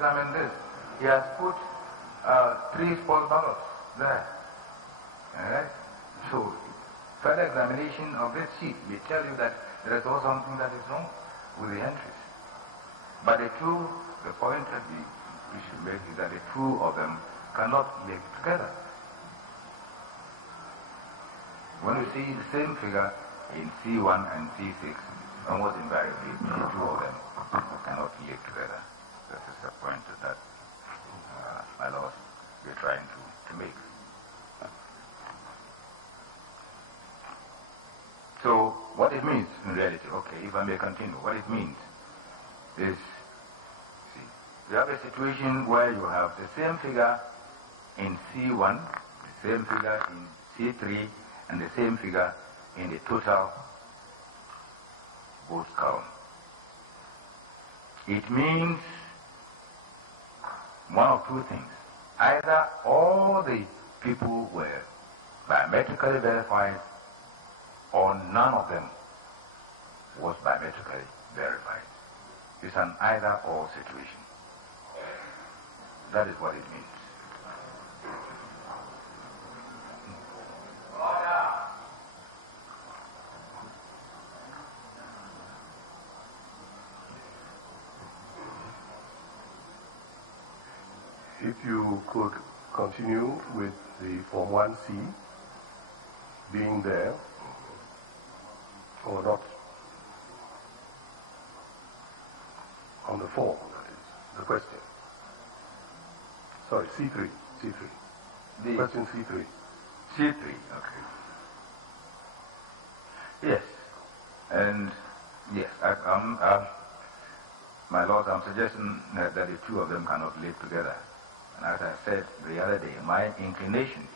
examined this. He has put 3 false ballots there. Alright? So, further examination of this sheet may tell you that there is also something that is wrong with the entries. But the point that we should make is that the two of them cannot live together. When you see the same figure in C1 and C6, almost invariably, the two of them cannot live together. This is the point that my lord, we're trying to make. So, what it means in reality, okay, if I may continue, what it means is, see, you have a situation where you have the same figure in C1, the same figure in C3, and the same figure in the total vote count. It means one of two things. Either all the people were biometrically verified, or none of them was biometrically verified. It's an either-or situation. That is what it means. If you could continue with the Form 1C being there, or not on the form, that is, the question. Sorry, C3. The question C3. C3, okay. Yes, and yes, my lord, I'm suggesting that the two of them cannot live together. And as I said the other day, my inclination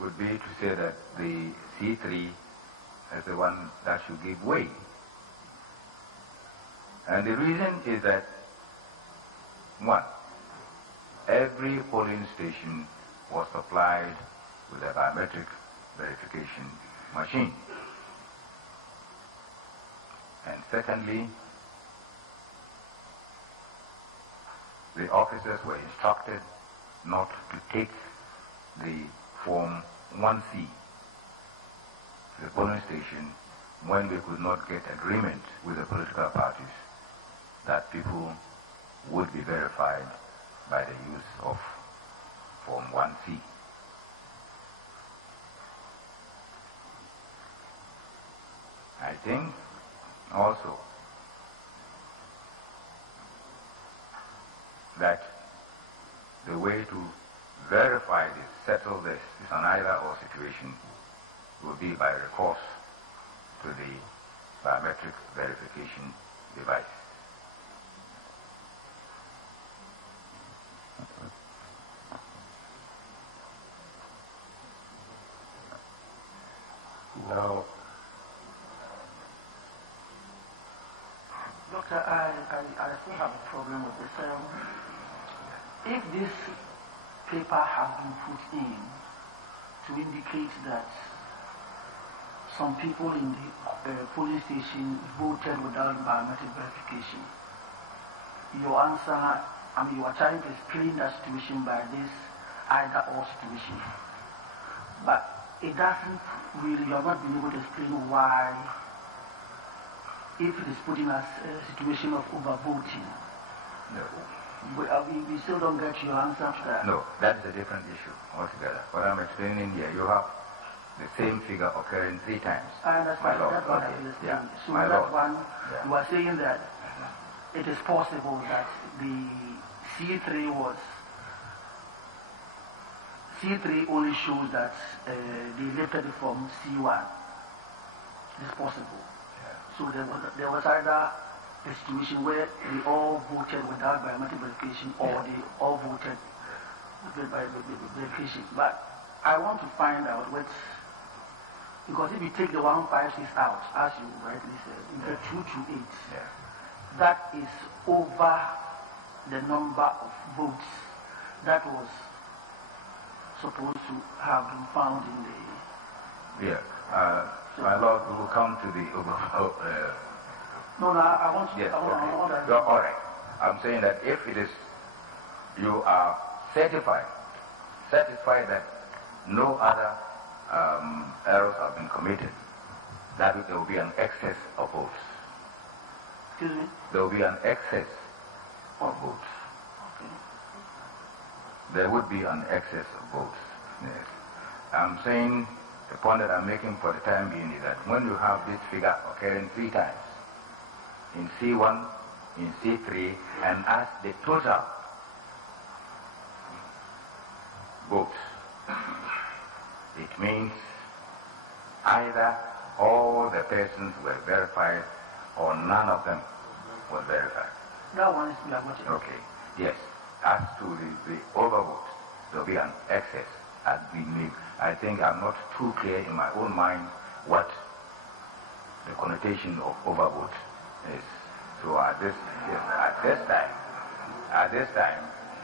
would be to say that the C3 is the one that should give way. And the reason is that, one, every polling station was supplied with a biometric verification machine. And secondly, the officers were instructed not to take the Form 1C to the polling station when they could not get agreement with the political parties that people would be verified by the use of Form 1C. I think also that the way to verify this, settle this, is an either-or situation, will be by recourse to the biometric verification device. Now, Doctor, I still have a problem with this. If this paper has been put in to indicate that some people in the polling station voted without biometric verification, your answer, you are trying to explain that situation by this either-or situation. But it doesn't really, you have not been able to explain why, if it is putting us in a situation of overvoting. No. We still don't get your answer to that. No, that is a different issue altogether. What I'm explaining here, you have the same figure occurring 3 times. I understand. That's what I understand. Yeah. So My that Lord. one, Yeah. you are saying that it is possible that the C3 only shows that they lifted it from C1. It's possible. Yeah. So there was either a situation where they all voted without biometric verification, or they all voted with verification. But I want to find out because if you take the 156 out, as you rightly said, you get 228. Yeah. That is over the number of votes that was supposed to have been found in the... Yeah. My Lord, we will come to the overvote. No, I want to... Yes, I want okay. to All right. I'm saying that if it is, you are satisfied that no other errors have been committed, that there will be an excess of votes. Excuse me? There will be an excess of votes. Okay. There would be an excess of votes. Yes. I'm saying, the point that I'm making for the time being is that when you have this figure occurring 3 times, in C1, in C3, and as the total votes, it means either all the persons were verified or none of them were verified. That one is Biometric. Okay, yes. As to the overvote, there will be an excess. I think I'm not too clear in my own mind what the connotation of overvote is. So at this time,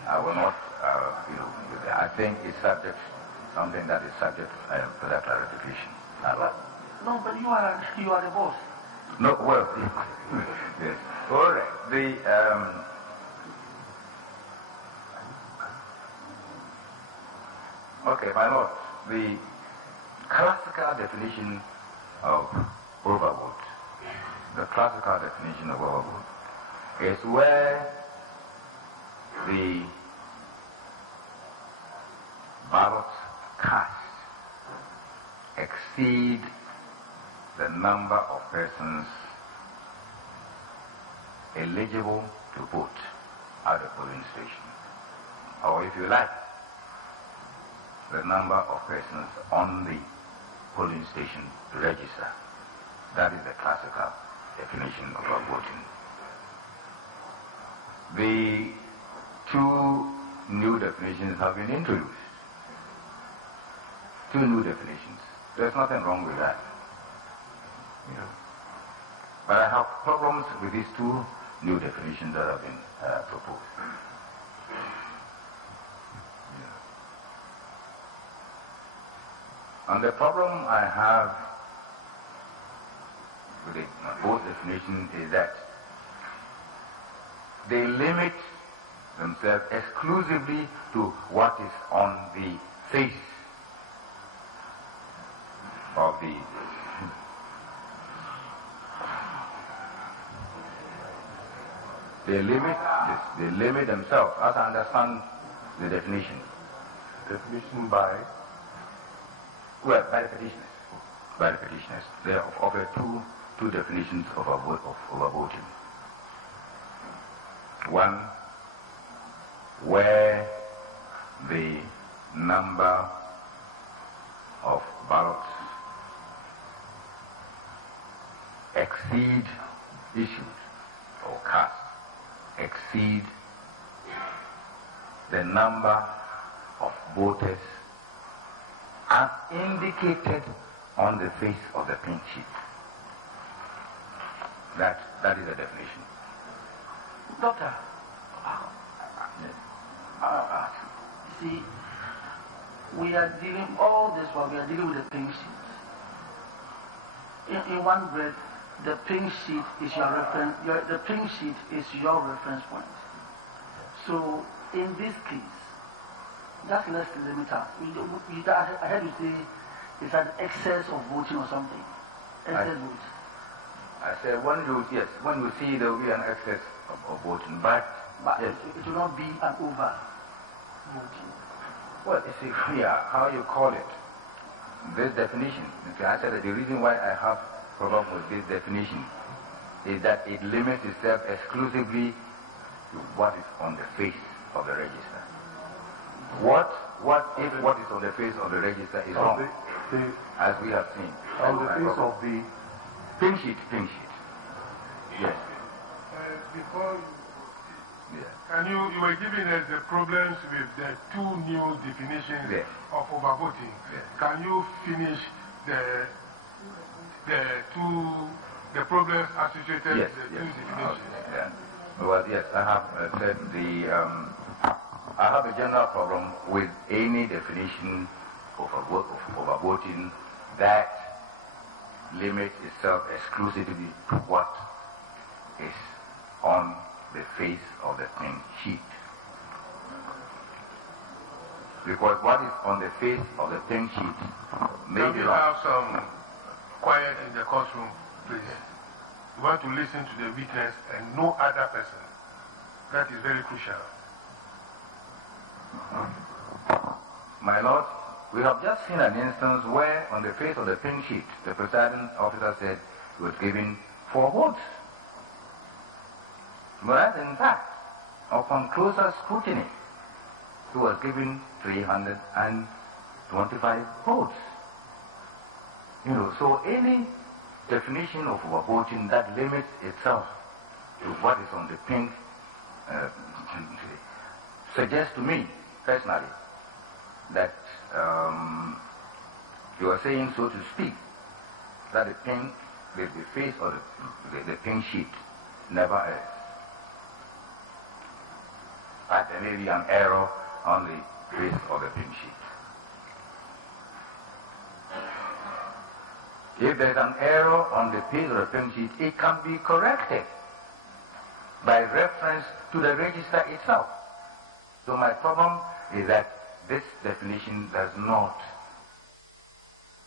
I will not, I think it's something that is subject to that clarification. No, but you are the boss. No, well, yes. All right. Okay, my lord, the classical definition of overvote, is where the ballots cast exceed the number of persons eligible to vote at the polling station. Or if you like, the number of persons on the polling station register. That is the classical definition of voting. The 2 new definitions have been introduced. 2 new definitions. There's nothing wrong with that. But I have problems with these 2 new definitions that have been proposed. And the problem I have with both definitions is that they limit themselves exclusively to what is on the face of the They limit themselves, as I understand the definition. Definition by? Well, by the petitioners. By the petitioners. They have offered two definitions of overvoting. One, where the number of ballots exceed issued or cast exceed the number of voters as indicated on the face of the pink sheet. That is the definition. Doctor, yes. See, we are dealing all this while we are dealing with the pink sheet. In one breath, the pink sheet is your reference. The pink sheet is your reference point. So in this case, just let's limit us. I heard you say it's an excess of voting or something. Excess votes. I said when you see there will be an excess of voting, but yes. it will not be an over voting. Well, it's clear how you call it. This definition. I said that the reason why I have problem with this definition is that it limits itself exclusively to what is on the face of the register. What if what is on the face of the register is wrong, as we have seen? On the face of the pink sheet. Yes. Before and you were giving us the problems with the two new definitions of overvoting. Yes. Can you finish the problems associated with the two definitions? Yeah. Well, yes, I have said I have a general problem with any definition of overvoting that limits itself exclusively to what is on the face of the pink sheet. Because what is on the face of the pink sheet may Can be we wrong. have some quiet in the courtroom, please? We want to listen to the witness and no other person. That is very crucial. My Lord, we have just seen an instance where on the face of the pink sheet, the presiding officer said he was given 4 votes. Whereas in fact, upon closer scrutiny, he was given 325 votes. You know, so any definition of overvoting that limits itself to what is on the pink suggests to me, personally, that you are saying, so to speak, that the face of the pink sheet never errs. But there may be an error on the face of the pink sheet. If there's an error on the face of the pink sheet, it can be corrected by reference to the register itself. So my problem is that this definition does not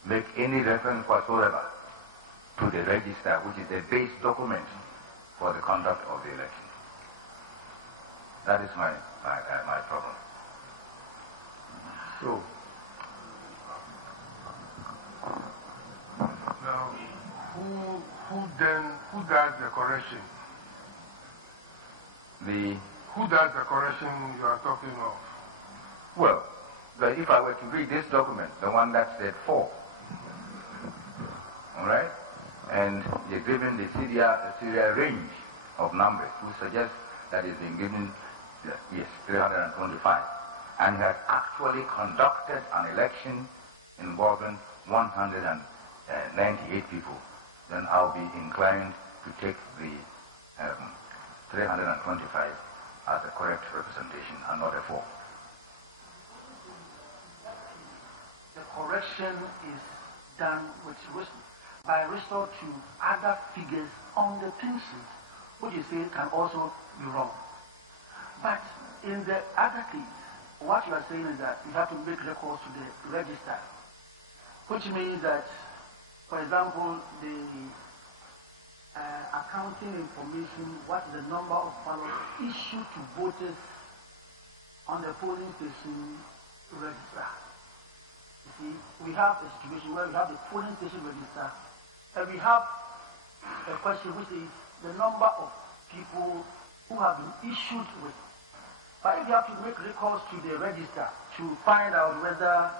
make any reference whatsoever to the register, which is the base document for the conduct of the election. That is my problem. So, Now, who does the correction? Who does the correction you are talking of? Well, if I were to read this document, the one that said 4, all right, and you're given the serial range of numbers, who suggests that it's been given, yes, 325, and has actually conducted an election involving 198 people, then I'll be inclined to take the 325 as the correct representation and not a 4. The correction is done by restore to other figures on the pin sheet, which you say can also be wrong. But in the other case, what you are saying is that you have to make records to the register, which means that, for example, the accounting information, what is the number of ballots issued to voters on the polling station register. You see, we have a situation where we have the polling station register, and we have a question which is the number of people who have been issued with. But if you have to make records to the register to find out whether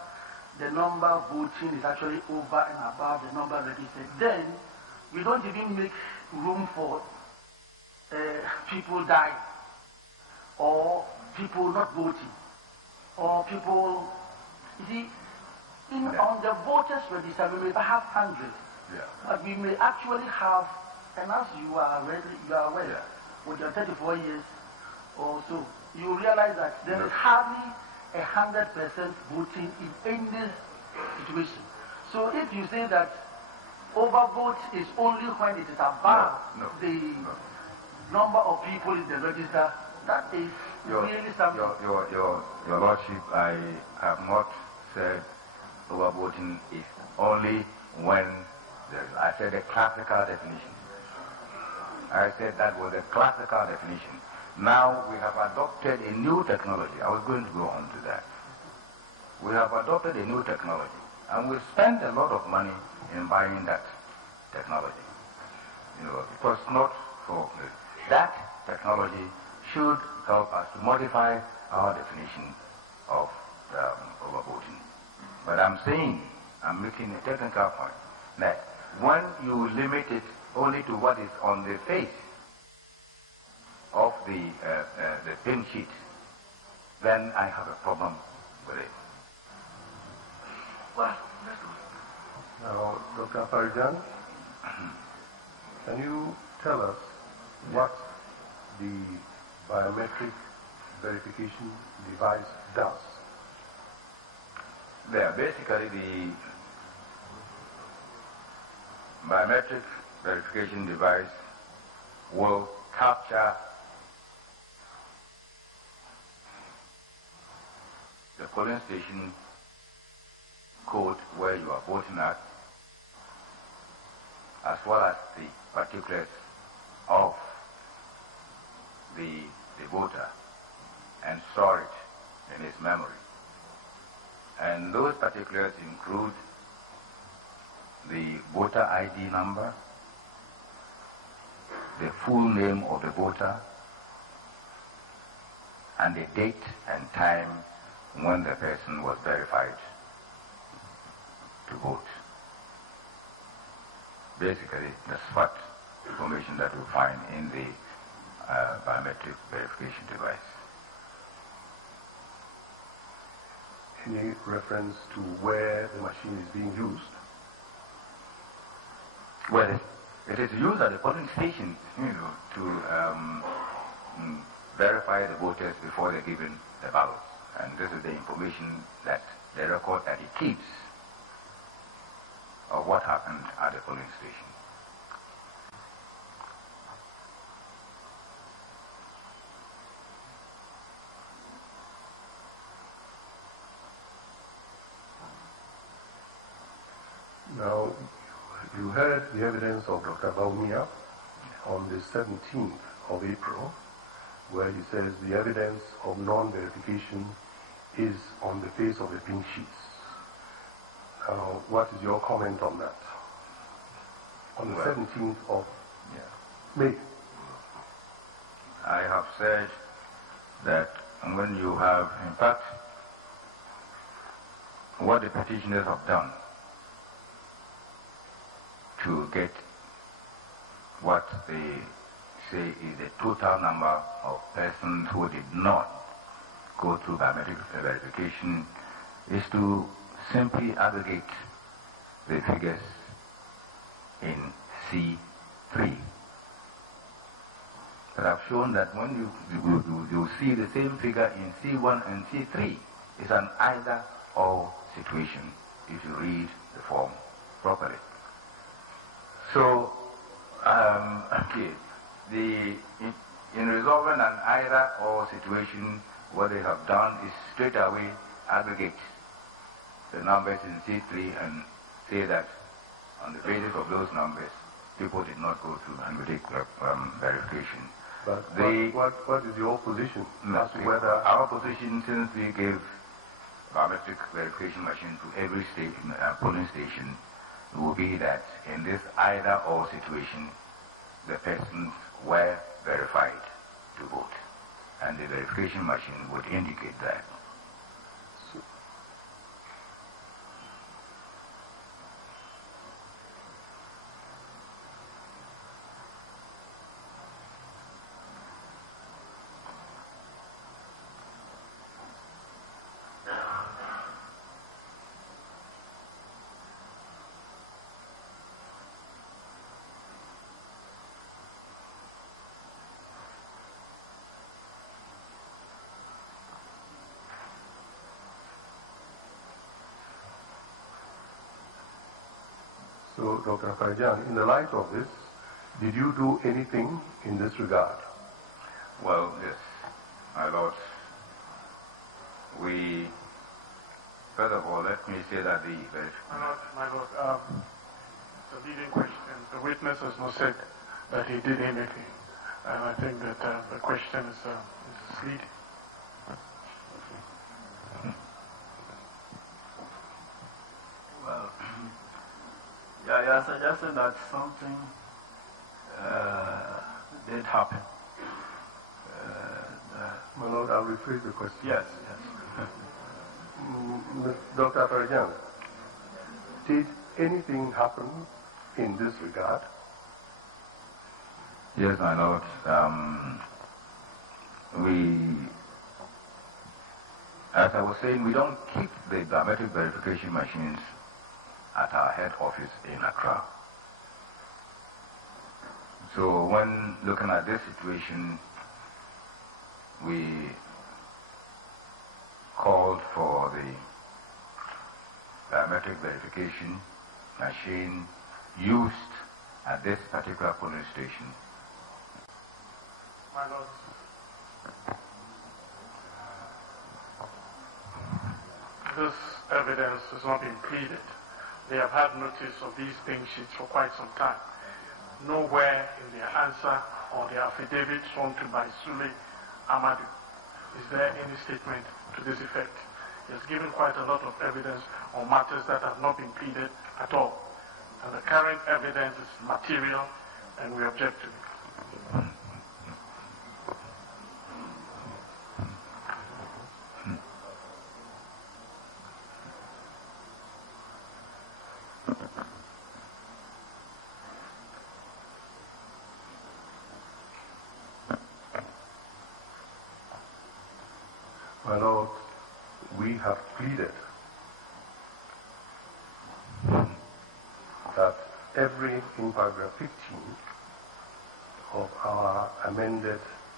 the number voting is actually over and above the number registered, then we don't even make room for people dying, or people not voting, or people, you see, on the voters register we may have hundreds, but we may actually have, and as you are aware, with your 34 years or so, you realize that there is hardly 100% voting in any situation. So if you say that overvote is only when it is above the number of people in the register, that is really something. Your Lordship, I have not said overvoting is only when I said the classical definition. I said that was the classical definition. Now we have adopted a new technology. I was going to go on to that. We have adopted a new technology, and we spent a lot of money in buying that technology. You know, it was not for that technology should help us to modify our definition of overvoting. But I'm making a technical point that when you limit it only to what is on the face of the pin sheet, then I have a problem with it. Well, let's go. now, Dr. Farijan, can you tell us what the biometric verification device does? There, basically the biometric verification device will capture polling station code where you are voting at, as well as the particulars of the voter, and store it in his memory. And those particulars include the voter ID number, the full name of the voter, and the date and time when the person was verified to vote. Basically, that's what information that we find in the biometric verification device. Any reference to where the machine is being used? Well, it is used at the polling station, to verify the voters before they're given the ballots. And this is the information that the record that it keeps of what happened at the polling station. Now, you heard the evidence of Dr. Baumia on the 17th of April, where he says the evidence of non-verification is on the face of the pink sheets. Now, what is your comment on that? On the 17th of May. I have said that when you have, in fact, what the petitioners have done to get what they say is the total number of persons who did not go through biometric verification is to simply aggregate the figures in C3. But I've shown that when you see the same figure in C1 and C3, it's an either-or situation if you read the form properly. So, in resolving an either-or situation, what they have done is straight away aggregate the numbers in C3 and say that on the basis of those numbers, people did not go through biometric verification. But what is your position? As to whether our position, since we gave biometric verification machine to every state polling station, will be that in this either-or situation, the persons were verified to vote, and the verification machine would indicate that. So, Dr. Farjan, in the light of this, did you do anything in this regard? Well, yes, my lord. First of all, let me say that My lord, it's a leading question. The witness has not said that he did anything. And I think that the question is leading. Well, you are suggesting that something did happen. My Lord, I'll rephrase the question. Yes. Dr. Farjan, did anything happen in this regard? Yes, my lord. As I was saying, we don't keep the biometric verification machines at our head office in Accra. So when looking at this situation, we called for the biometric verification machine used at this particular polling station. My lord. this evidence has not been pleaded, they have had notice of these pink sheets for quite some time. Nowhere in their answer or their affidavit sworn to by Sule Amadu is there any statement to this effect. He has given quite a lot of evidence on matters that have not been pleaded at all. And the current evidence is material, and we object to it. My Lord, we have pleaded that in paragraph 15 of our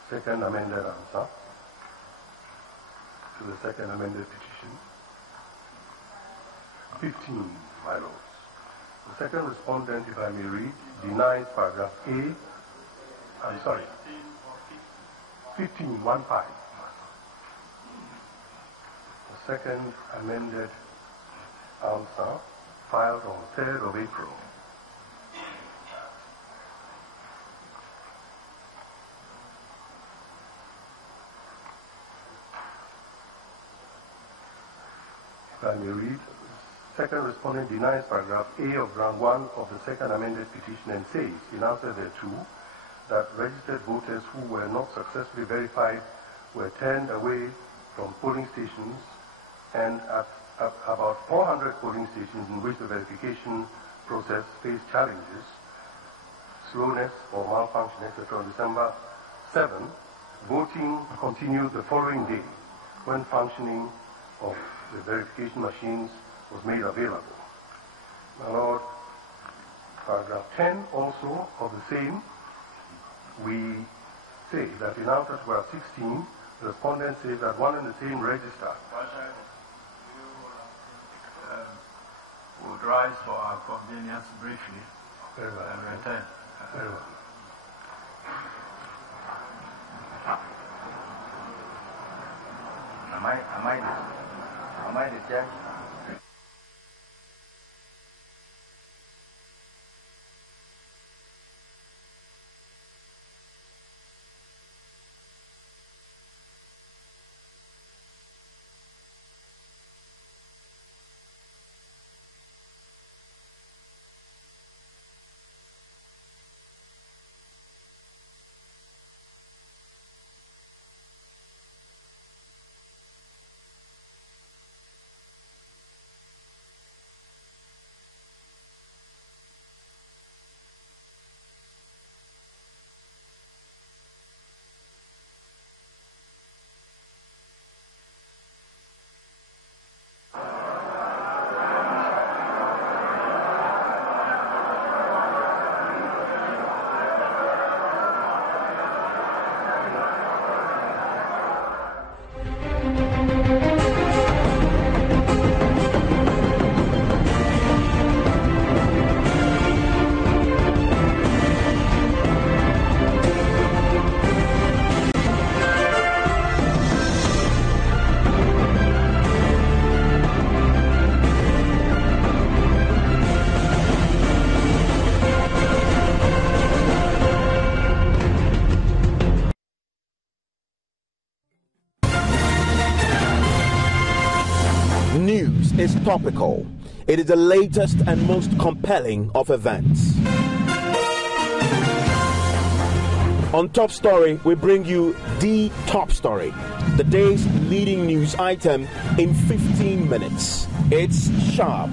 second amended answer to the second amended petition, 15, my lords. The second respondent, if I may read, denies paragraph A, 15, 1-5. The second amended answer filed on 3rd of April. If I may read, second respondent denies paragraph A of ground 1 of the second amended petition and says, in answer thereto, that registered voters who were not successfully verified were turned away from polling stations, and at about 400 polling stations in which the verification process faced challenges, slowness or malfunction, etc. On December 7, voting continued the following day when functioning of the verification machines was made available. My Lord, paragraph 10 also of the same, we say that in answer to paragraph 16, the respondent says that one and the same register would rise for our convenience briefly and return. Very well. Am I the judge? News is topical. It is the latest and most compelling of events. On Top Story, we bring you the top story, the day's leading news item in 15 minutes. It's sharp,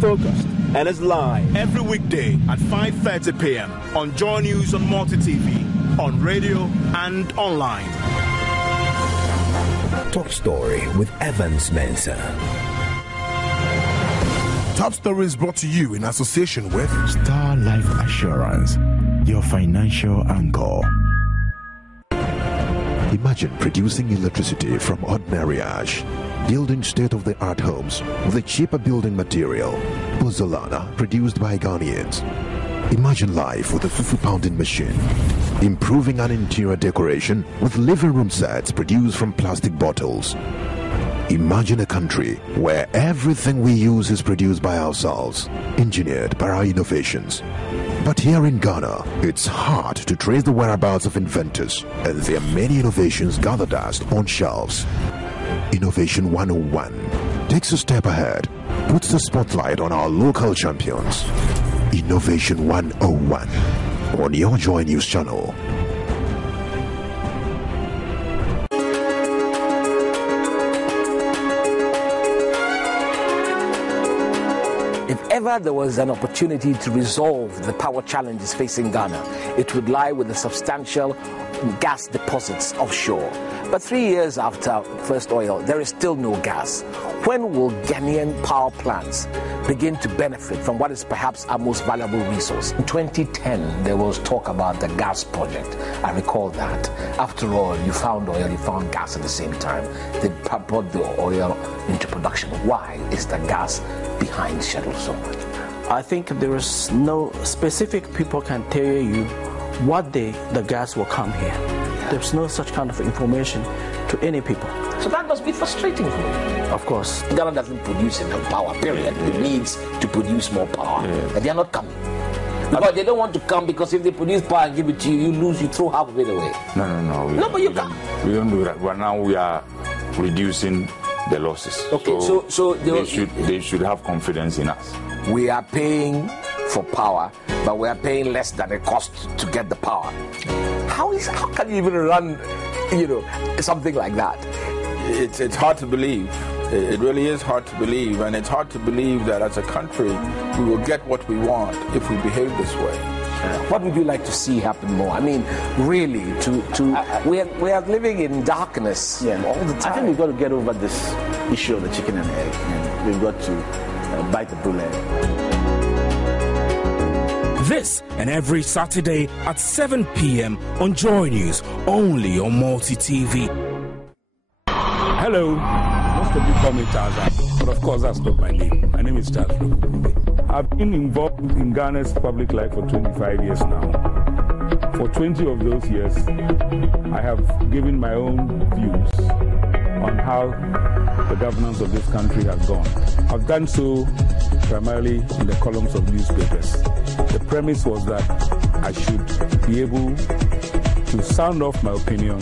focused, and is live every weekday at 5:30 p.m. on Joy News on Multi TV, on radio and online. Top Story with Evans Mensah. Top Story is brought to you in association with Star Life Assurance, your financial anchor. Imagine producing electricity from ordinary ash, building state-of-the-art homes with a cheaper building material, Pozzolana, produced by Ghanaians. Imagine life with a fufu pounding machine, improving an interior decoration with living room sets produced from plastic bottles. Imagine a country where everything we use is produced by ourselves, engineered by our innovations. But here in Ghana, it's hard to trace the whereabouts of inventors, and there are many innovations gather dust on shelves. Innovation 101 takes a step ahead, puts the spotlight on our local champions. Innovation 101 on your Joy News channel. If ever there was an opportunity to resolve the power challenges facing Ghana, it would lie with the substantial gas deposits offshore. But 3 years after first oil, there is still no gas. When will Ghanaian power plants begin to benefit from what is perhaps our most valuable resource? In 2010, there was talk about the gas project. I recall that. After all, you found oil, you found gas at the same time. They brought the oil into production. Why is the gas behind schedule so much? I think there is no specific people can tell you what day the gas will come here. There's no such kind of information to any people. So that must be frustrating for you. Of course. Ghana doesn't produce enough power, period. It needs to produce more power. But they are not coming. Because they don't want to come, because if they produce power and give it to you, you lose, you throw half of it away. No. But you can't. We don't do that. But now we are reducing the losses. Okay, so they should have confidence in us. We are paying for power, but we are paying less than it costs to get the power. How can you even run, something like that? It's hard to believe. It really is hard to believe, and it's hard to believe that as a country we will get what we want if we behave this way. What would you like to see happen more? I mean, really, we are living in darkness all the time. I think we've got to get over this issue of the chicken and egg, and we've got to bite the bullet. This and every Saturday at 7 p.m. on Joy News, only on Multi TV. Hello, most of you call me Tarzan, but of course that's not my name. My name is Tarzan. I've been involved in Ghana's public life for 25 years now. For 20 of those years, I have given my own views on how the governance of this country has gone. I've done so primarily in the columns of newspapers. The premise was that I should be able to sound off my opinion,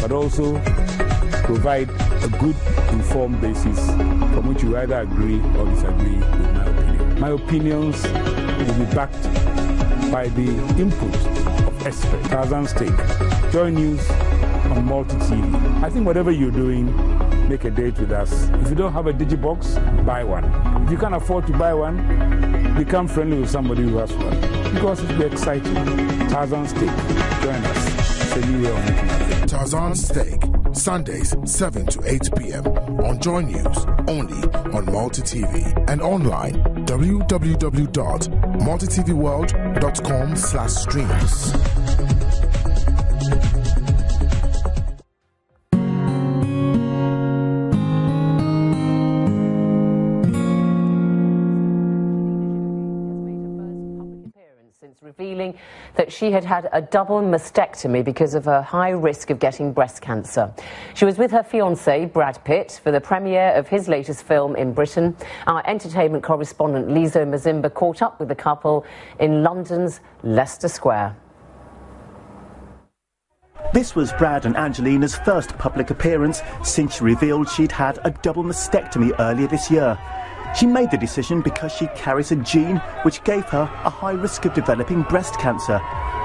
but also provide a good informed basis from which you either agree or disagree with my opinion. My opinions will be backed by the input of experts. Tarzan's Take. Joy News on Multi TV. I think whatever you're doing, make a date with us. If you don't have a digibox, buy one. If you can't afford to buy one, become friendly with somebody who has one, because it'll be exciting. Tarzan's Take. Join us. It's a new way of making it. Tarzan's Take. Sundays 7 to 8 p.m. on Joy News, only on Multi TV and online www.multitvworld.com/streams. Revealing that she had had a double mastectomy because of her high risk of getting breast cancer. She was with her fiancé, Brad Pitt, for the premiere of his latest film in Britain. Our entertainment correspondent, Lizo Mazimba, caught up with the couple in London's Leicester Square. This was Brad and Angelina's first public appearance since she revealed she'd had a double mastectomy earlier this year. She made the decision because she carries a gene which gave her a high risk of developing breast cancer.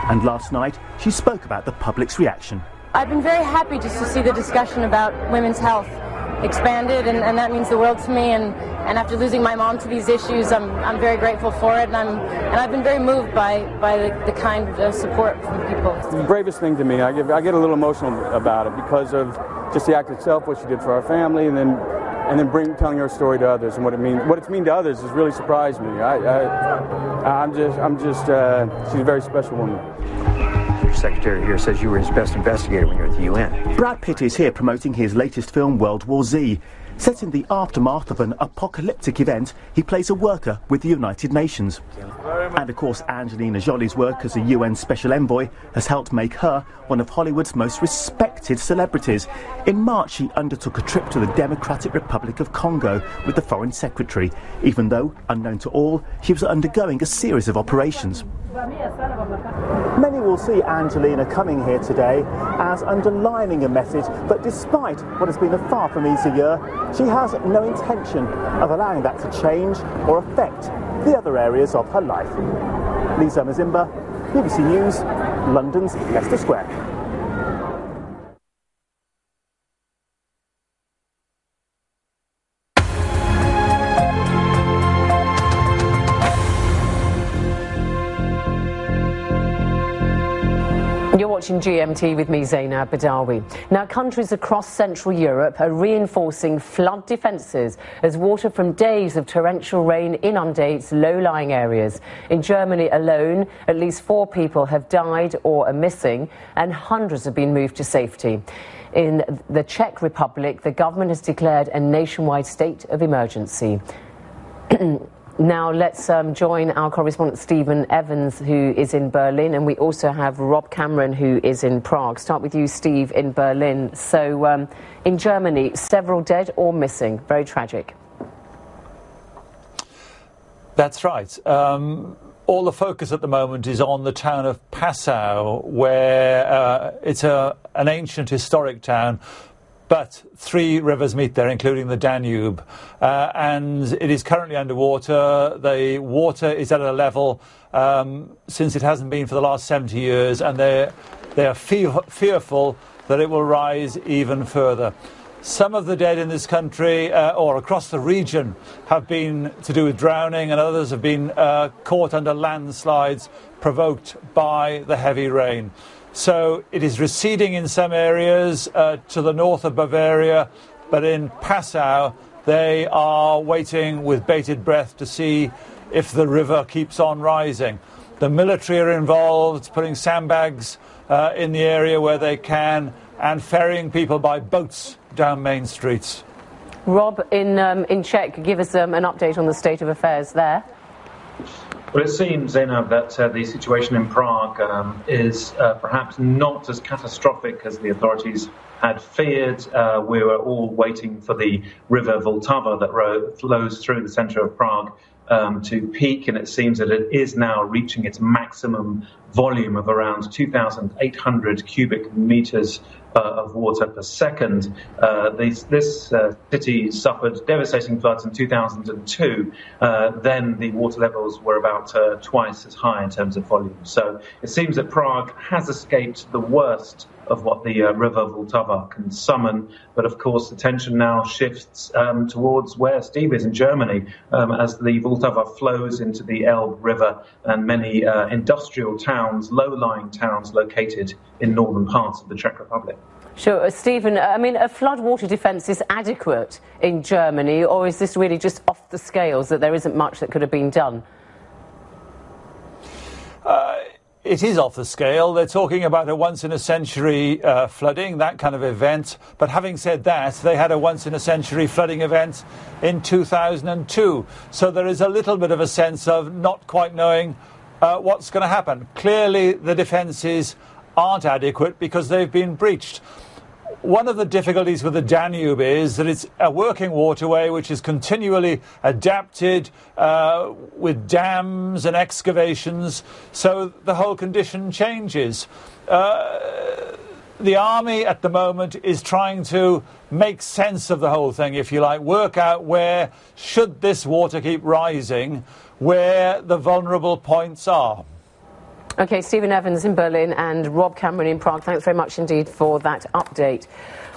And last night, she spoke about the public's reaction. I've been very happy just to see the discussion about women's health expanded, and that means the world to me. And after losing my mom to these issues, I'm very grateful for it, and I've been very moved by the kind of support from people. It's the bravest thing to me. I get a little emotional about it because of just the act itself, what she did for our family, and then telling her story to others, and what it's mean to others has really surprised me. She's a very special woman. secretary here says you were his best investigator when you were at the UN. Brad Pitt is here promoting his latest film, World War Z. Set in the aftermath of an apocalyptic event, he plays a worker with the United Nations. And of course, Angelina Jolie's work as a UN Special Envoy has helped make her one of Hollywood's most respected celebrities. In March, she undertook a trip to the Democratic Republic of Congo with the Foreign Secretary, even though, unknown to all, she was undergoing a series of operations. Many will see Angelina coming here today as underlining a message, but despite what has been a far from easy year, she has no intention of allowing that to change or affect the other areas of her life. Lisa Mazimba, BBC News, London's Leicester Square. You're watching GMT with me, Zainab Badawi. Now, countries across Central Europe are reinforcing flood defences as water from days of torrential rain inundates low-lying areas. In Germany alone, at least 4 people have died or are missing, and hundreds have been moved to safety. In the Czech Republic, the government has declared a nationwide state of emergency. Now let's join our correspondent Stephen Evans, who is in Berlin, and we also have Rob Cameron, who is in Prague. Start with you, Steve, in Berlin. So in Germany, several dead or missing. Very tragic. That's right. All the focus at the moment is on the town of Passau, where it's an ancient historic town, but 3 rivers meet there, including the Danube, and it is currently underwater. The water is at a level since it hasn't been for the last 70 years, and they are fearful that it will rise even further. Some of the dead in this country, or across the region, have been to do with drowning, and others have been caught under landslides provoked by the heavy rain. So it is receding in some areas to the north of Bavaria, but in Passau they are waiting with bated breath to see if the river keeps on rising. The military are involved, putting sandbags in the area where they can, and ferrying people by boats down main streets. Rob, in Czech, give us an update on the state of affairs there. Well, it seems, Zainab, that the situation in Prague is perhaps not as catastrophic as the authorities had feared. We were all waiting for the river Vltava that flows through the centre of Prague to peak, and it seems that it is now reaching its maximum volume of around 2,800 cubic metres of water per second. This city suffered devastating floods in 2002. Then the water levels were about twice as high in terms of volume. So it seems that Prague has escaped the worst of what the river Vltava can summon. But of course, the tension now shifts towards where Steve is in Germany, as the Vltava flows into the Elbe River and many industrial towns, low-lying towns located in northern parts of the Czech Republic. Sure. Stephen, I mean, a floodwater defence is adequate in Germany, or is this really just off the scales, that there isn't much that could have been done? It is off the scale. They're talking about a once-in-a-century flooding, that kind of event. But having said that, they had a once-in-a-century flooding event in 2002. So there is a little bit of a sense of not quite knowing what's going to happen. Clearly, the defences aren't adequate because they've been breached. One of the difficulties with the Danube is that it's a working waterway which is continually adapted with dams and excavations, so the whole condition changes. The army at the moment is trying to make sense of the whole thing, if you like, work out where, should this water keep rising, where the vulnerable points are. OK, Stephen Evans in Berlin and Rob Cameron in Prague, thanks very much indeed for that update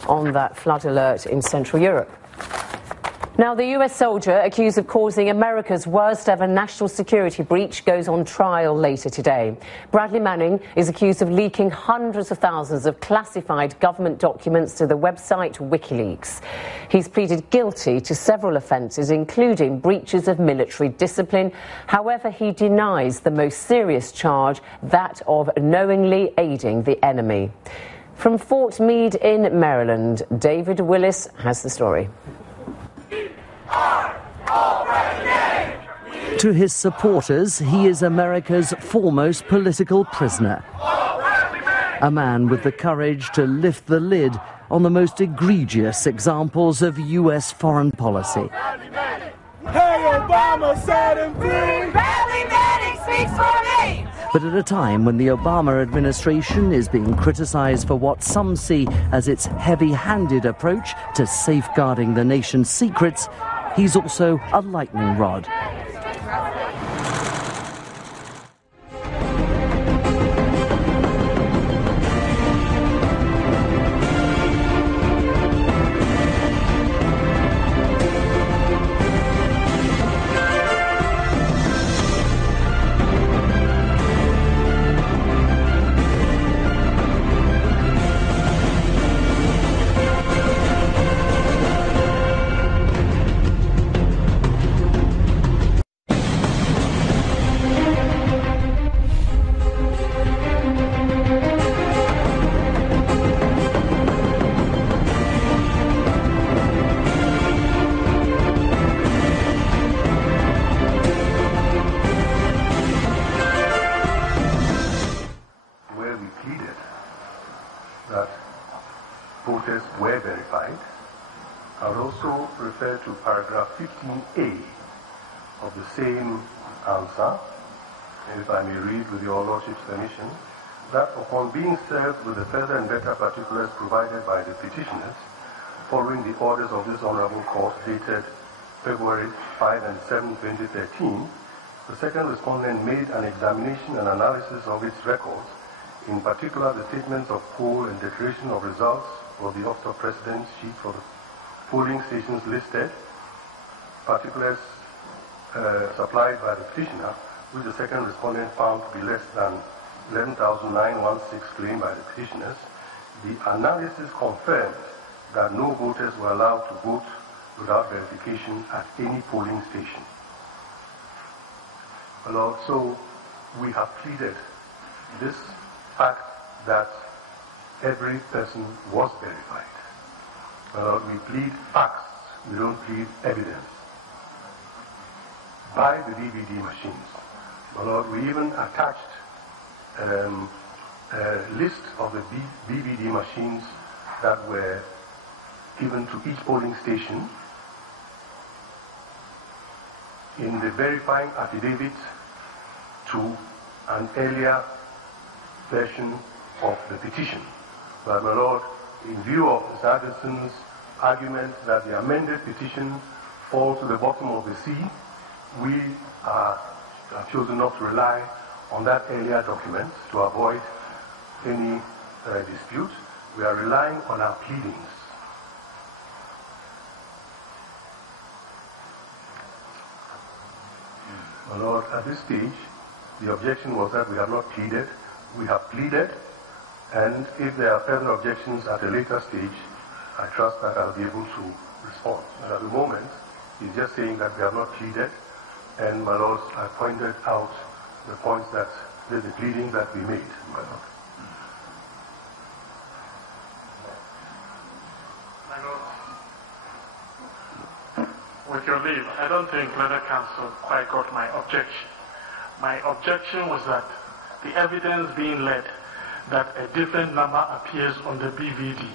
on that flood alert in Central Europe. Now, the US soldier accused of causing America's worst ever national security breach goes on trial later today. Bradley Manning is accused of leaking hundreds of thousands of classified government documents to the website WikiLeaks. He's pleaded guilty to several offences, including breaches of military discipline. However, he denies the most serious charge, that of knowingly aiding the enemy. From Fort Meade in Maryland, David Willis has the story. To his supporters, he is America's foremost political prisoner. A man with the courage to lift the lid on the most egregious examples of US foreign policy. Hey, Obama, set him free! Bradley Manning speaks for me! But at a time when the Obama administration is being criticized for what some see as its heavy-handed approach to safeguarding the nation's secrets, he's also a lightning rod. With the further and better particulars provided by the petitioners, following the orders of this Honorable Court dated February 5 and 7, 2013, the second respondent made an examination and analysis of its records, in particular the statements of poll and declaration of results for the office of President's sheet for the polling stations listed, particulars supplied by the petitioner, which the second respondent found to be less than 11,916 claimed by the petitioners. The analysis confirmed that no voters were allowed to vote without verification at any polling station. Lord, so we have pleaded this fact that every person was verified. Lord, we plead facts, we don't plead evidence. By the DVD machines. Lord, we even attached a list of the DVD machines that were given to each polling station in the verifying affidavit to an earlier version of the petition. But my Lord, in view of Mr. Addison's argument that the amended petition falls to the bottom of the sea, we have chosen not to rely on that earlier document to avoid any dispute. We are relying on our pleadings. My Lord, at this stage, the objection was that we have not pleaded. We have pleaded, and if there are further objections at a later stage, I trust that I'll be able to respond. But at the moment, he's just saying that we have not pleaded, and my Lord, I pointed out the points that there's the pleading that we made, my Lord. My Lord, with your leave, I don't think leather counsel quite got my objection. My objection was that the evidence being led that a different number appears on the BVD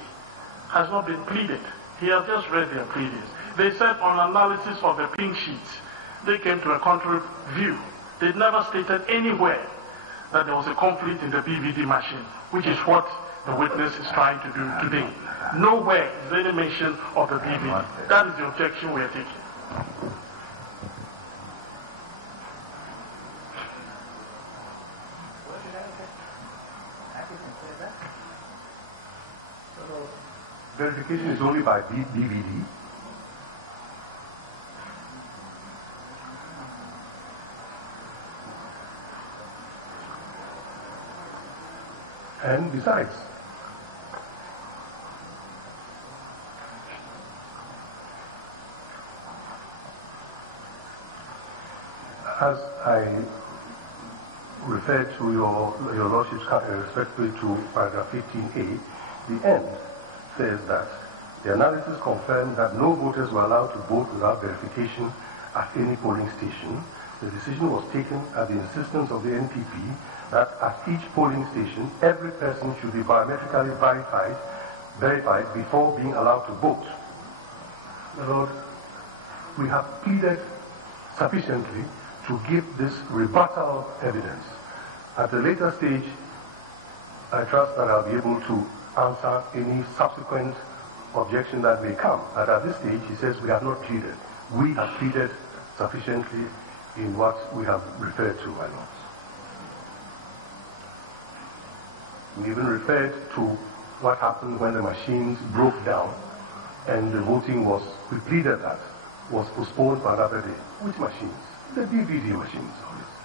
has not been pleaded. He has just read their pleadings. They said on analysis of the pink sheets, they came to a contrary view. They never stated anywhere that there was a conflict in the BVD machine, which is what the witness is trying to do today. Nowhere is there any mention of the BVD. That is the objection we are taking. Verification is only by BVD. And besides, as I referred to your Lordship's respectfully to paragraph 15A, the end says that the analysis confirmed that no voters were allowed to vote without verification at any polling station. The decision was taken at the insistence of the NPP that at each polling station, every person should be biometrically verified before being allowed to vote. My Lord, we have pleaded sufficiently to give this rebuttal evidence. At a later stage, I trust that I'll be able to answer any subsequent objection that may come. But at this stage, he says we have not pleaded. We have pleaded sufficiently in what we have referred to, my lords. We even referred to what happened when the machines broke down and the voting was, we pleaded that, was postponed for another day. Which machines? The DVD machines, obviously.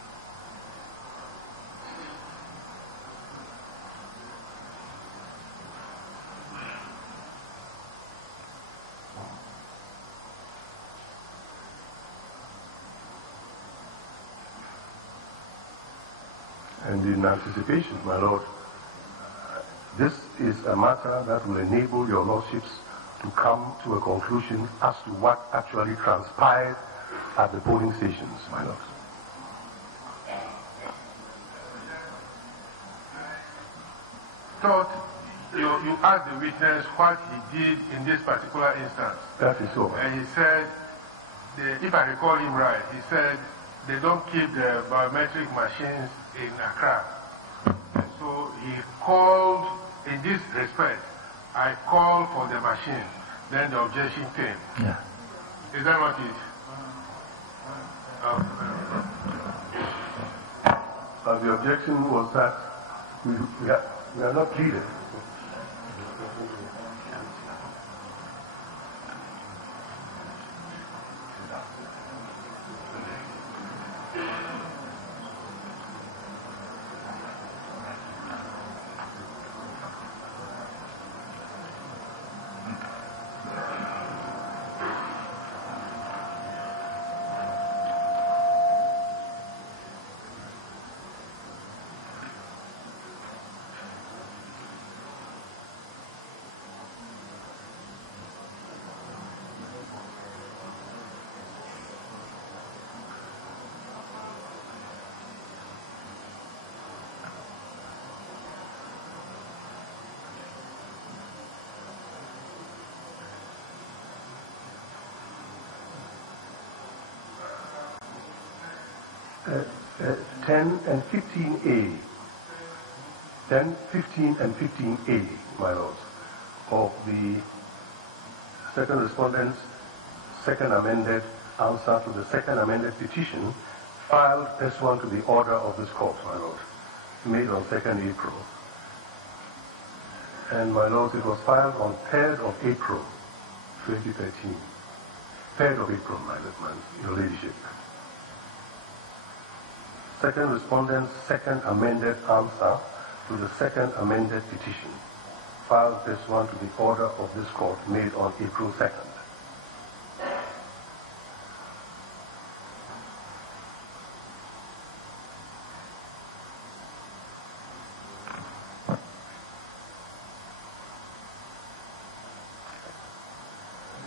And in anticipation, my Lord, this is a matter that will enable your Lordships to come to a conclusion as to what actually transpired at the polling stations, my Lord. Thought you asked the witness what he did in this particular instance. That is so. And he said, if I recall him right, he said they don't keep the biometric machines in Accra. And so he called, in this respect, I called for the machine. Then the objection came. Yeah. Is that what it is? The objection was that we are not pleaded. And 15A, 10, 15 and 15A, my lords, of the second respondent's second amended answer to the second amended petition filed pursuant to the order of this court, my lord, made on 2nd April. And my lords, it was filed on 3rd of April, 2013. 3rd of April, your ladyship. Second respondent's second amended answer to the second amended petition, filed pursuant to the order of this court made on April 2nd.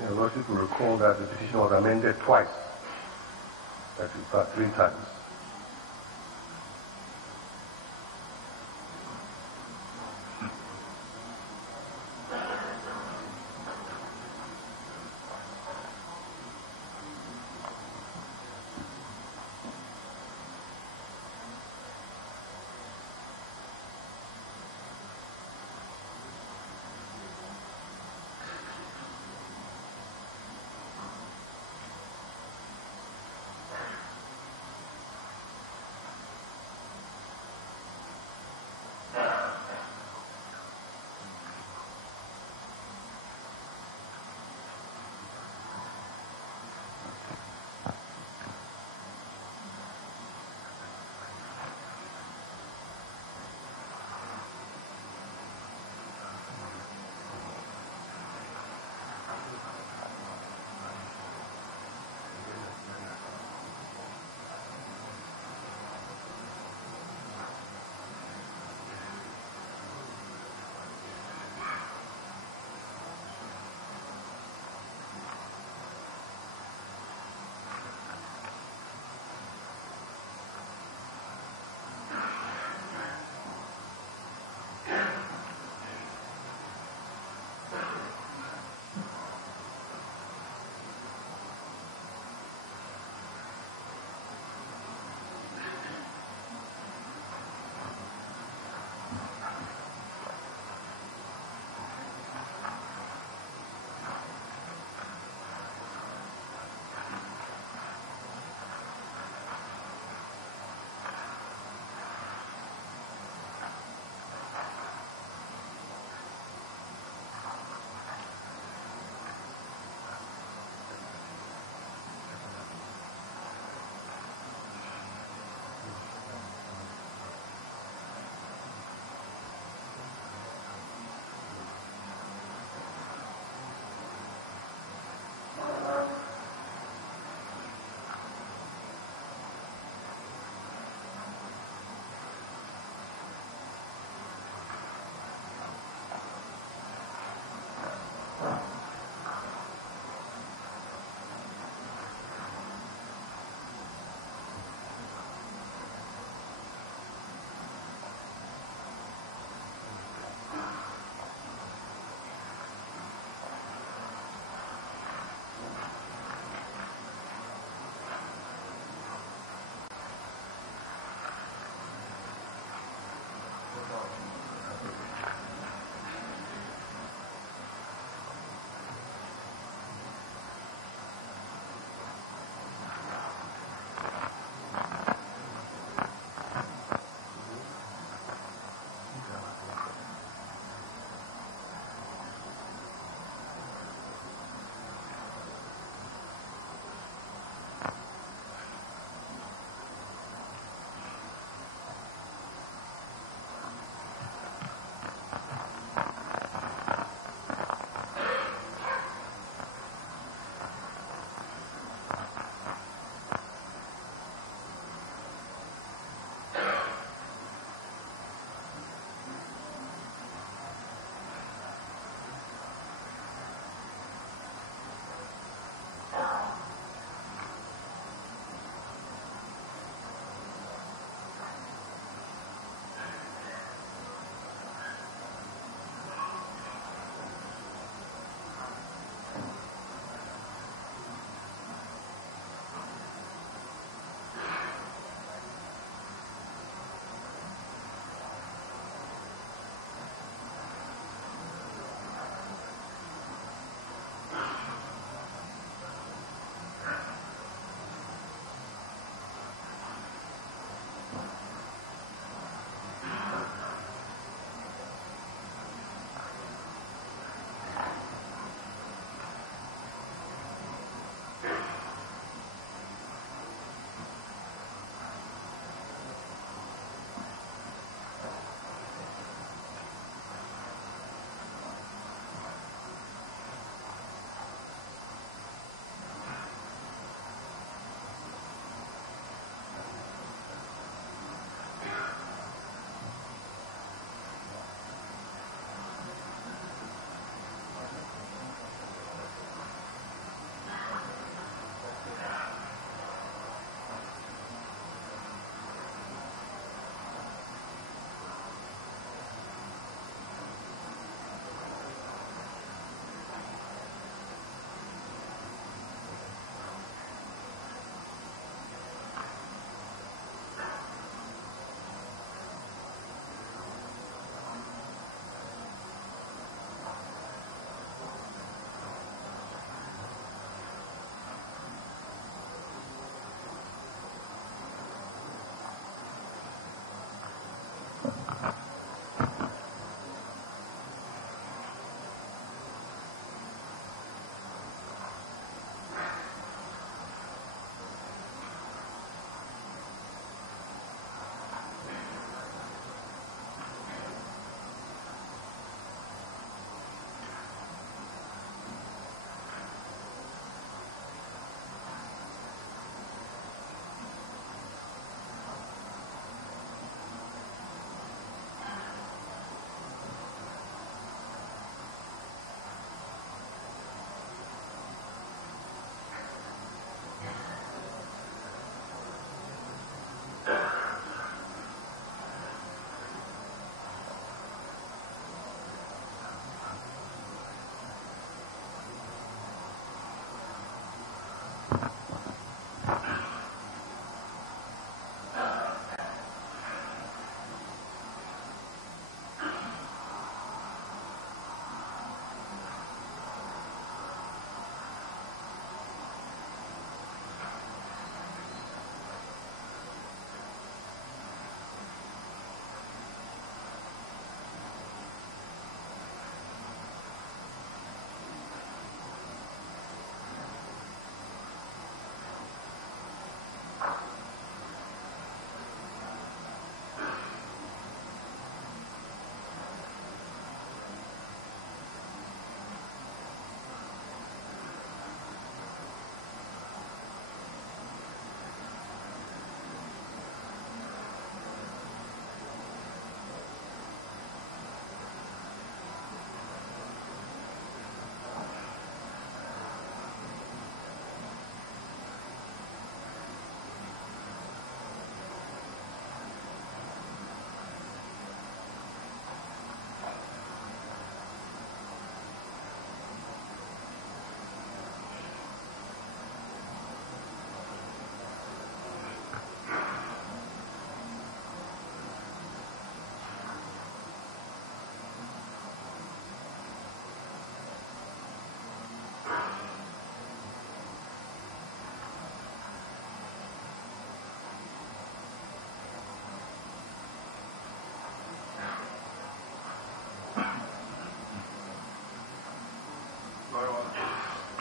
Your Lordship will recall that the petition was amended twice, that is, about 3 times.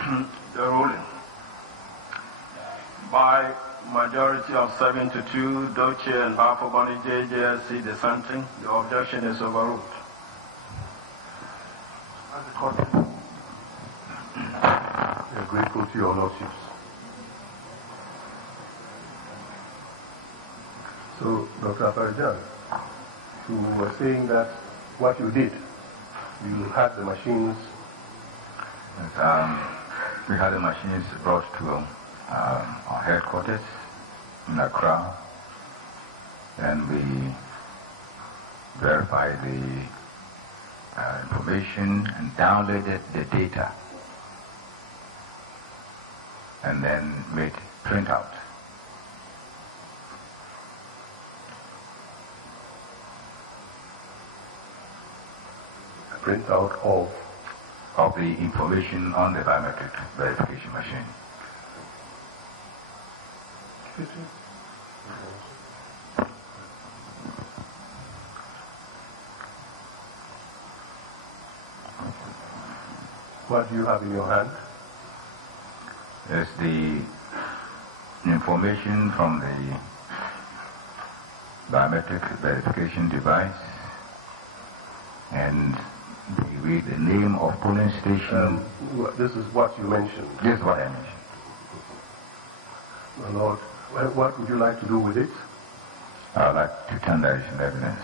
The ruling. By majority of 7 to 2, Doche and Bafoboni JJSC dissenting, the objection is overruled. We are grateful to your lordships. So, Dr. Afarijan, you were saying that what you did, you had the machines. We had the machines brought to our headquarters in Accra, and we verified the information and downloaded the data, and then made printout. A printout of the information on the biometric verification machine. What do you have in your hand? It's the information from the biometric verification device, and we read the name of polling station. This is what you mentioned. This is what I mentioned. My Lord, what would you like to do with it? I would like to tender it in evidence.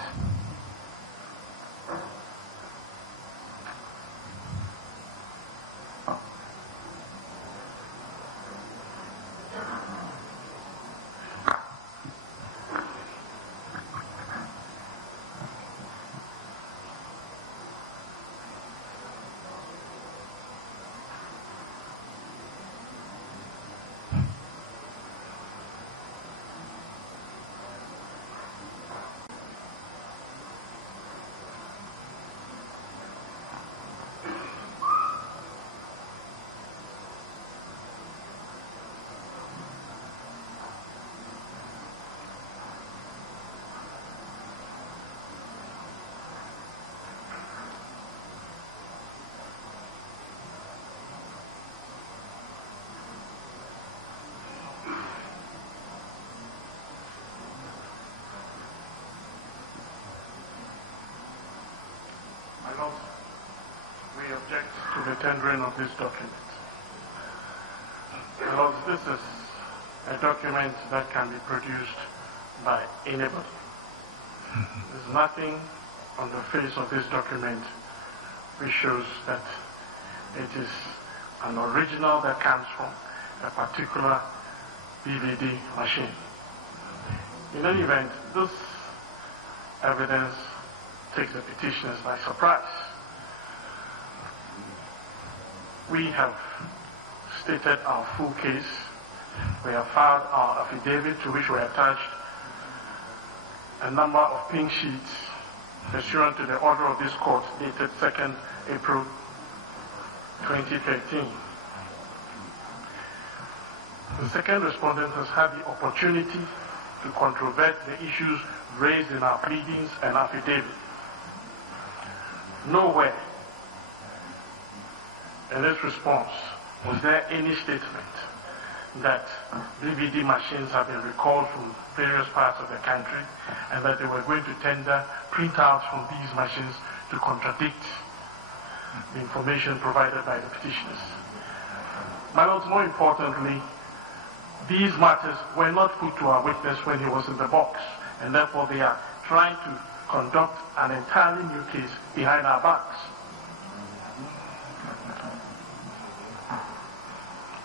We object to the tendering of this document. Because this is a document that can be produced by anybody. There's nothing on the face of this document which shows that it is an original that comes from a particular DVD machine. In any event, this evidence takes the petitioners by surprise. We have stated our full case. We have filed our affidavit to which we attached a number of pink sheets pursuant to the order of this court dated 2nd April 2013. The second respondent has had the opportunity to controvert the issues raised in our pleadings and affidavit. Nowhere in its response was there any statement that DVD machines have been recalled from various parts of the country and that they were going to tender printouts from these machines to contradict the information provided by the petitioners. My lords, more importantly, these matters were not put to our witness when he was in the box, and therefore they are trying to conduct an entirely new case behind our backs.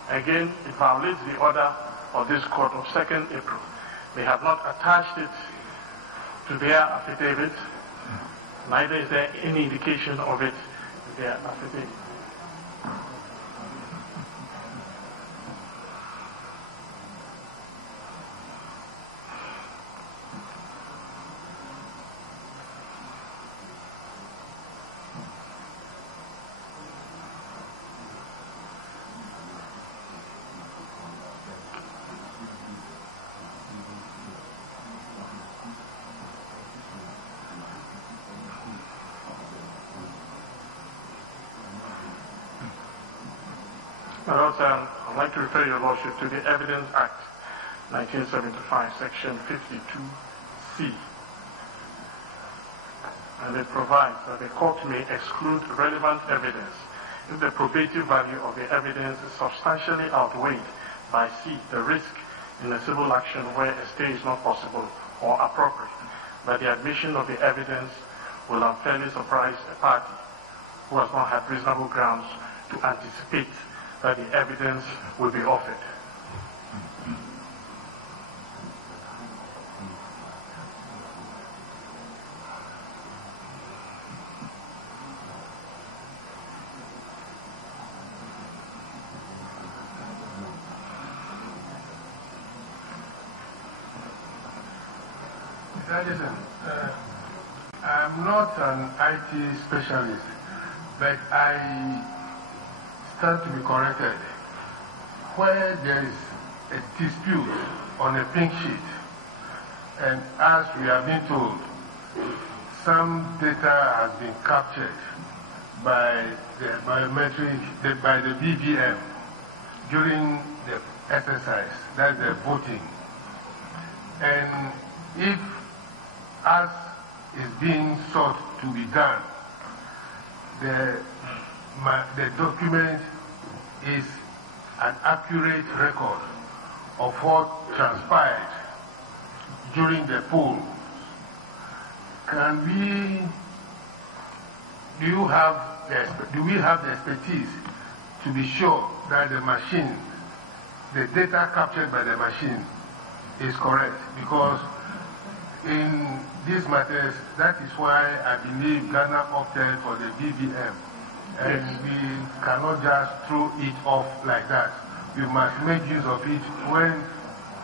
Again, it violates the order of this court of 2nd April. They have not attached it to their affidavit, neither is there any indication of it in their affidavit. I'd like to refer your Lordship to the Evidence Act 1975, Section 52C. And it provides that the court may exclude relevant evidence if the probative value of the evidence is substantially outweighed by C, the risk in a civil action where a stay is not possible or appropriate, that the admission of the evidence will unfairly surprise a party who has not had reasonable grounds to anticipate that the evidence will be offered. Listen, I'm not an IT specialist, but I stand to be corrected. Where there is a dispute on a pink sheet, and as we have been told, some data has been captured by the biometric, by the BVM during the exercise, that's the voting. And if, as is being sought to be done, the document is an accurate record of what transpired during the poll, do we have the expertise to be sure that the machine, the data captured by the machine is correct? Because in these matters, that is why I believe Ghana opted for the BVM. And we cannot just throw it off like that. We must make use of it when,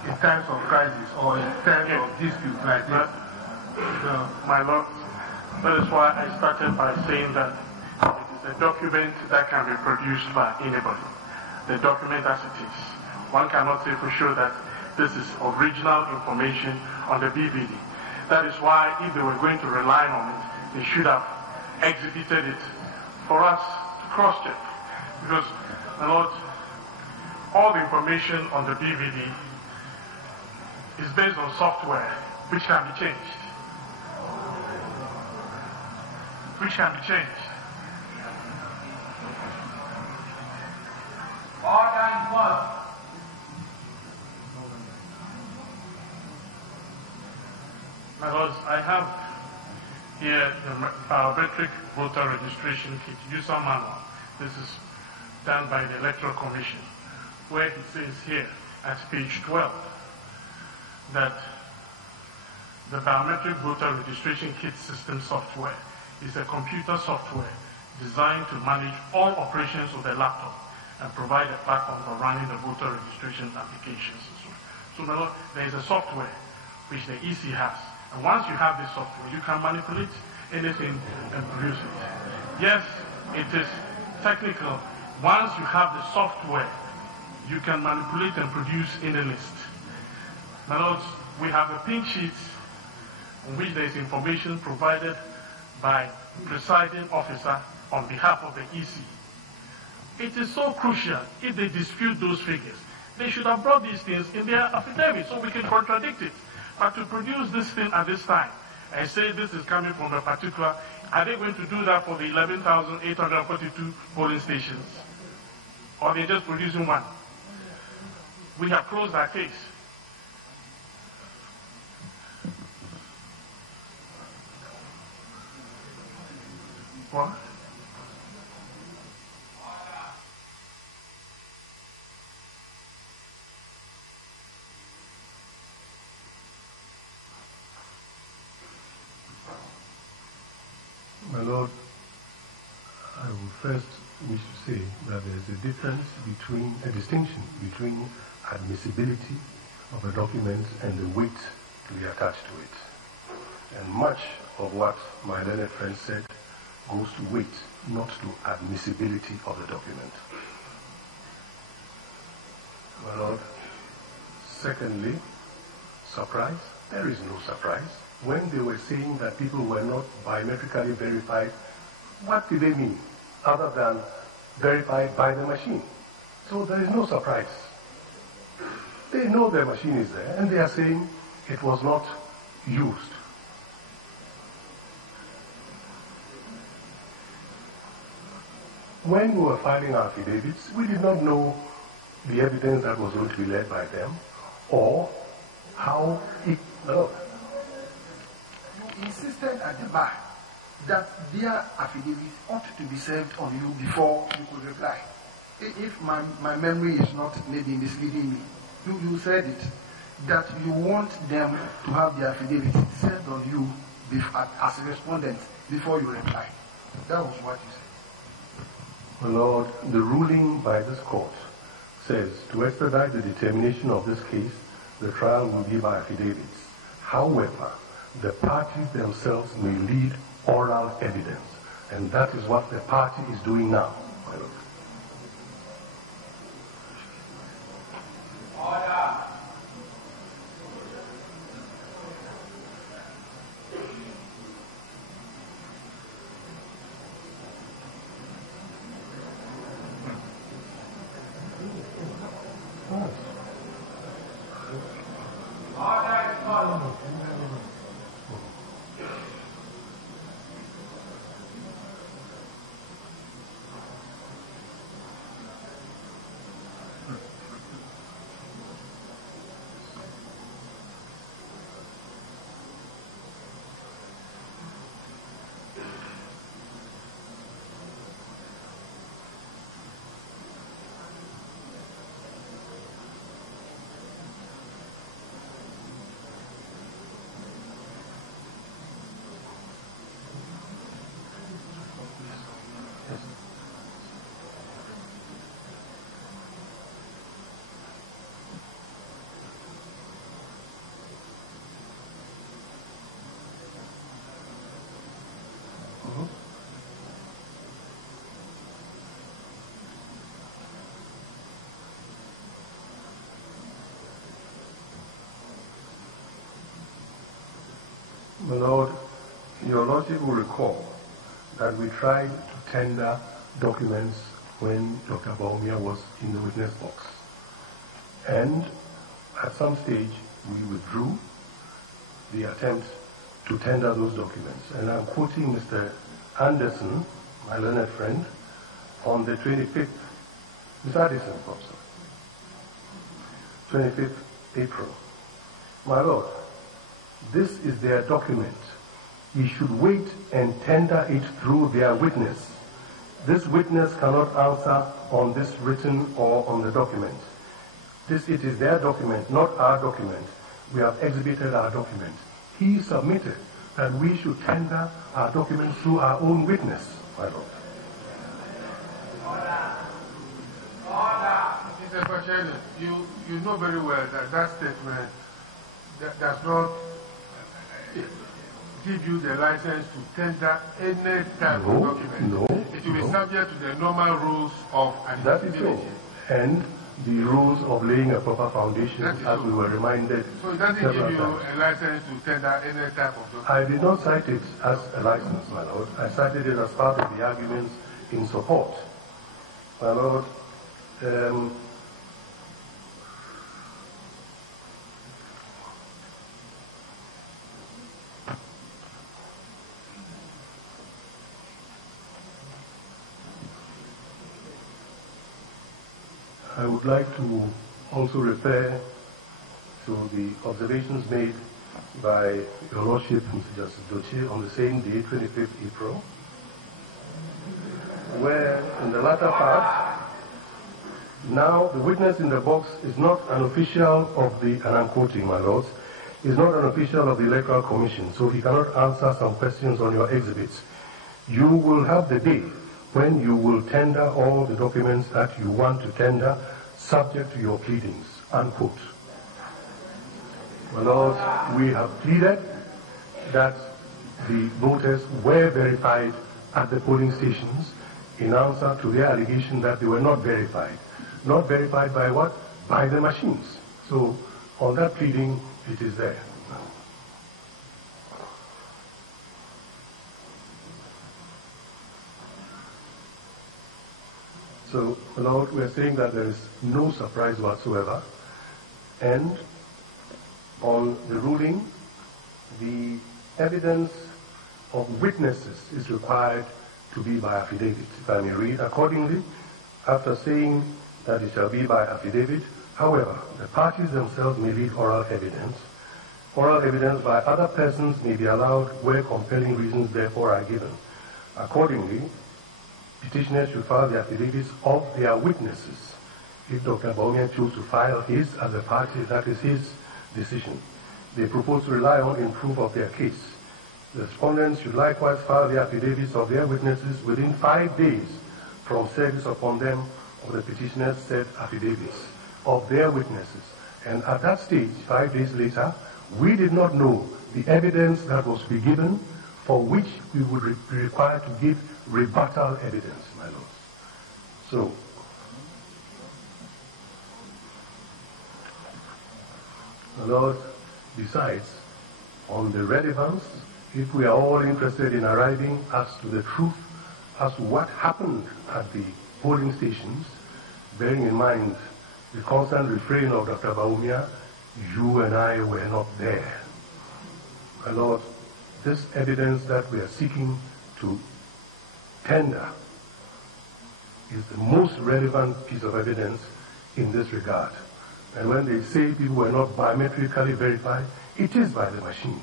in times of crisis or in times of dispute like this. My Lord, that is why I started by saying that it is a document that can be produced by anybody. The document as it is. One cannot say for sure that this is original information on the BVD. That is why if they were going to rely on it, they should have exhibited it for us to cross-check. Because, my Lord, all the information on the BVD is based on software which can be changed. My Lords, I have here the Biometric voter registration kit, user manual. This is done by the Electoral Commission, where it says here at page 12 that the Biometric voter registration kit system software is a computer software designed to manage all operations of the laptop and provide a platform for running the voter registration applications. So, my Lord, there is a software which the EC has. And once you have this software, you can manipulate anything and produce it. Yes, it is technical. Once you have the software, you can manipulate and produce any list. My Lords, we have a pink sheet on which there is information provided by the presiding officer on behalf of the EC. It is so crucial if they dispute those figures. They should have brought these things in their affidavit so we can contradict it. But to produce this thing at this time, I say this is coming from a particular, are they going to do that for the 11,842 polling stations? Or are they just producing one? We have closed our case. What? My Lord, I would first wish to say that there is a distinction between admissibility of a document and the weight to be attached to it. And much of what my learned friend said goes to weight, not to admissibility of the document. My Lord, secondly, surprise? There is no surprise. When they were saying that people were not biometrically verified, what did they mean other than verified by the machine? So there is no surprise. They know their machine is there, and they are saying it was not used. When we were filing our affidavits, we did not know the evidence that was going to be led by them, or how it developed. You insisted at the bar that their affidavits ought to be served on you before you could reply. If my memory is not maybe misleading me, you said it, that you want them to have their affidavits served on you as a respondent before you reply. That was what you said. My Lord, the ruling by this court says to expedite the determination of this case, the trial will be by affidavits. However, the parties themselves may lead oral evidence, and that is what the party is doing now, my Lord. My Lord, your Lordship will recall that we tried to tender documents when Dr. Baumia was in the witness box. And at some stage, we withdrew the attempt to tender those documents. And I'm quoting Mr. Anderson, my learned friend, on the 25th, Mr. Addison, 25th April. My Lord, this is their document. We should wait and tender it through their witness. This witness cannot answer on this written or on the document. It is their document, not our document. We have exhibited our document. He submitted that we should tender our document through our own witness, my Lord. Mr. Petition, you know very well that that statement does not give you the license to tender any type of document. No. It will be subject to the normal rules of admissibility. That is so. And the rules of laying a proper foundation, as we were reminded. So it doesn't give you a license to tender any type of document? I did not cite it as a license, my Lord. I cited it as part of the arguments in support. My Lord, I would like to also refer to the observations made by Your Lordship, Mr. Justice Doche, on the same day, 25th April, where in the latter part, now the witness in the box is not an official of the, and I'm quoting, my lords, is not an official of the Electoral Commission, so he cannot answer some questions on your exhibits. You will have the day when you will tender all the documents that you want to tender, subject to your pleadings, unquote. My lords, we have pleaded that the voters were verified at the polling stations in answer to their allegation that they were not verified. Not verified by what? By the machines. So on that pleading, it is there. So, Lord, we are saying that there is no surprise whatsoever, and on the ruling, the evidence of witnesses is required to be by affidavit. If I may read accordingly, after saying that it shall be by affidavit, however, the parties themselves may leave oral evidence. Oral evidence by other persons may be allowed where compelling reasons therefore are given. Accordingly, petitioners should file the affidavits of their witnesses. If Dr. Baumian chose to file his as a party, that is his decision. They propose to rely on in proof of their case. The respondents should likewise file the affidavits of their witnesses within 5 days from service upon them of the petitioners' said affidavits of their witnesses. And at that stage, 5 days later, we did not know the evidence that was to be given for which we would be required to give rebuttal evidence, my lord. So, the Lord decides on the relevance, if we are all interested in arriving as to the truth, as to what happened at the polling stations, bearing in mind the constant refrain of Dr. Baumia, you and I were not there. My Lord, this evidence that we are seeking to tender is the most relevant piece of evidence in this regard. And when they say people were not biometrically verified, it is by the machine.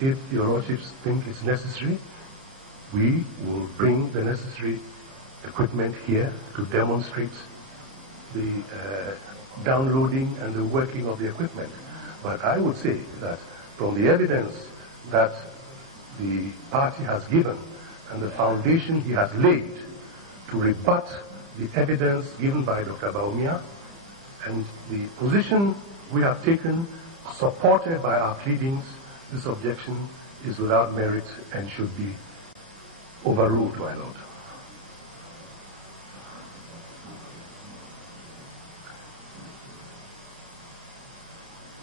If your lordships think it's necessary, we will bring the necessary equipment here to demonstrate the downloading and the working of the equipment. But I would say that from the evidence that the party has given and the foundation he has laid to rebut the evidence given by Dr. Baumia and the position we have taken supported by our pleadings, this objection is without merit and should be overruled, my lord.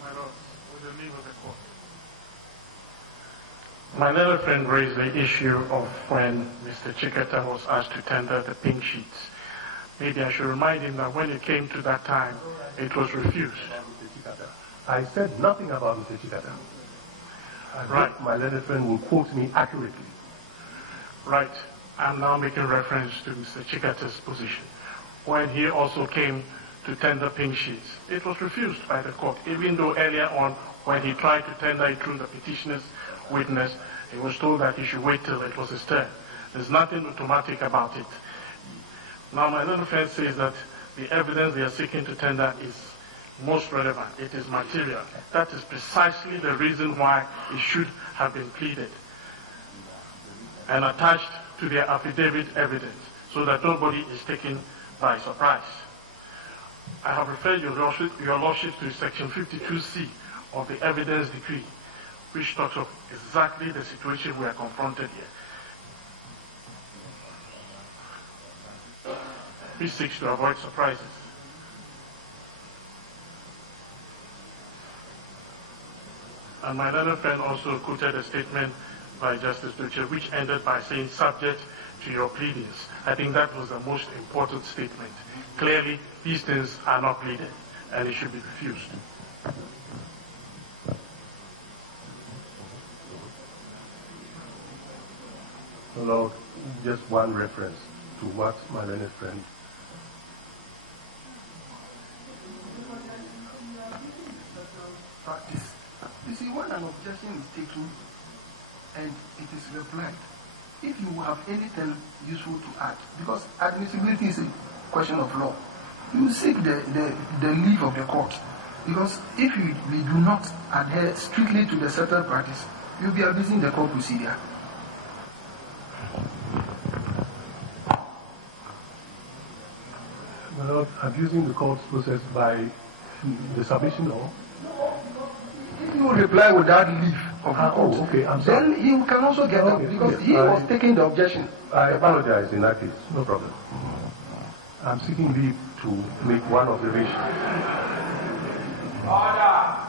My lord, with the leave of the court. My learned friend raised the issue of when Mr. Chiketa was asked to tender the pink sheets. Maybe I should remind him that when it came to that time, it was refused. I said nothing about Mr. Chiketa. Right. My learned friend will quote me accurately. Right. I'm now making reference to Mr. Chiketa's position. When he also came to tender pink sheets, it was refused by the court, even though earlier on, when he tried to tender it through the petitioner's witness, he was told that he should wait till it was his turn. There's nothing automatic about it. Now, my learned friend says that the evidence they are seeking to tender is most relevant. It is material. That is precisely the reason why it should have been pleaded and attached to their affidavit evidence so that nobody is taken by surprise. I have referred your lordship to section 52C of the evidence decree, which talks of exactly the situation we are confronted here. Which seeks to avoid surprises. And my learned friend also quoted a statement by Justice Duche, which ended by saying, subject to your pleadings. I think that was the most important statement. Clearly, these things are not pleaded, and it should be refused. Lord, just one reference to what my learned friend practice. You see, when an objection is taken and it is replied, if you have anything useful to add, because admissibility is a question of law, you seek the leave of the court. Because if we do not adhere strictly to the settled practice, you'll be abusing the court procedure. Well, abusing the court process by the submission of? If you reply without leave of the court, okay, I'm sorry. then he can also get up because he was taking the objection. I apologize in that case, no problem. I'm seeking leave to make one observation. Order!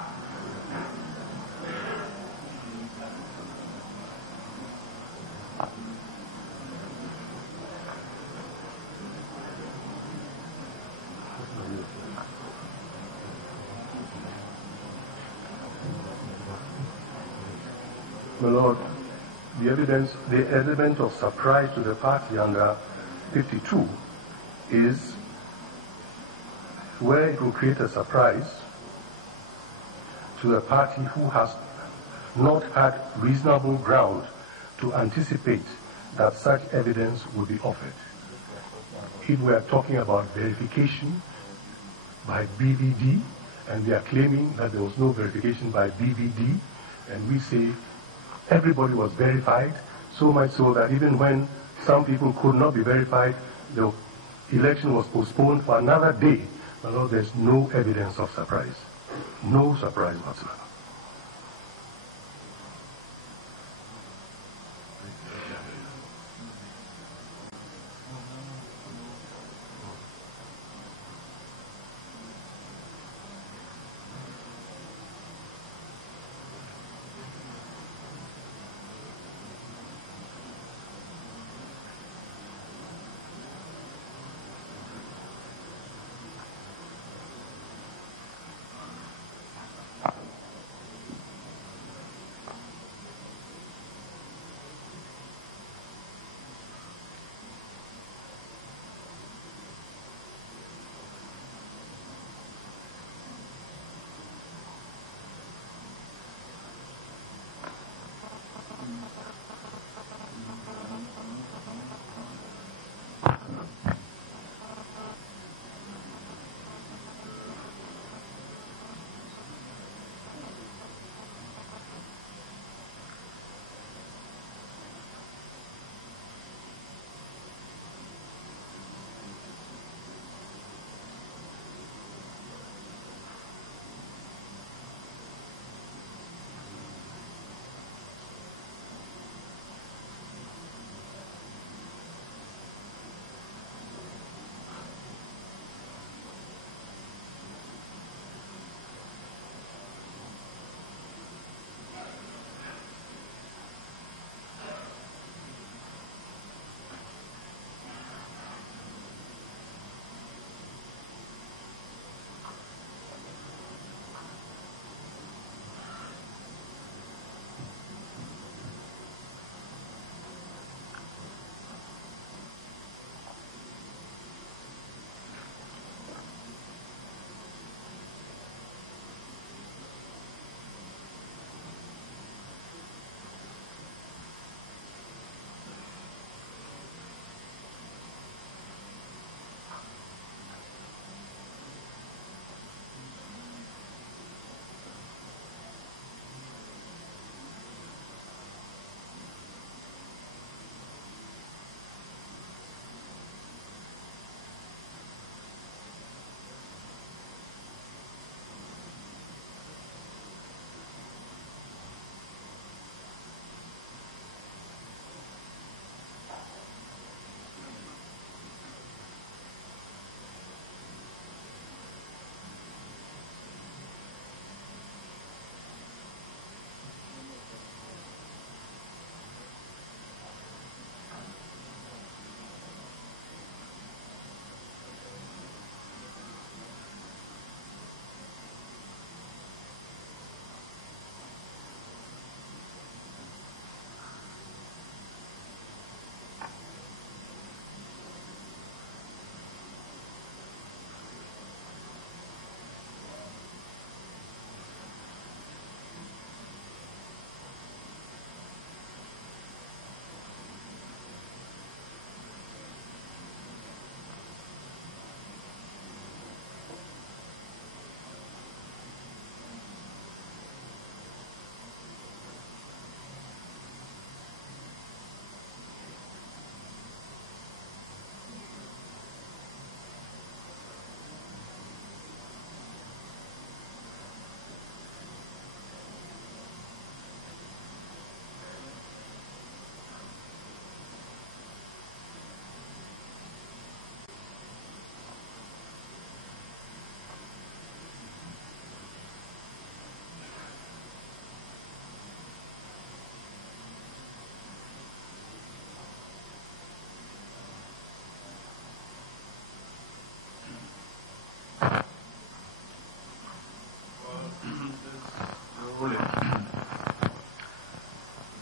My Lord, the element of surprise to the party under 52 is where it will create a surprise to a party who has not had reasonable ground to anticipate that such evidence would be offered. If we are talking about verification by BVD, and we are claiming that there was no verification by BVD, and we say everybody was verified, so much so that even when some people could not be verified, the election was postponed for another day. My Lord, there's no evidence of surprise. No surprise whatsoever.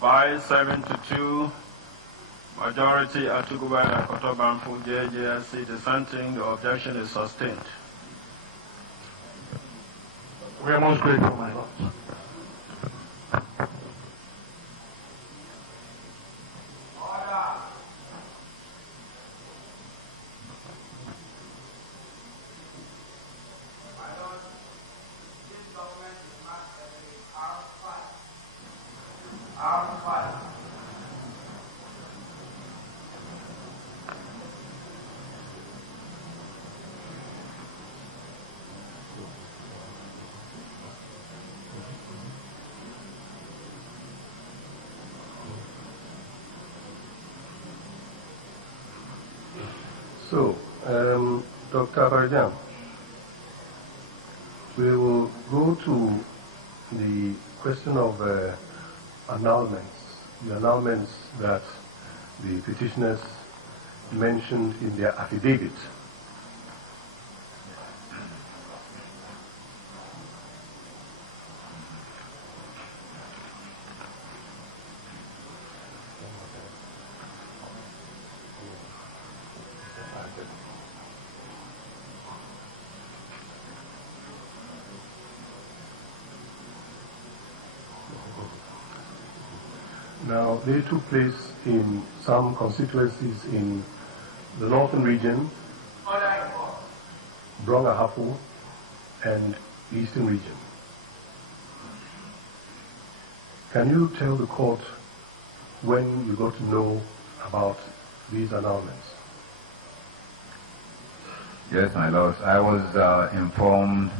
By 7 to 2, majority Atuguba and Kotobanfu JJSC dissenting, the objection is sustained. We are most grateful, my lords. So, Dr. Rajan, we will go to the question of annulments, the annulments that the petitioners mentioned in their affidavit. Now, they took place in some constituencies in the northern region, Brongahafu, and eastern region. Can you tell the court when you got to know about these annulments? Yes, my lords. I was informed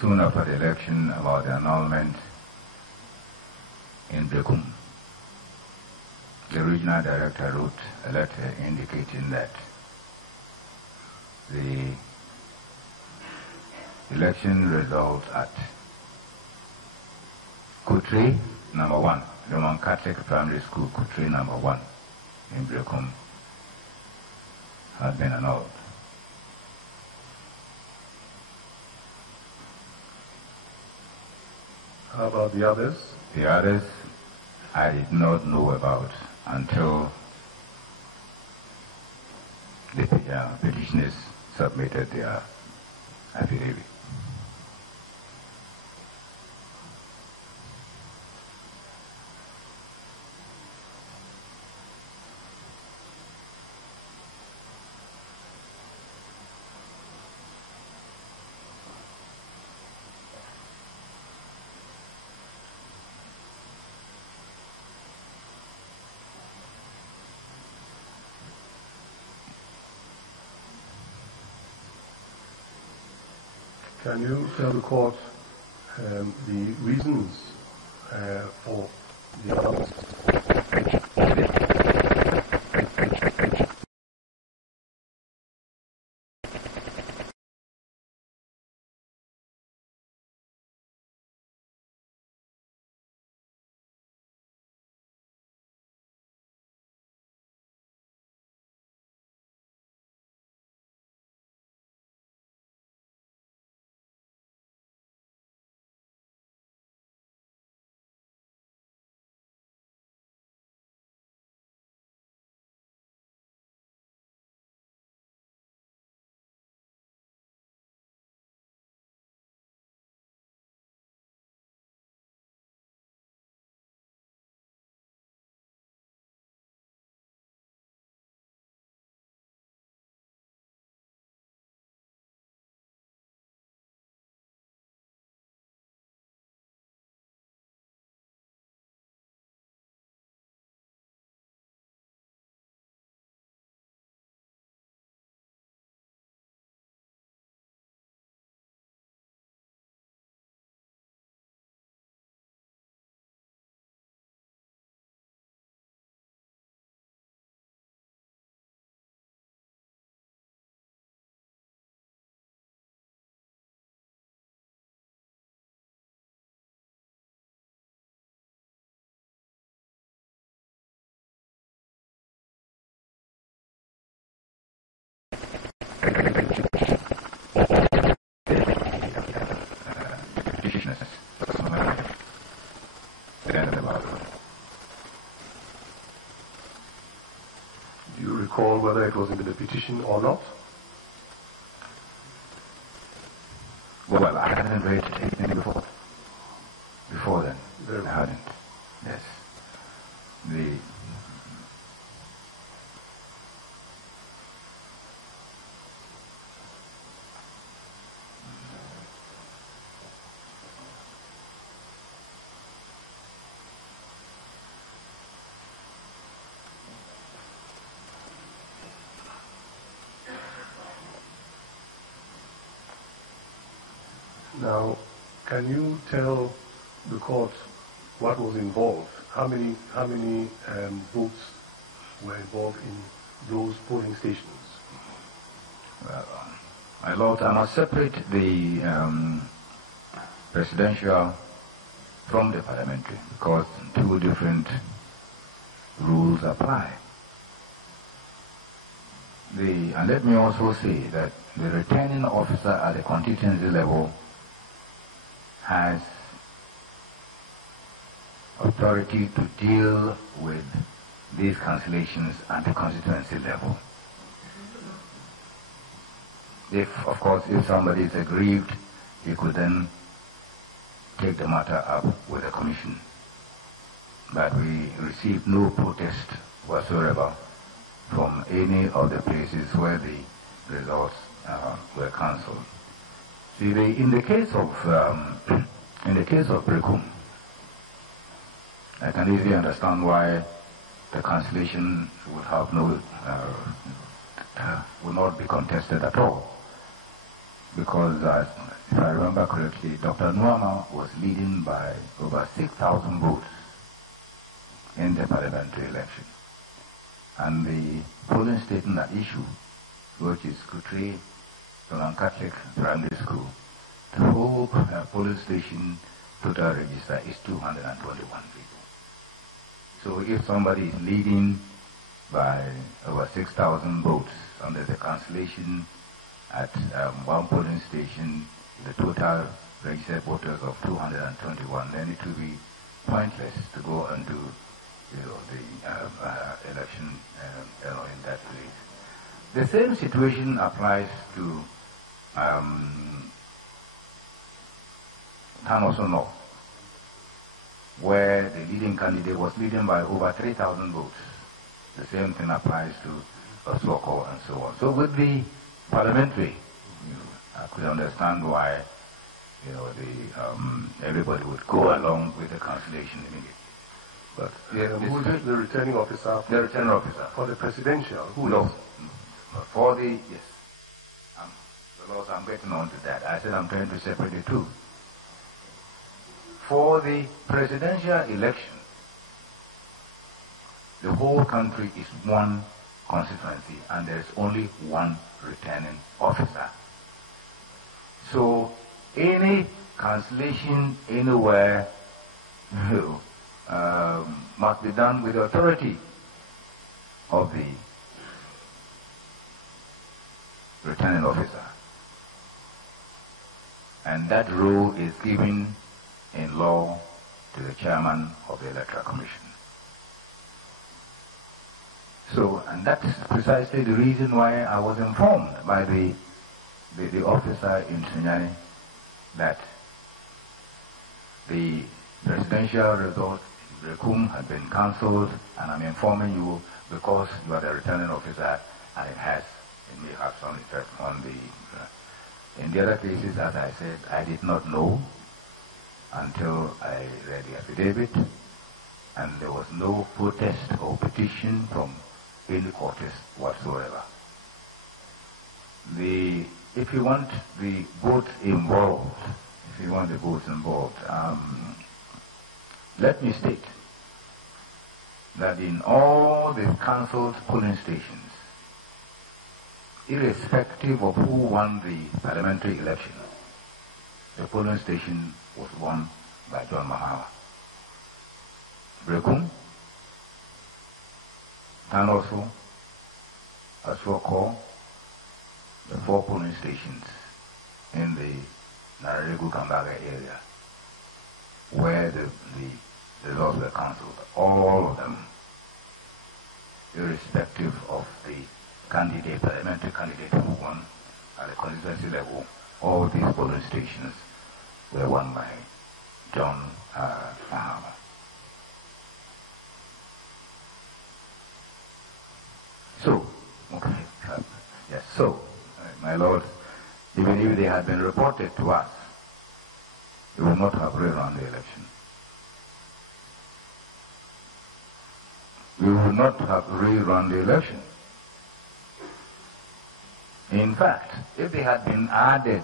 soon after the election about the annulment in Bekum. The regional director wrote a letter indicating that the election results at Kutri number 1, Roman Catholic Primary School, Kutri number 1 in Bekum, has been annulled. How about the others? The others I did not know about until the petitioners submitted their affidavit. Can you tell the court the reasons for the annulments? recall whether it was in the petition or not? Well, I hadn't read anything before. Before then, I hadn't. Yes. Now, can you tell the court what was involved? How many votes were involved in those polling stations? Well, my lord, I must separate the presidential from the parliamentary because two different rules apply. And let me also say that the returning officer at the constituency level has authority to deal with these cancellations at the constituency level. Of course, if somebody is aggrieved, he could then take the matter up with the commission. But we received no protest whatsoever from any of the places where the results were cancelled. See, in the case of Brekum, I can easily understand why the cancellation would have would not be contested at all, because if I remember correctly, Dr. Nuama was leading by over 6,000 votes in the parliamentary election, and the polling station at issue, which is Kutri Roman Catholic Primary School, the whole polling station total register is 221 people. So if somebody is leading by over 6,000 votes under the cancellation at one polling station, the total registered voters of 221, then it will be pointless to go and do the election in that place. The same situation applies to Tanoso North, where the leading candidate was leading by over 3,000 votes. The same thing applies to Osoko and so on. So with the parliamentary, I could understand why everybody would go along with the cancellation immediately. But who is the returning officer? The returning officer. For the presidential? Who no. is? For the, yes. I'm getting on to that. I said I'm trying to separate the two. For the presidential election, the whole country is one constituency and there is only one returning officer. So any cancellation anywhere must be done with the authority of the returning officer. And that role is given in law to the chairman of the Electoral Commission. So, and that's precisely the reason why I was informed by the officer in Sunyani that the presidential result in Brekum had been cancelled, and I'm informing you because you are the returning officer and it may have some effect on the, in the other cases, as I said, I did not know until I read the affidavit, and there was no protest or petition from any courtist whatsoever. If you want the votes involved, let me state that in all the cancelled polling stations, irrespective of who won the parliamentary election, the polling station was won by John Mahama. Brekum, Tanoso, Aswako, the 4 polling stations in the Naregu Kambaga area, where the results were cancelled, all of them irrespective of the candidate, parliamentary candidate who won at the constituency level. All these polling stations were won by John Mahama. So, okay, yes, so, my Lord, even if they had been reported to us, we would not have rerun the election. We would not have rerun the election. In fact, if they had been added,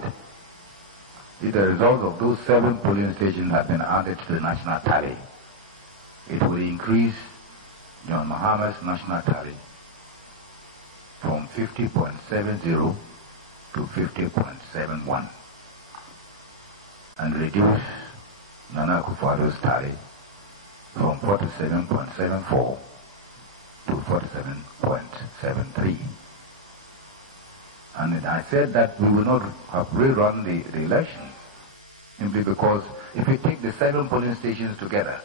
if the results of those 7 polling stations had been added to the national tally, it would increase John Mahama's national tally from 50.70 to 50.71 and reduce Nana Akufo-Addo's tally from 47.74 to 47.73. And I said that we will not have rerun the election simply because if we take the 7 polling stations together,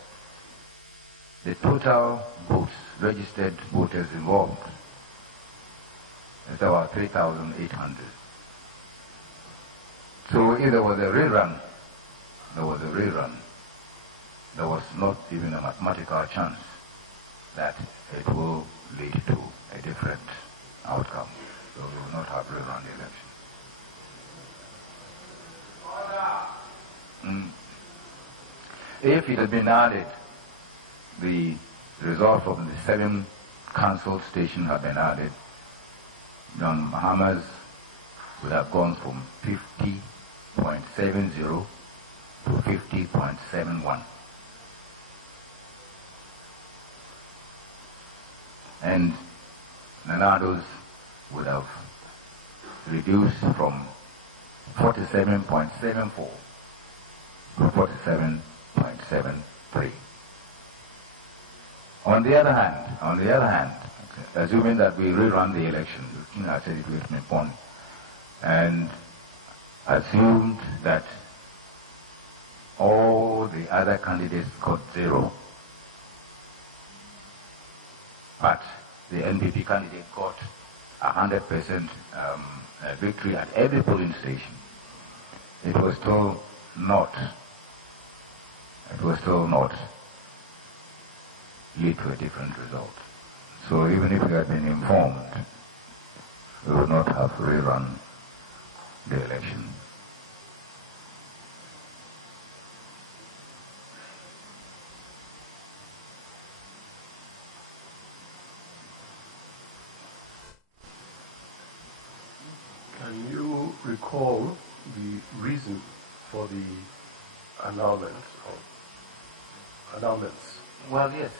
the total votes, registered voters involved, is about 3,800. So if there was a rerun, there was a rerun. There was not even a mathematical chance that it will lead to a different outcome. So we will not have rerun the election. If it had been added, the results of the 7 cancelled stations had been added, John Mahama's would have gone from 50.70 to 50.71. And Nanado's would have reduced from 47.74 to 47.73. On the other hand, assuming that we rerun the election, I said it with my point, and assumed that all the other candidates got 0, but the NPP candidate got 100% victory at every polling station, it was still not lead to a different result. So even if we had been informed, we would not have rerun the election. Can you recall the reason for the annulment or annulments? Well, yes.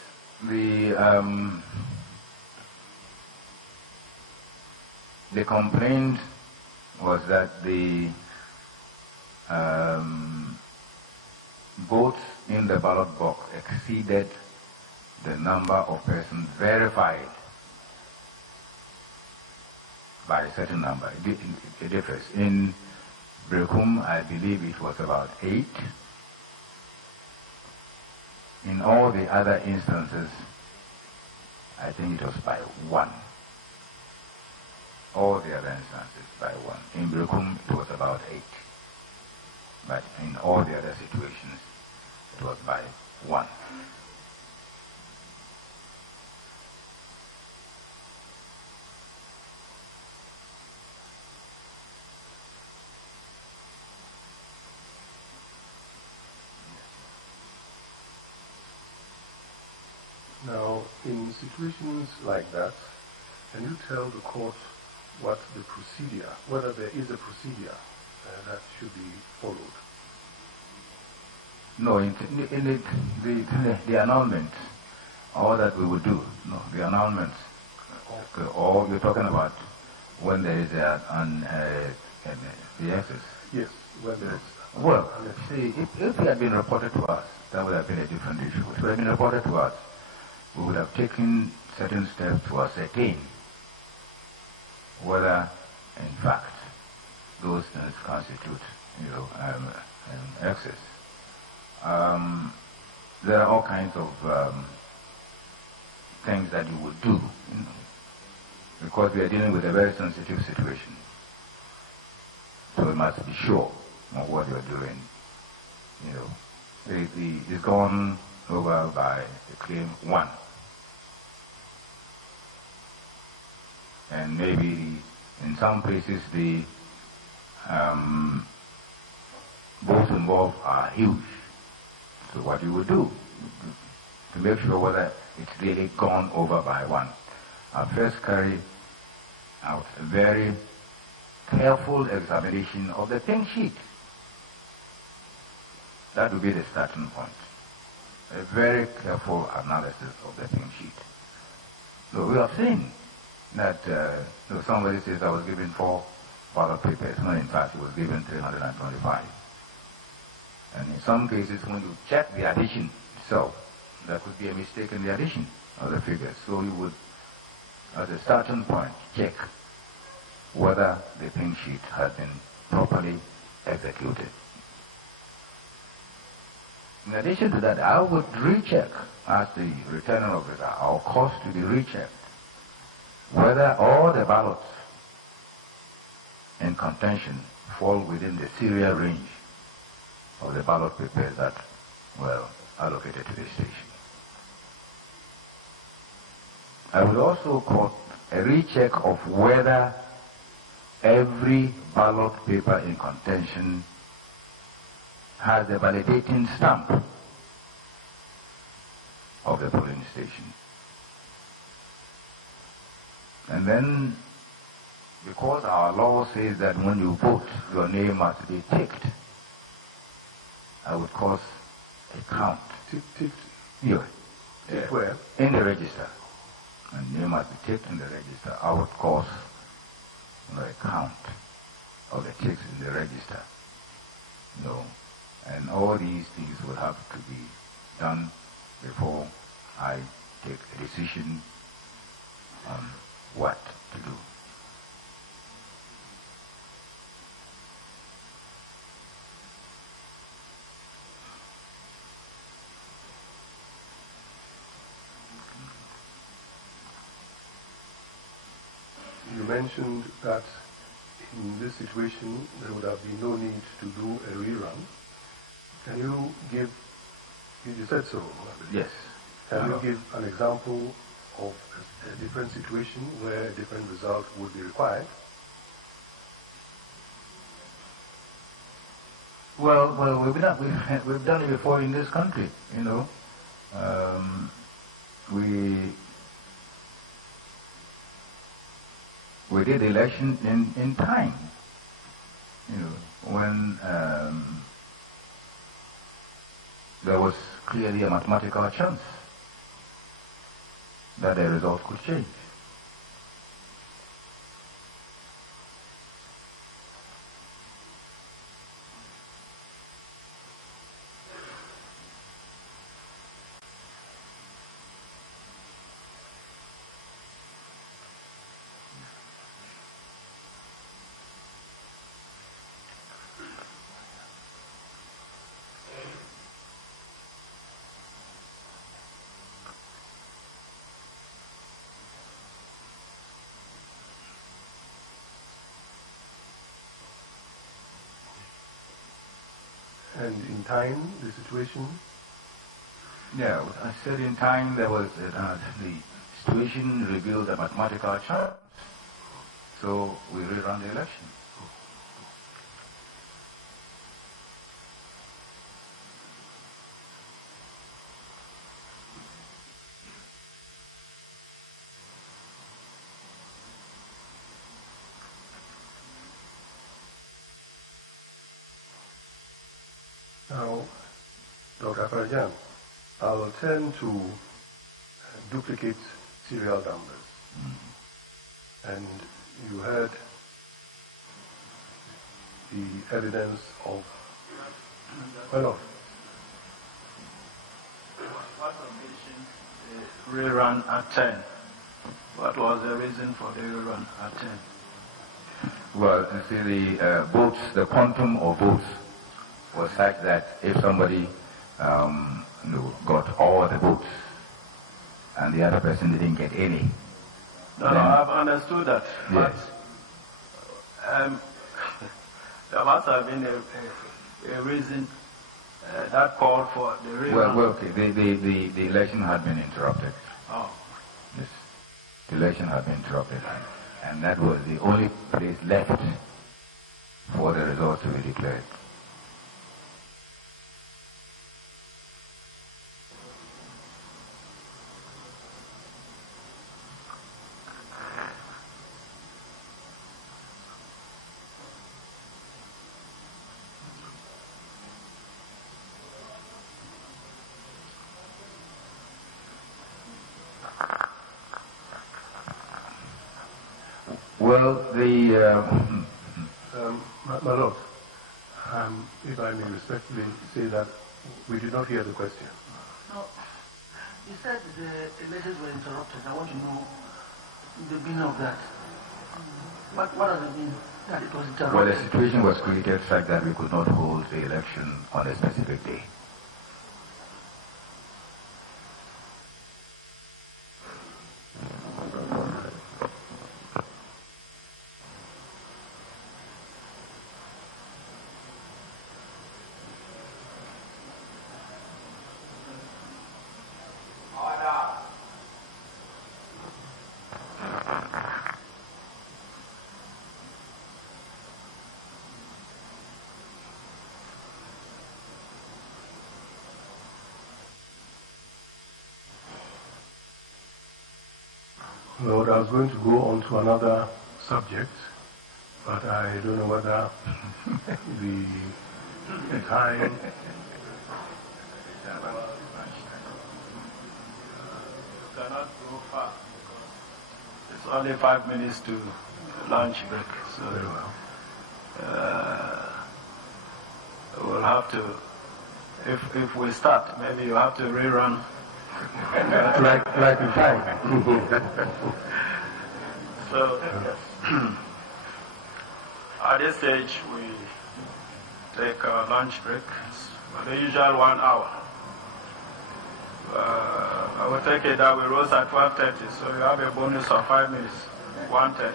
The complaint was that the votes in the ballot box exceeded the number of persons verified by a certain number. It differs. In Brekum, I believe it was about 8. In all the other instances, I think it was by 1. All the other instances by 1. In Brekum, it was about 8. But in all the other situations, it was by 1. Now, in situations like that, can you tell the court what the procedure, whether there is a procedure that should be followed? No, in the annulment, all that we would do, no, the annulments, all you're talking about when there is the access. Yes, when there is. Well, see, if it had been reported to us, that would have been a different issue. If it had been reported to us, we would have taken certain steps to ascertain whether, in fact, those things constitute, access. There are all kinds of things that you would do, because we are dealing with a very sensitive situation. So we must be sure of what you're doing. It's gone over by the claim 1. And maybe in some places the votes involved are huge. So what you would do to make sure whether it's really gone over by 1, I'll first carry out a very careful examination of the pink sheet. That would be the starting point. A very careful analysis of the pink sheet. So we have seen that somebody says I was given 4 ballot papers, when in fact he was given 325. And in some cases, when you check the addition itself, there could be a mistake in the addition of the figures. So you would, as a starting point, check whether the pink sheet has been properly executed. In addition to that, I would recheck, as the returning officer, our cost to be rechecked, whether all the ballots in contention fall within the serial range of the ballot papers that were allocated to the station. I would also call a recheck of whether every ballot paper in contention has the validating stamp of the polling station. And then, because our law says that when you vote, your name must be ticked, I would cause a count. Ticked? Yeah. Ticked where? In the register. And name must be ticked in the register. I would cause a count of the ticks in the register. And all these things will have to be done before I take a decision on what to do. You mentioned that in this situation there would have been no need to do a rerun. Can you give, you said so? Yes. Can you give an example of a different situation where a different result would be required? Well, we've done it before in this country, we did the election in time, when there was clearly a mathematical chance that the result could change. And in time, the situation? Yeah, I said in time there was the situation revealed a mathematical chance. So we rerun the election. Now, Dr. Farajan, I'll turn to duplicate serial numbers. And you heard the evidence of, What rerun at 10? What was the reason for the rerun at 10? Well, you see, the votes, the quantum of votes was such that if somebody got all the votes, and the other person didn't get any. No, I've understood that. Yes. There must have been a reason that called for the reason. Well, okay. The election had been interrupted. Oh. Yes. The election had been interrupted, and that was the only place left for the results to be declared. Well, my Lord, if I may respectfully say that we did not hear the question. No, you said the elections were interrupted. I want to know the meaning of that. What does it mean that it was interrupted? Well, the situation was created such that we could not hold the election on a specific day. Lord, I was going to go on to another subject, but I don't know whether the time... Cannot go far because it's only 5 minutes to lunch break. So very well. We'll have to, if we start, maybe you have to rerun. like the time. So at this stage we take a lunch break, the usual 1 hour. I will take it that we rose at 12:30, so you have a bonus of 5 minutes, 1:30.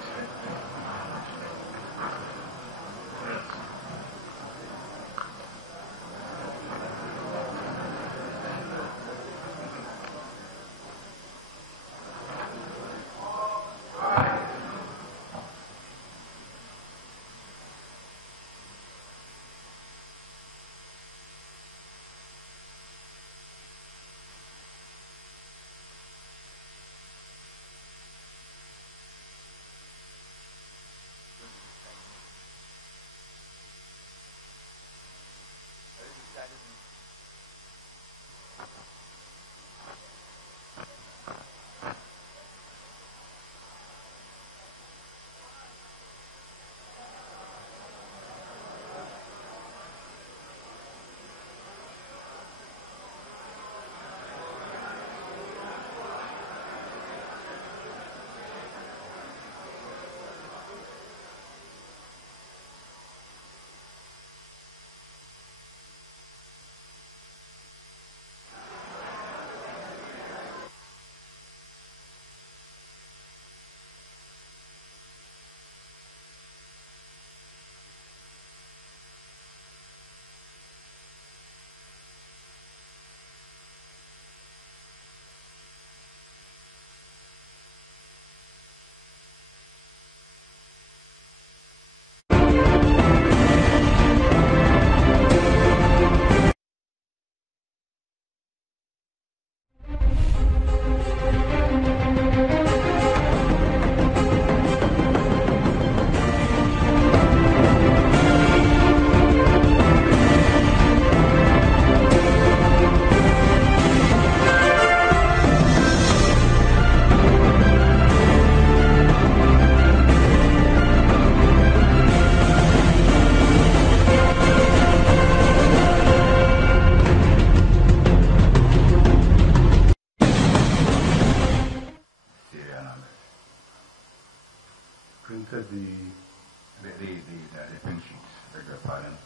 the pink sheets, beg your pardon.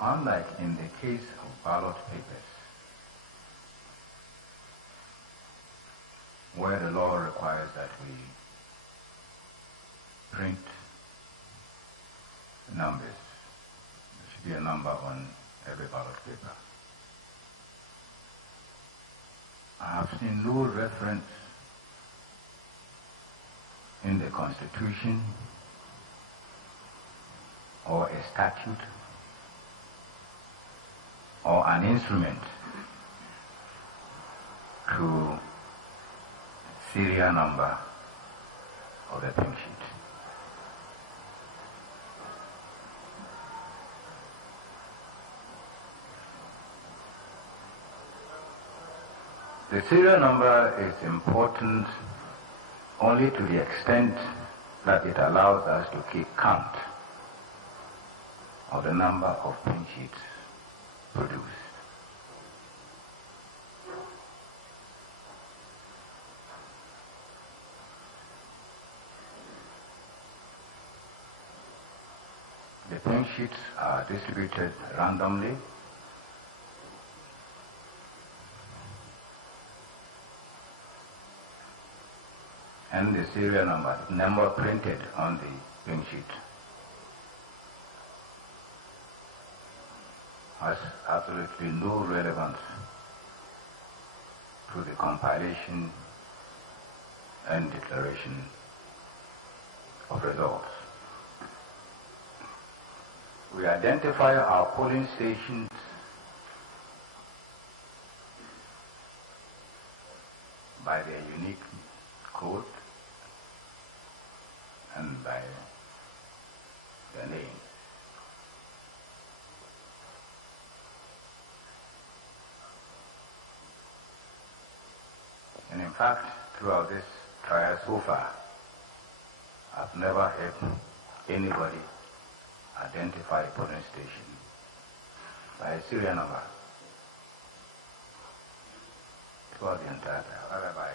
unlike in the case of ballot papers, where the law requires that we print numbers, there should be a number on every ballot paper. I have seen no reference in the Constitution or a statute or an instrument to serial number of the pink sheet. The serial number is important only to the extent that it allows us to keep count of the number of pink sheets produced. The pink sheets are distributed randomly and the serial number printed on the pink sheet has absolutely no relevance to the compilation and declaration of results. We identify our polling stations by their unique code and by their name. And in fact, throughout this trial so far, I've never heard anybody identify a polling station by a serial number throughout the entire trial, either by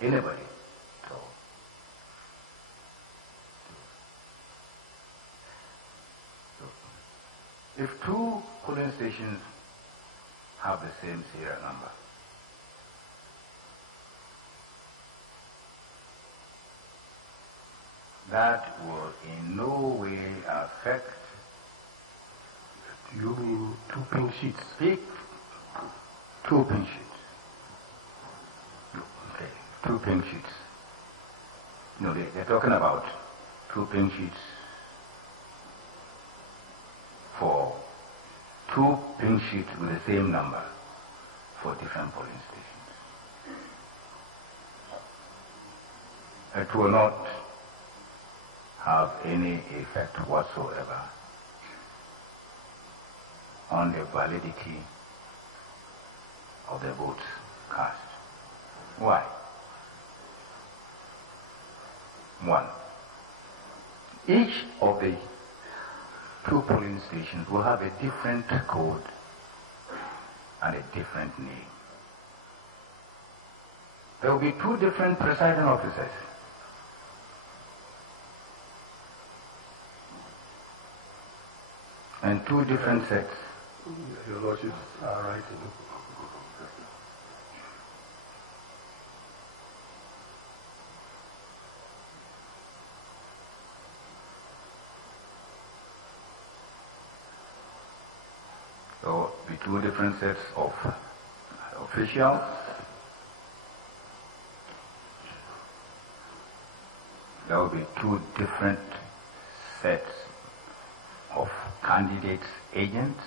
anybody at all. So, if two polling stations have the same serial number, that will in no way affect. You mean two pink sheets? Two pink sheets. Okay, two pink sheets. No, they're talking about two pink sheets for two pink sheets with the same number for different polling stations. It will not have any effect whatsoever on the validity of the votes cast. Why? One, each of the two polling stations will have a different code and a different name. There will be two different presiding officers. And two different sets. Your Lordship are right. So, be two different sets of officials. There will be two different sets of candidates' agents.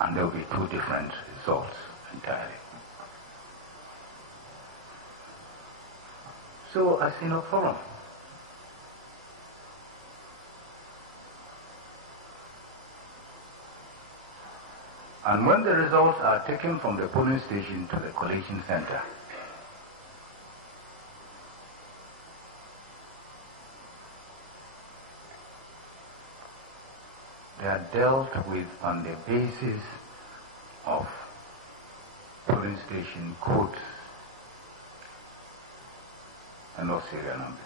And there will be two different results entirely. So I see no problem. And when the results are taken from the polling station to the collation center, they are dealt with on the basis of polling station codes and no serial numbers.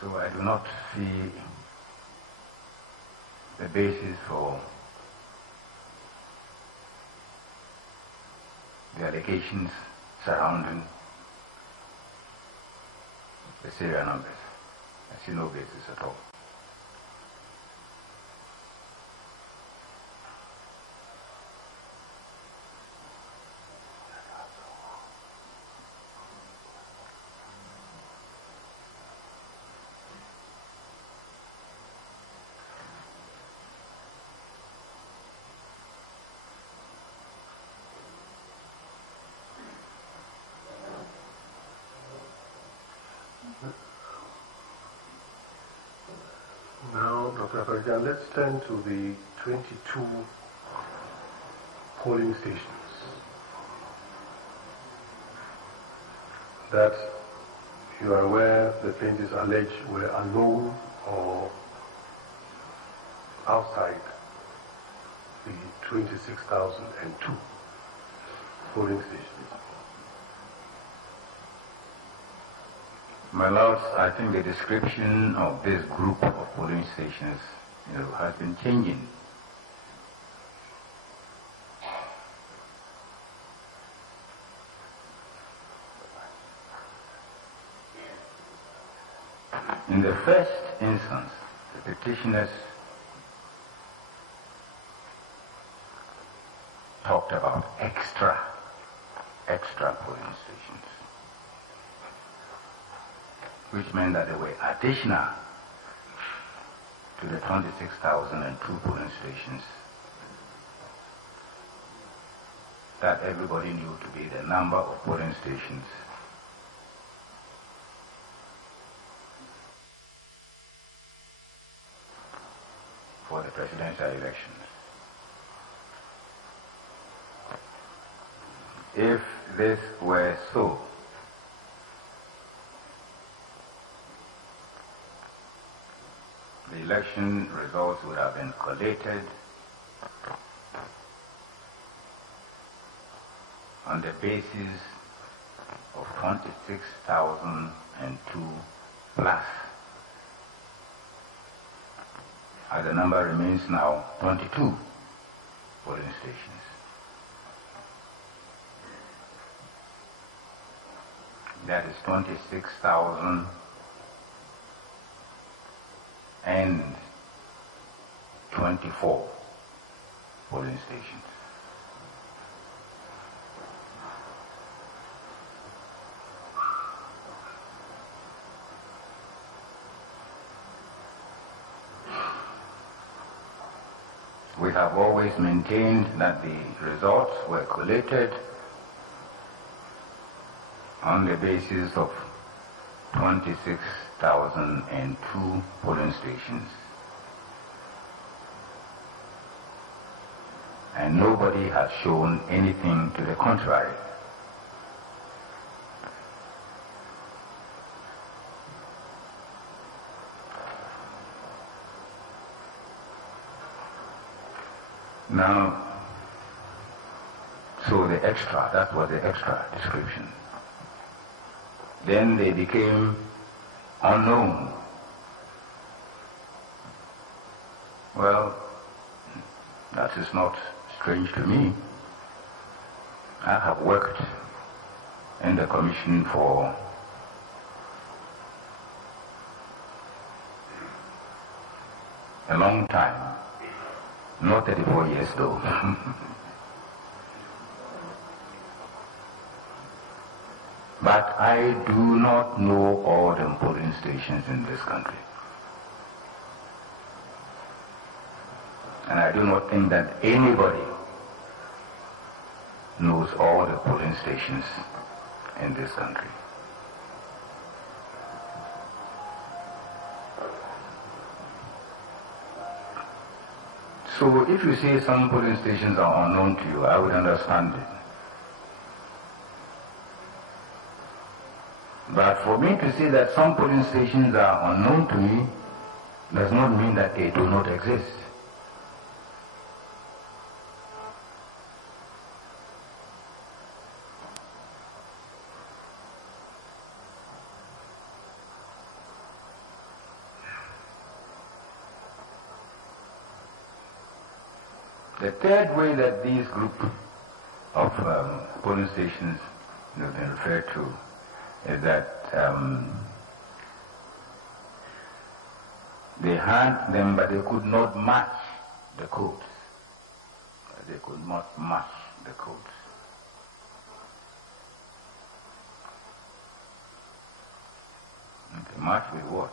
So I do not see the basis for the allegations surrounding the serial numbers. I see no basis at all. Now, Dr. Farjan, let's turn to the 22 polling stations that you are aware the plaintiffs allege were unknown or outside the 26,002 polling stations. My lords, I think the description of this group of polling stations, has been changing. In the first instance, the petitioners talked about extra polling stations, which meant that they were additional to the 26,002 polling stations that everybody knew to be the number of polling stations for the presidential elections. If this were so, the election results would have been collated on the basis of 26,002 plus. As the number remains now 22 polling stations. That is 26,000 and 24 polling stations. We have always maintained that the results were collated on the basis of 26,002 polling stations. And nobody has shown anything to the contrary. Now, so the extra, that was the extra description. Then they became unknown. Well, that is not strange to me. I have worked in the commission for a long time. Not 34 years though. But I do not know all the polling stations in this country. And I do not think that anybody knows all the polling stations in this country. So if you say some polling stations are unknown to you, I would understand it. But for me to say that some polling stations are unknown to me does not mean that they do not exist. The third way that these group of polling stations have been referred to is that they had them, but they could not match the codes. They could not match the codes. Okay, match with what?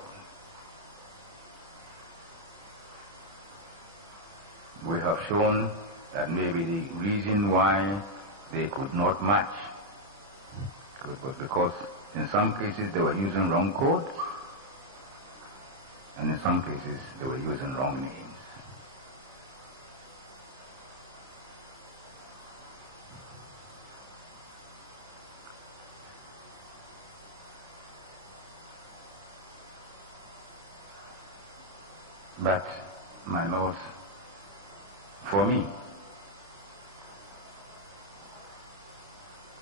We have shown that maybe the reason why they could not match was because in some cases they were using wrong codes, and in some cases they were using wrong names. But, my lords, for me,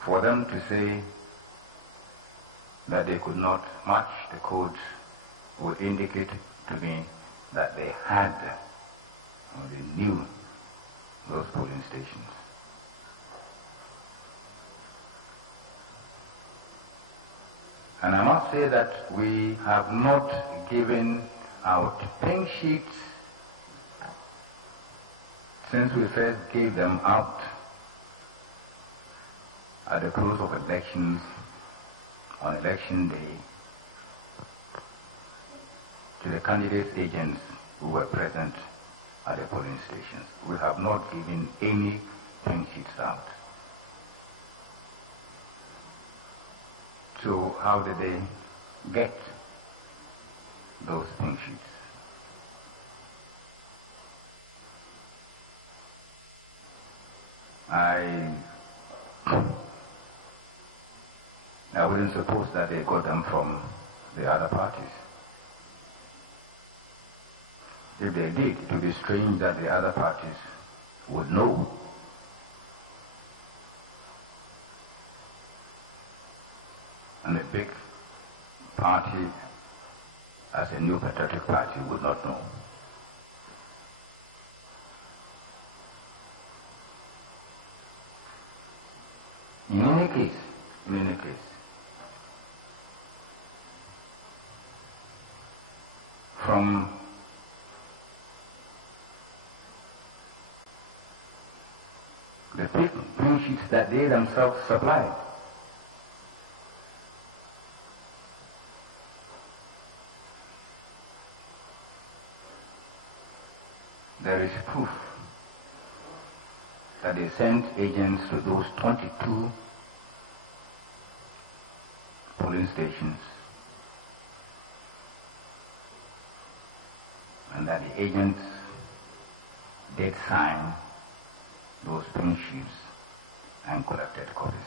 for them to say that they could not match the codes would indicate to me that they had or they knew those polling stations. And I must say that we have not given out pink sheets since we first gave them out at the close of elections on election day to the candidate agents who were present at the polling stations. We have not given any pink sheets out. So how did they get those pink sheets? I wouldn't suppose that they got them from the other parties. If they did, it would be strange that the other parties would know. And a big party, as a new patriotic party, would not know. In any case, from the pink sheets that they themselves supplied, there is proof that they sent agents to those 22 polling stations, and that the agents did sign those pink sheets and collected copies.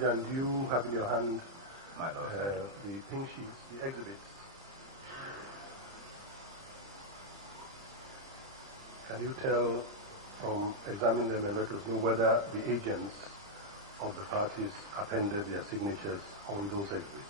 Jan, do you have in your hand the pink sheets, the exhibits? Can you tell from examining them and let us know whether the agents of the parties appended their signatures on those exhibits?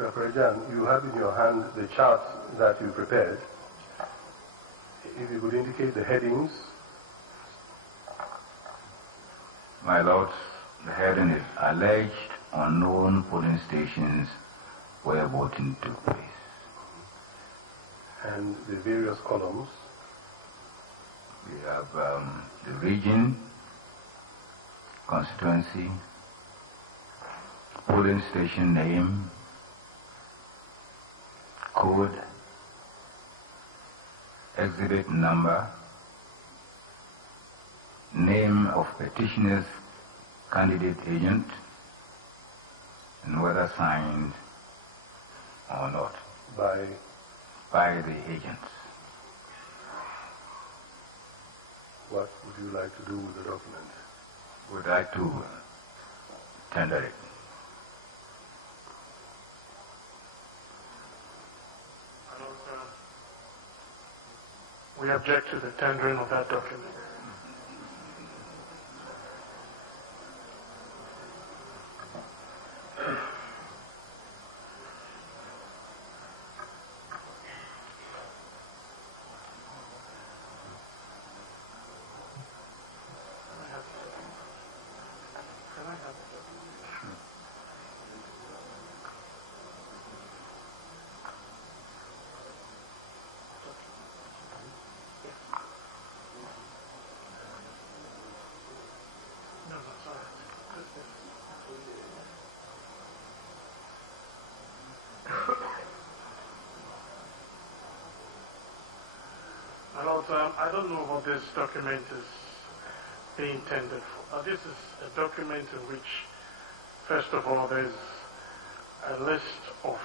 Dr. Prejan, you have in your hand the chart that you prepared. If you could indicate the headings. My lords, the heading is alleged unknown polling stations where voting took place. And the various columns. We have the region, constituency, polling station name, code, exhibit number, name of petitioner's candidate agent, and whether signed or not by the agents. What would you like to do with the document? Would like to tender it. We object to the tendering of that document. I don't know what this document is being tendered for. This is a document in which, first of all, there's a list of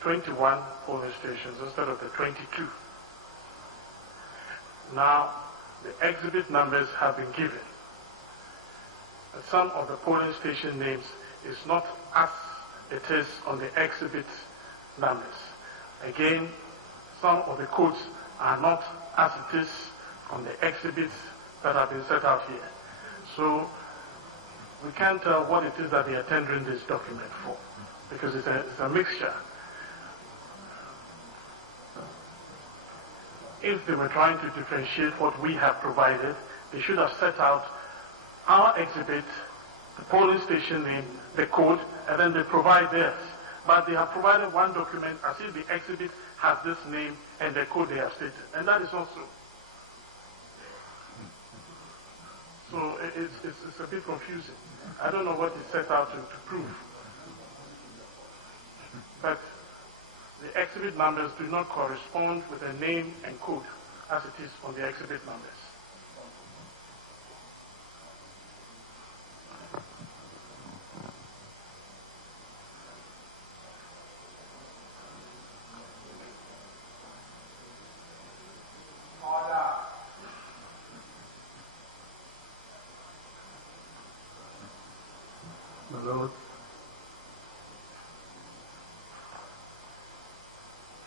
21 polling stations instead of the 22. Now, the exhibit numbers have been given. But some of the polling station names is not as it is on the exhibit numbers. Again, some of the codes are not as it is on the exhibits that have been set out here. So we can't tell what it is that they are tendering this document for, because it's a mixture. If they were trying to differentiate what we have provided, they should have set out our exhibit, the polling station name, the code, and then they provide theirs. But they have provided one document as if the exhibit has this name and the code they have stated. And that is not so. So it's a bit confusing. I don't know what it's set out to prove. But the exhibit numbers do not correspond with the name and code as it is on the exhibit numbers.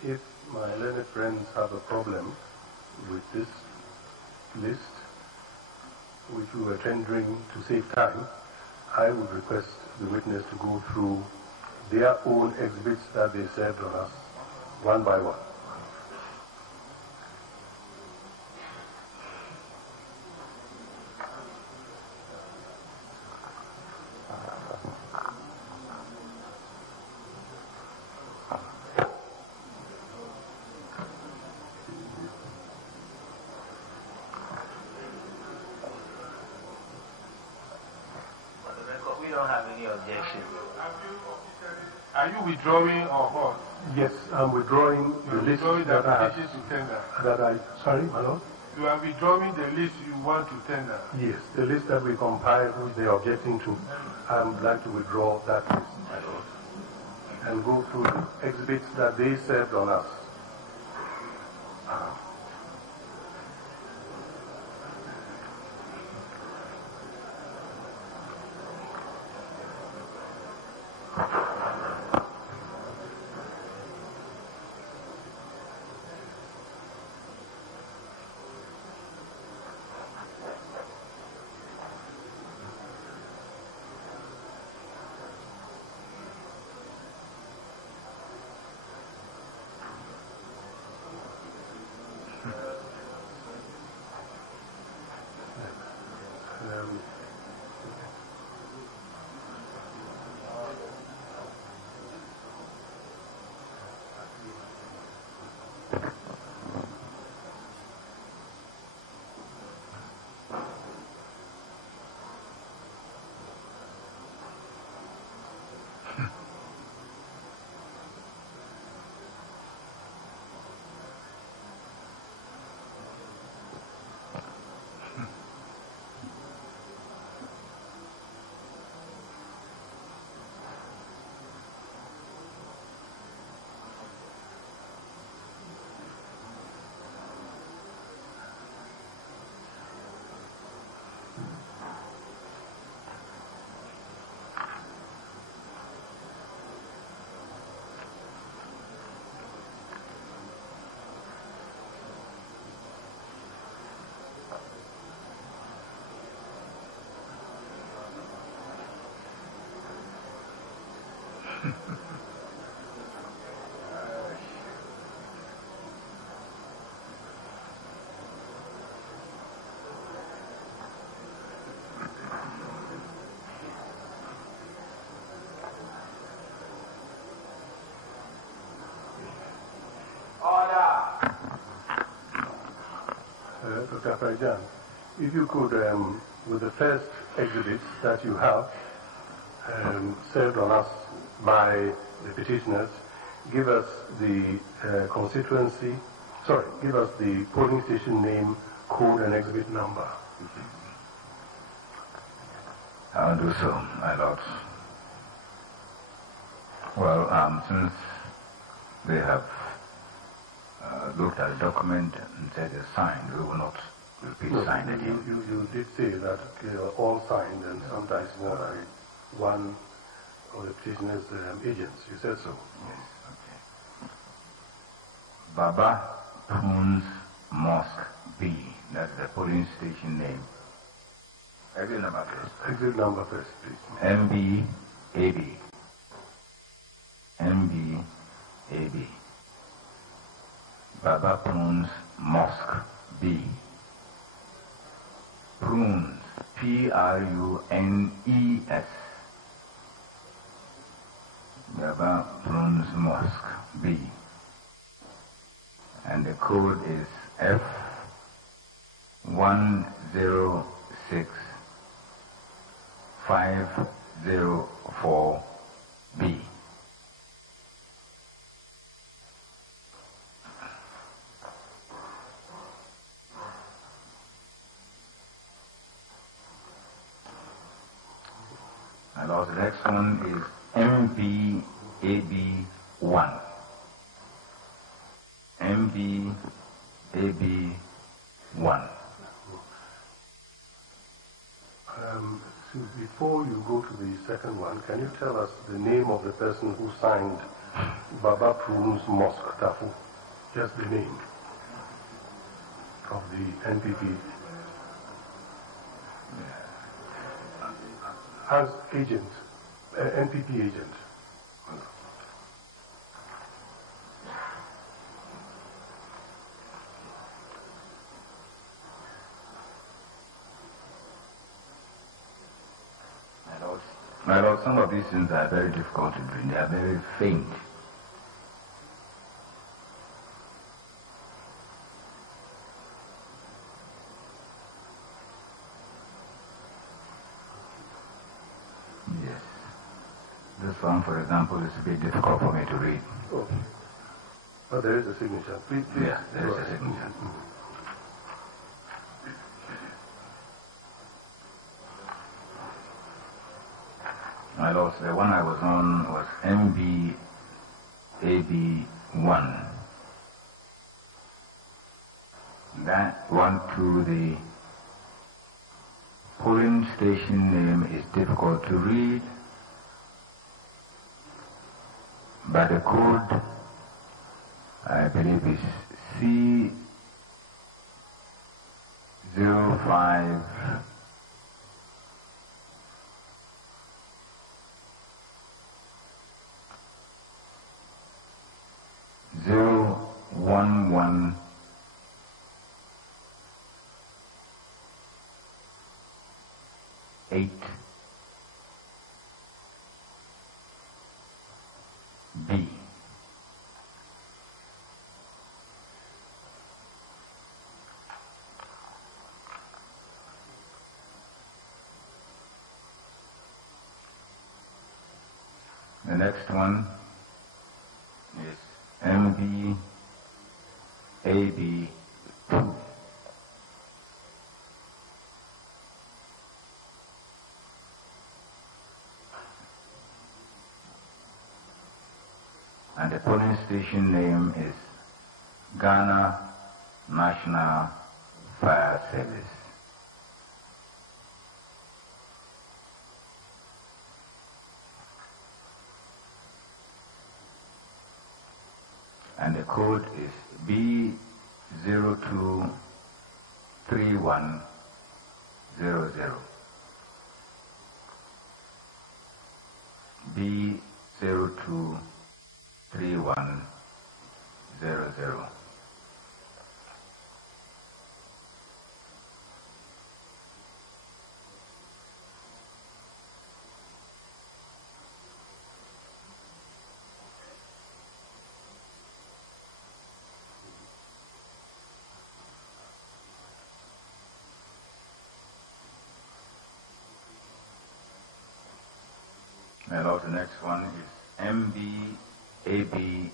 If my learned friends have a problem with this list, which we were tendering to save time, I would request the witness to go through their own exhibits that they served on us, one by one. Are you withdrawing or what? Yes, I'm withdrawing the list that I have. Sorry, my lord? You are withdrawing the list you want to tender? Yes, the list that we compiled, which they are objecting to. I would like to withdraw that list, my lord, and go through the exhibits that they served on us. Dr. Farajan, if you could, with the first exhibits that you have served on us by the petitioners, give us the constituency, give us the polling station name, code, and exhibit number. I'll do so, my lords. Well, since they have looked at the document and said it's signed, we will not repeat sign again. You did say that all signed, and sometimes more than one of the petitioner's agents. You said so. Yes, okay. Baba Prunes Mosque B. That's the polling station name. Exit number first. Exit number first, please. MB-AB. MB-AB. Baba Prunes Mosque B. Prunes, P-R-U-N-E-S. Baba Prunes Mosque B. And the code is F106504B. And also the next one is MBAB1. MBAB1. So before you go to the second one, can you tell us the name of the person who signed Baba Prunes Mosque Tafu? Just the name of the NPP. As agent, NPP agent. My lord, some of these things are very difficult to do. They are very faint. Yes. This one, for example, is a bit difficult for me to read. Okay. But there is a signature. Please. Yeah, there is a signature. My lord, the one I was on was MBAB1. That one to the polling station name is difficult to read, but the code, I believe, is C05 011 8 B. The next one is MBAB2. And the polling station name is Ghana National Fire Service. And the code is B023100. B023100. My Lord, the next one is MBAB3.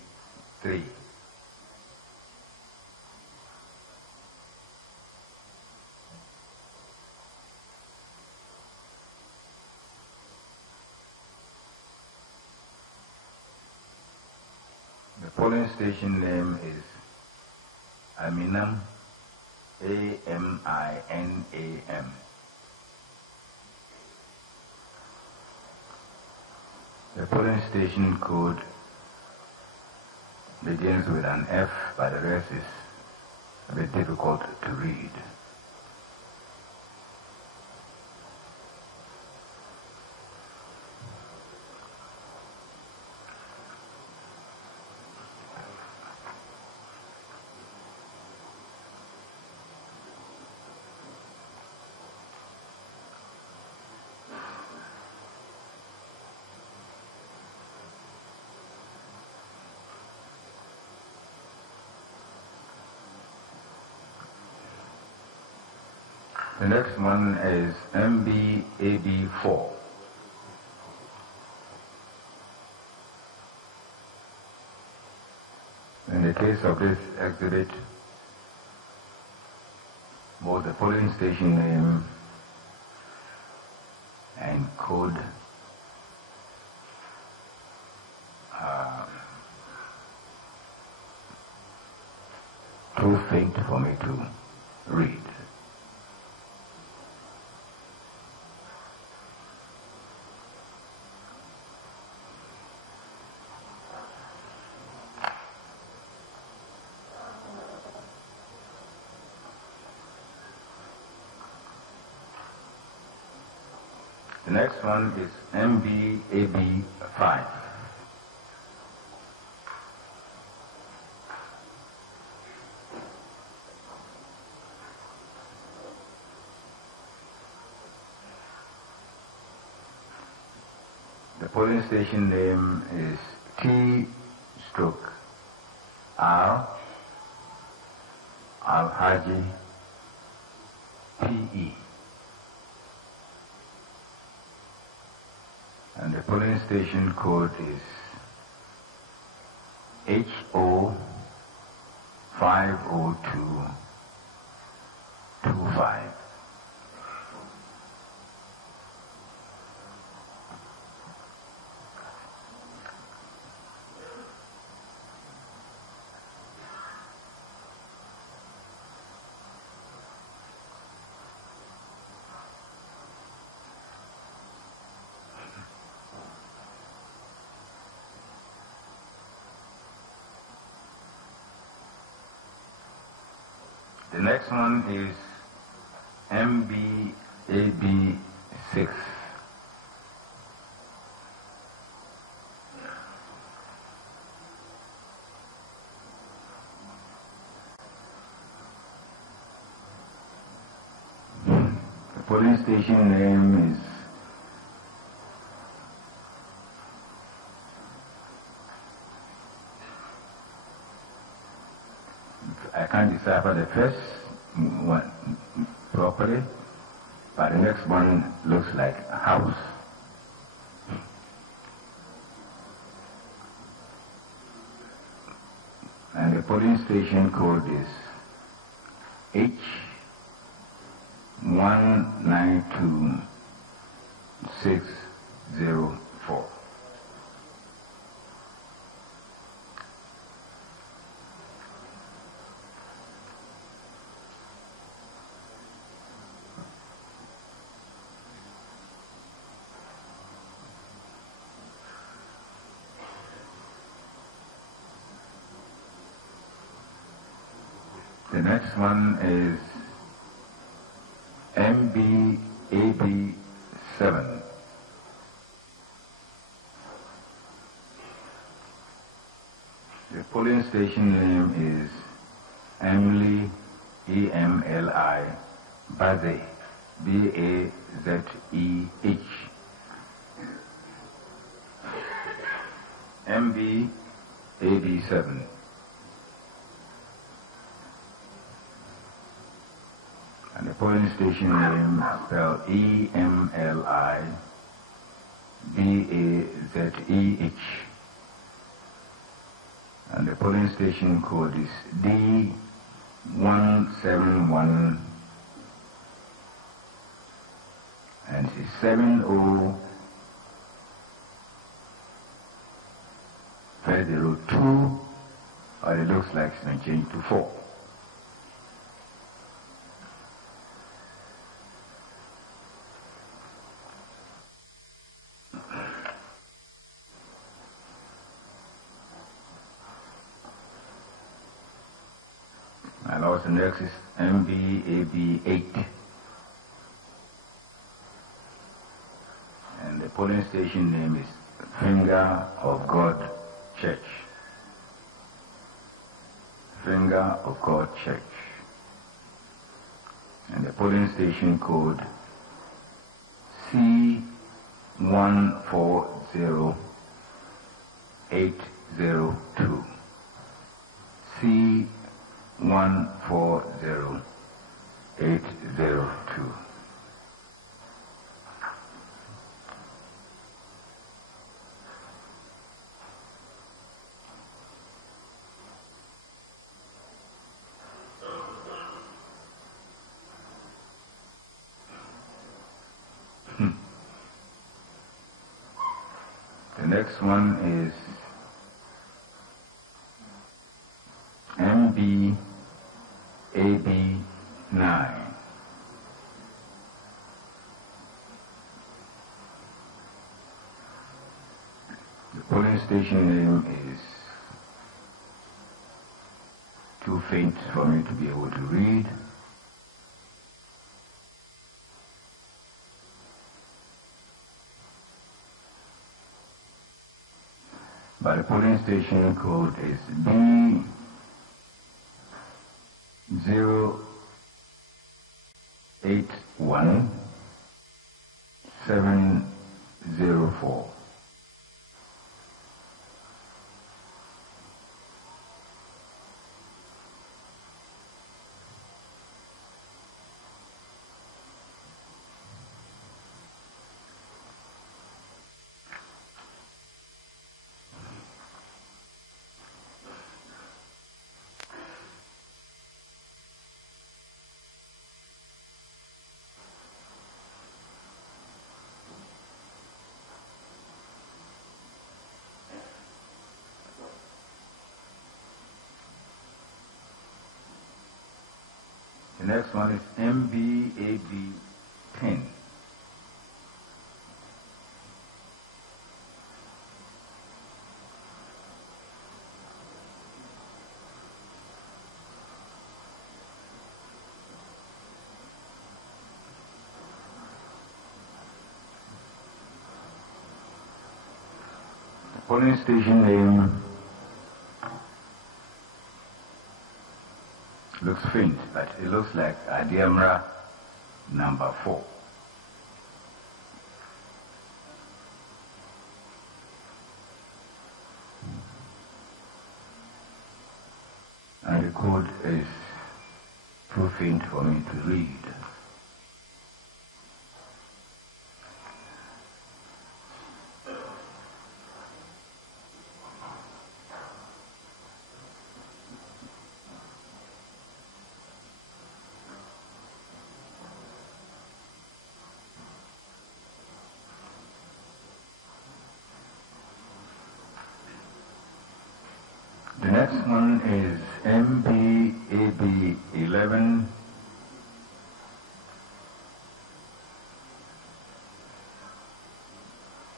The polling station name is Aminam, A-M-I-N-A-M. The polling station code begins with an F, but the rest is a bit difficult to read. The next one is MBAB4. In the case of this exhibit, both the polling station name and code are too faint for me to read. The next one is MBAB5. The polling station name is T/R Al-Haji P.E. And the polling station code is HO 50225. The next one is MBAB6. The polling station name is I can't decipher the first one properly, but the next one looks like a house. And the polling station code is H192604. The next one is MBAB7. The polling station name is Emily, E-M-L-I, Bazeh, B-A-Z-E-H. MBAB7. And the polling station name is spelled E-M-L-I, BAZEH. And the polling station code is D171, and it's 70502, or it looks like it's been changed to 4. And also next is MBAB8. And the polling station name is Finger of God Church. Finger of God Church. And the polling station code C140802. C140802. The next one is MBAB9. The polling station name is too faint for me to be able to read. But the polling station code is B081704. The next one is MBAB10. The polling station name looks faint, but it looks like Adiamra number 4. And the code is too faint for me to read. The next one is MBAB11.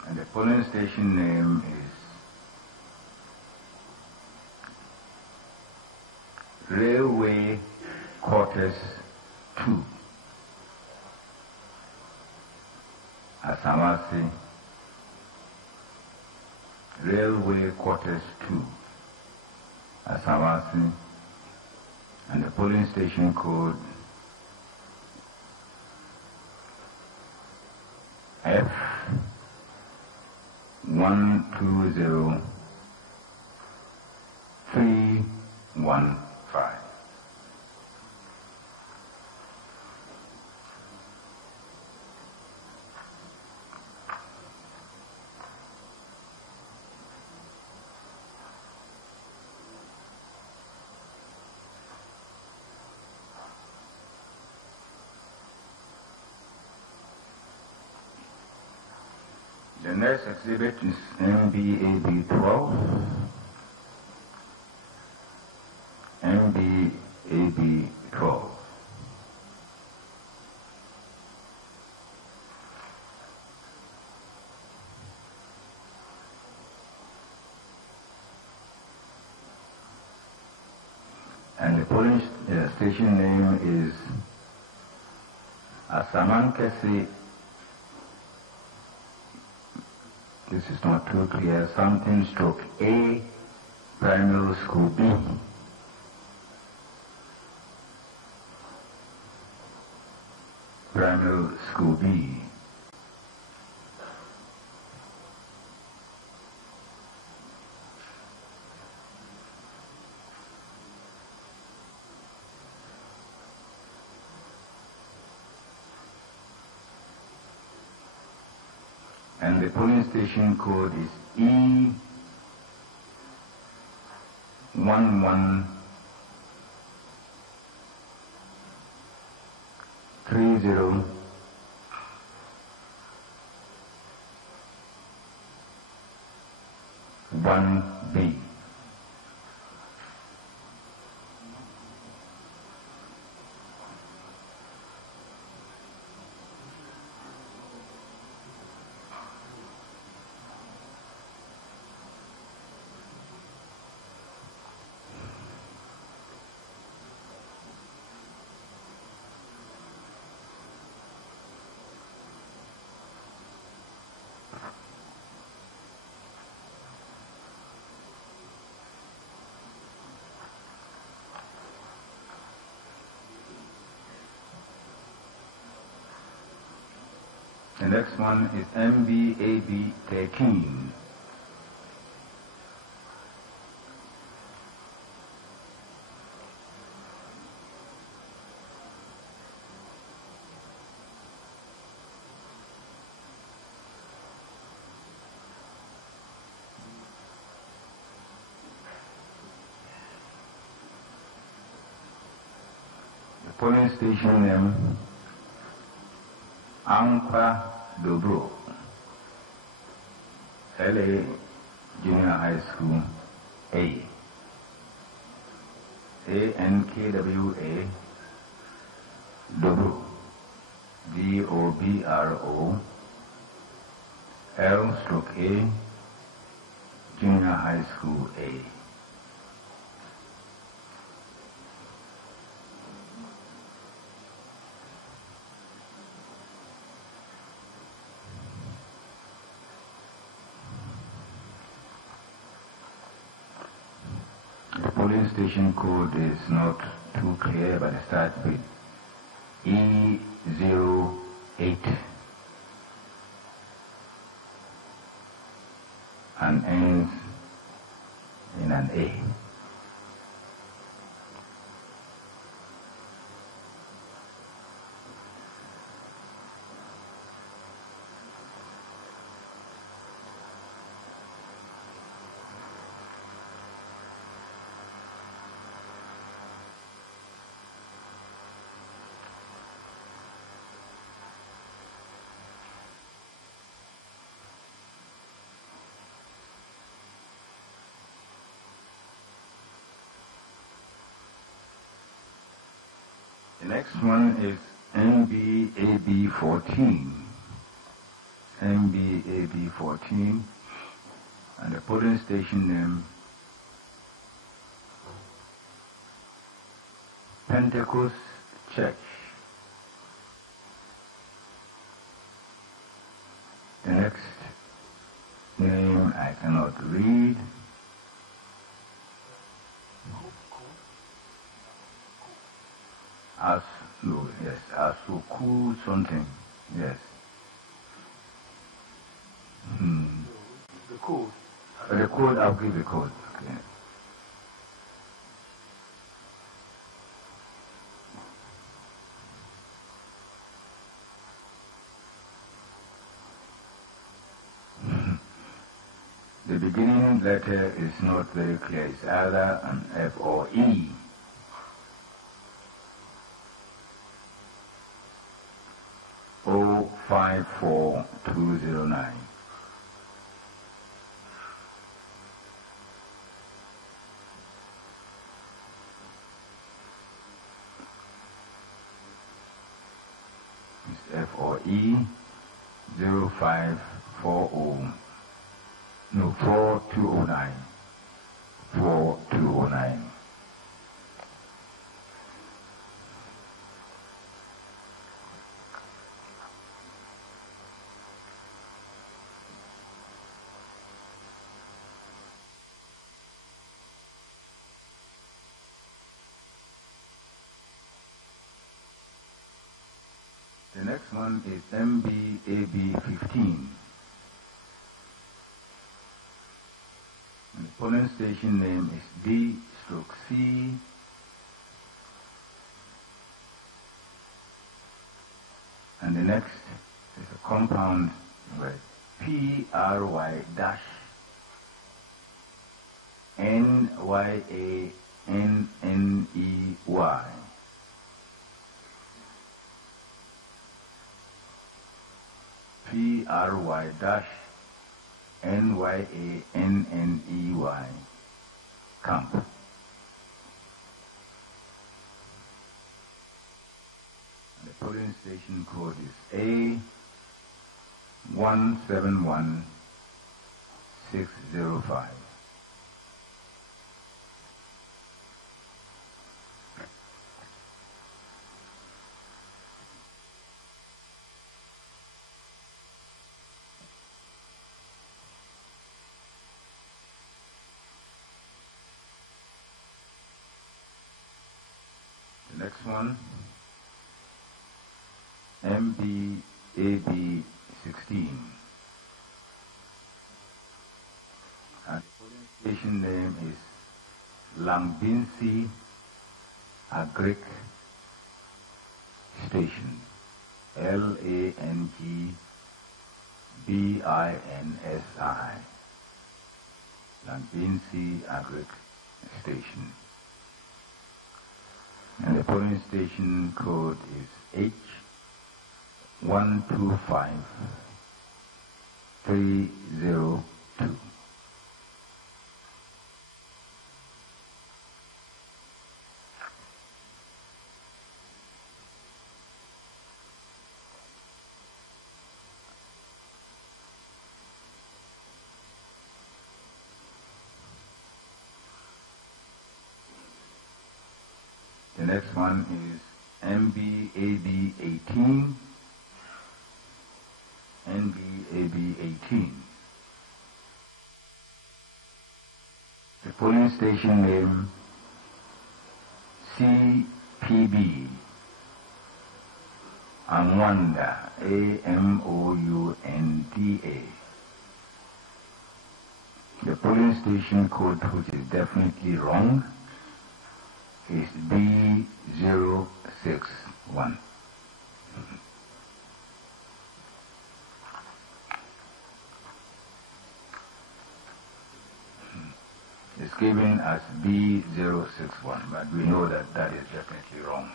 And the polling station name is Railway Quarters 2. Asamasi. Railway Quarters 2. Asawasi, and the polling station code F120315. The next exhibit is MBAB 12. MBAB 12. And the polling station name is Asamankesi. This is not too clear. Something stroke A, primary school B. Primary school B. And the polling station code is E11301B. The next one is MBAB 13. The polling station name Ankwa Dobro, LA Junior High School A. ANKWA Dobro, DOBRO, L/A Junior High School A. Polling station code is not too clear, but it starts with E08 and ends in an A. The next one is MBAB 14. MBAB 14, and the polling station name Pentecost Church. The next name I cannot read. Asuku something, yes. The code. The code, I'll give the code, okay. The beginning letter is not very clear, it's either an F or E. O 54209. FOE 0540. No, 4209. 4209. The next one is MBAB 15. And the polling station name is D/C. And the next is a compound with PRY-NYANNEY. PRY-NYANNEY camp. And the polling station code is A171605. Next one, MBAB 16. And the polling station name is Langbinsi Agric Station. LANGBINSI. Langbinsi Agric Station. And the polling station code is H125302. The next one is MBAB 18. MBAB 18. The polling station name CPB Amwanda, AMOUNDA. The polling station code, which is definitely wrong, is B061. It's given as B061, but we know that that is definitely wrong.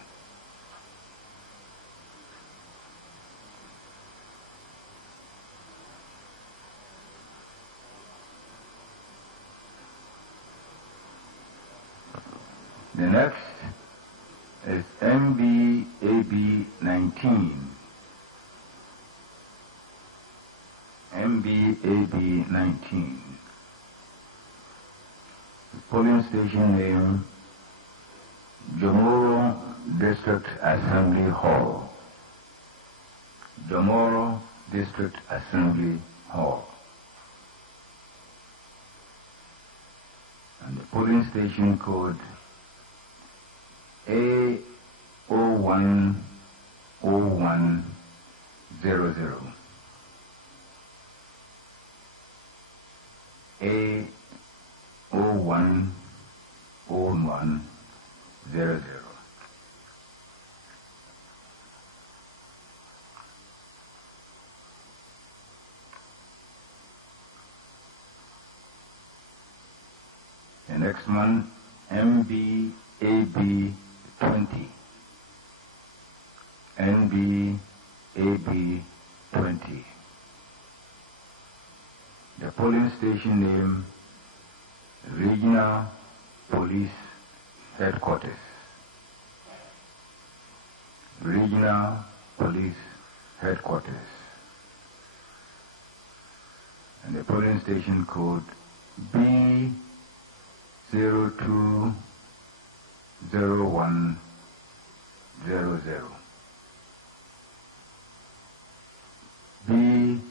The next is MBAB 19. MBAB 19. The polling station name, Jomoro District Assembly Hall. Jomoro District Assembly Hall. And the polling station code A010100. A010100. The next one, MBAB 20. NBAB 20. The polling station name, Regional Police Headquarters. Regional Police headquarters. And the polling station code B020100. B020100.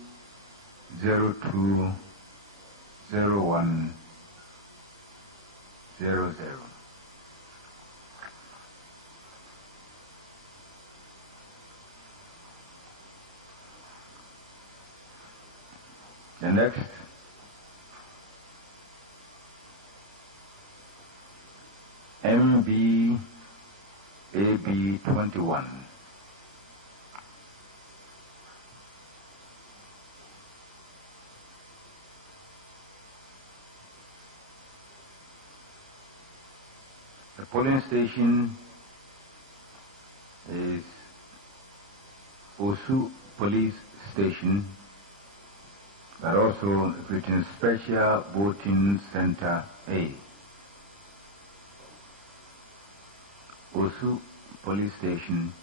The next MBAB21. The polling station is Osu Police Station, but also written Special Voting Center A. Osu Police Station,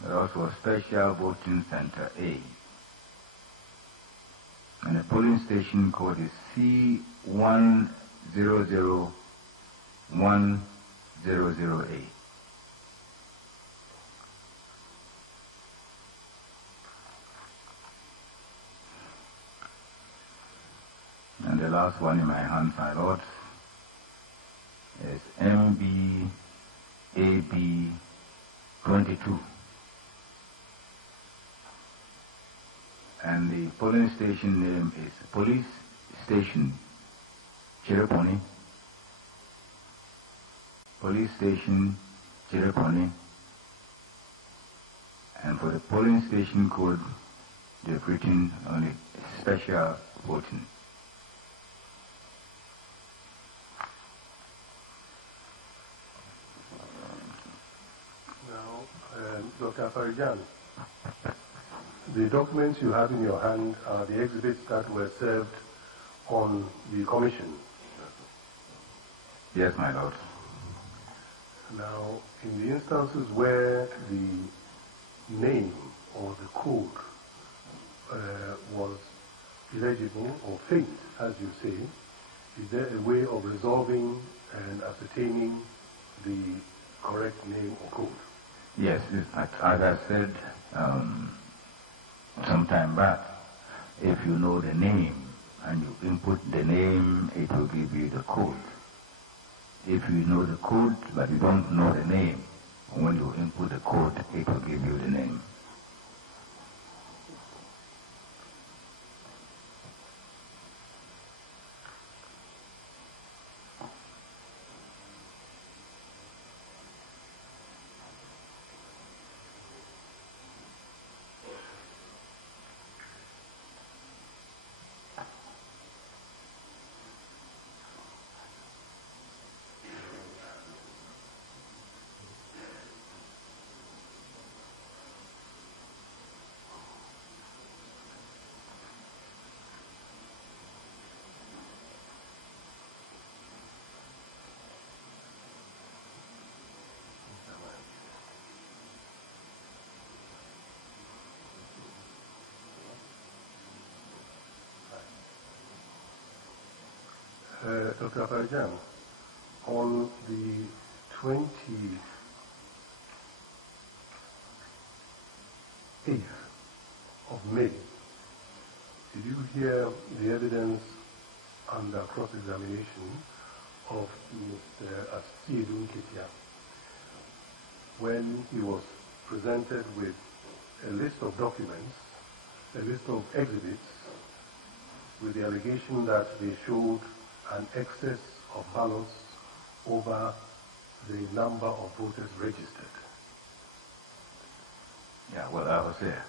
but also a Special Voting Center A. And the polling station code is C100100A. And the last one in my hand, my lords, is MBAB22. And the polling station name is Police Station Chiraponi. Police Station Chiraponi. And for the polling station code, they've written only special voting. Dr. Farijan, the documents you have in your hand are the exhibits that were served on the commission. Yes, my lord. Now, in the instances where the name or the code was illegible or faint, as you say, is there a way of resolving and ascertaining the correct name or code? Yes, as I said some time back, if you know the name and you input the name, it will give you the code. If you know the code but you don't know the name, when you input the code, it will give you the name. Dr. Farijan, on the 28th of May, did you hear the evidence under cross-examination of Mr. Asiedu Ketia when he was presented with a list of documents, a list of exhibits, with the allegation that they showed an excess of ballots over the number of voters registered? Yeah, well, I was there.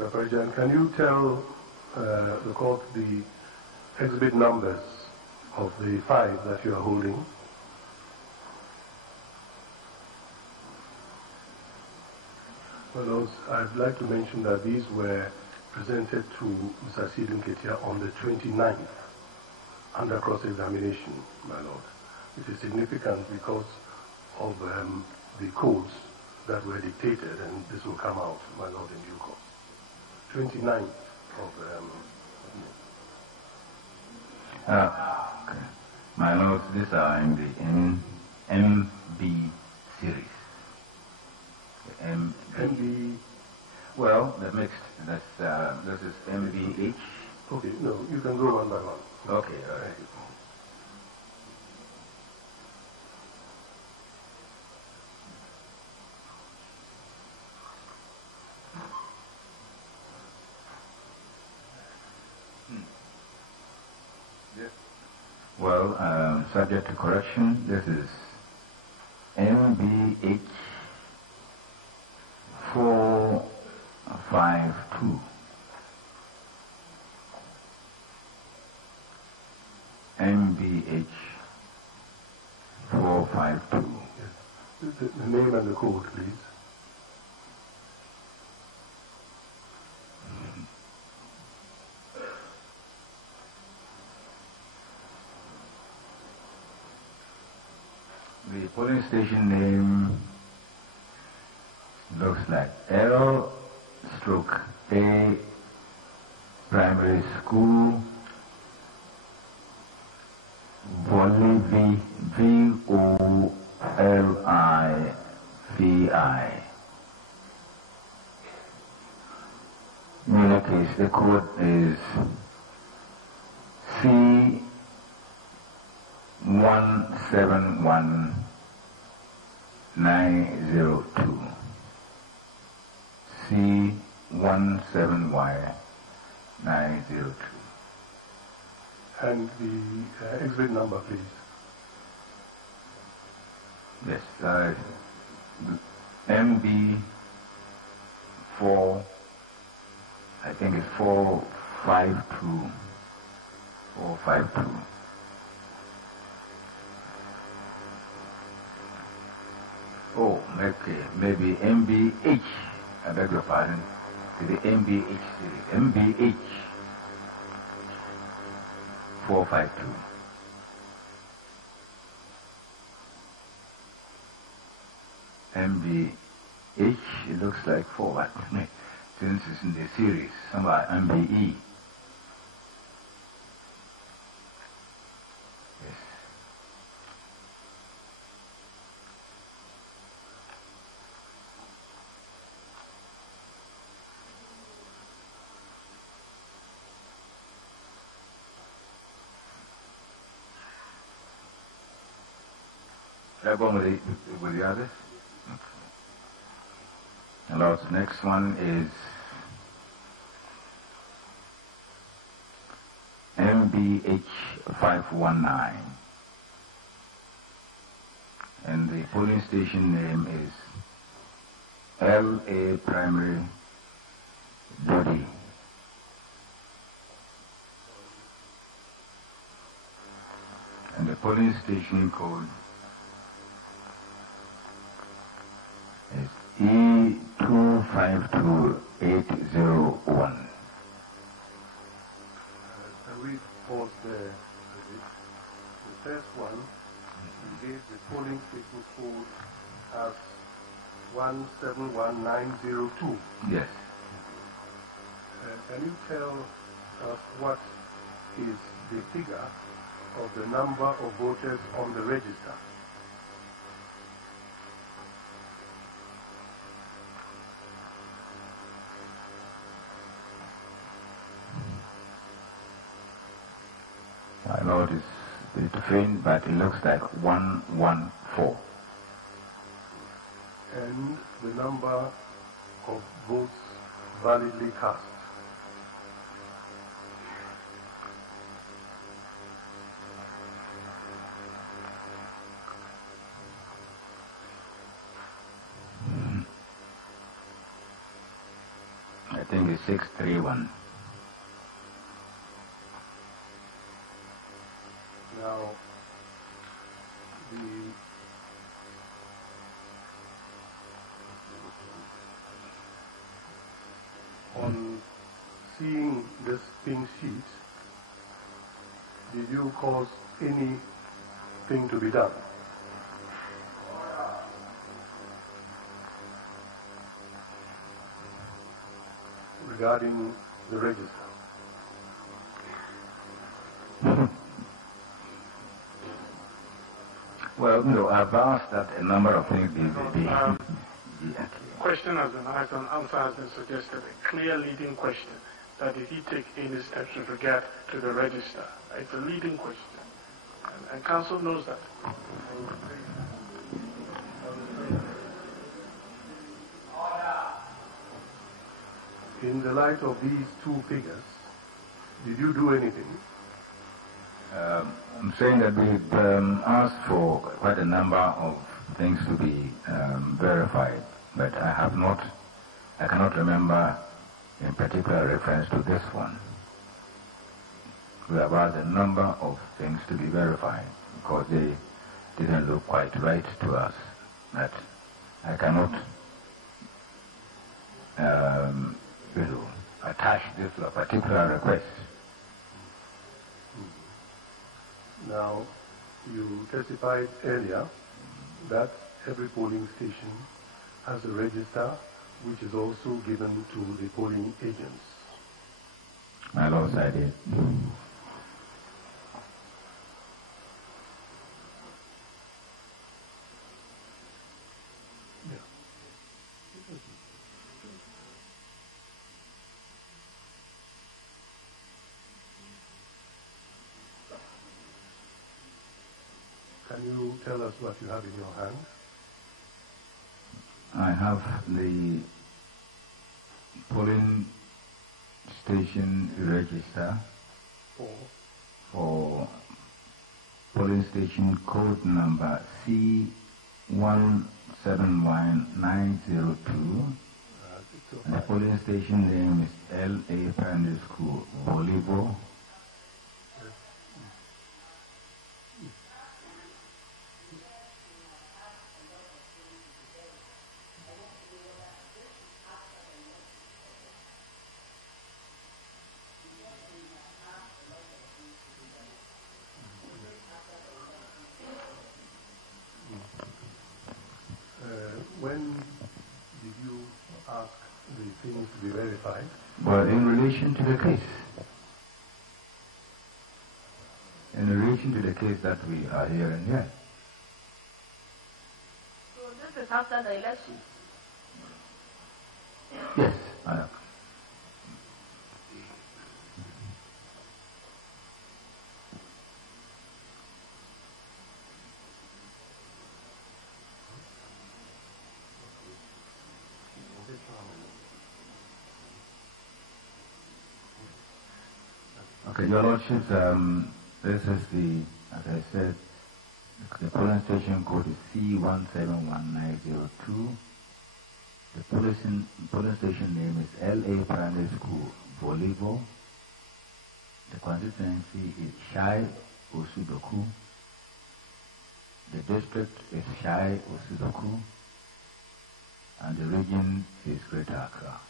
Dr. Petition, can you tell the court the exhibit numbers of the 5 that you are holding? Well, I'd like to mention that these were presented to Mr. Sidun Ketia on the 29th under cross-examination, my lord. It is significant because of the codes that were dictated, and this will come out, my lord, in due course. 29th of... Okay. My lord, these are in the MB series. The MB. Well, the mixed. This is MBH. Okay, no, you can go one by one. Okay, all right. Well, subject to correction, this is MBH 452. MBH 452. Yes. The name and the code, please. The polling station name looks like L/A Primary School, Volivi, VOLIVI. In any case, the code is C171902. C17Y902. And the exhibit number, please. Yes, MB4, I think it's 452. 452. Oh, okay, maybe MBH, I beg your pardon, to the MBH series. MBH 452. MBH, it looks like 4, since it's in the series, somewhere MBE. Yes. Should I go on with the others? And Lord's next one is MBH 519. And the polling station name is L/A Primary Dodi. And the polling station code is E252801. Can we pause there? The first one, you gave the polling station code as 171902. Yes. Can you tell us what is the figure of the number of voters on the register? My lord is a bit faint, but it looks like 114. And the number of votes validly cast. I think it's 631. Now, on seeing this pink sheet, did you cause anything to be done? Regarding the register? Well, no, I've asked that a number of things be Question has been asked and answer has been suggested. A clear leading question that did he take any steps with regard to the register? It's a leading question. And council knows that. In the light of these two figures, did you do anything? I'm saying that we've asked for quite a number of things to be verified, but I cannot remember in particular reference to this one. We have asked a number of things to be verified because they didn't look quite right to us. But I cannot attach this to a particular request. Now, you testified earlier that every polling station has a register which is also given to the polling agents. My lord, I did. Can you tell us what you have in your hand? I have the polling station register for polling station code number C171902. And the polling station name is LA Primary School, Bolivo. When did you ask the things to be verified? Well, in relation to the case. In relation to the case that we are hearing here. So this is after the election? Yes, I have. Okay, Your Lordship, this is the, as I said, the polling station code is C171902. The polling station name is LA Primary School, Bolivo. The constituency is Shai Osudoku. The district is Shai Osudoku. And the region is Greater Accra.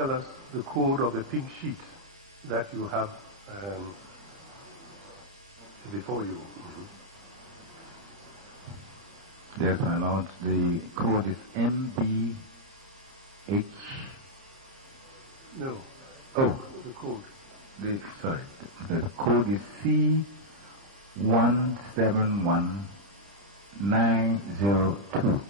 tell us the code of the pink sheet that you have before you? Yes, my lord. The code is MBH. No. Oh, the code. Sorry. The code is C171902.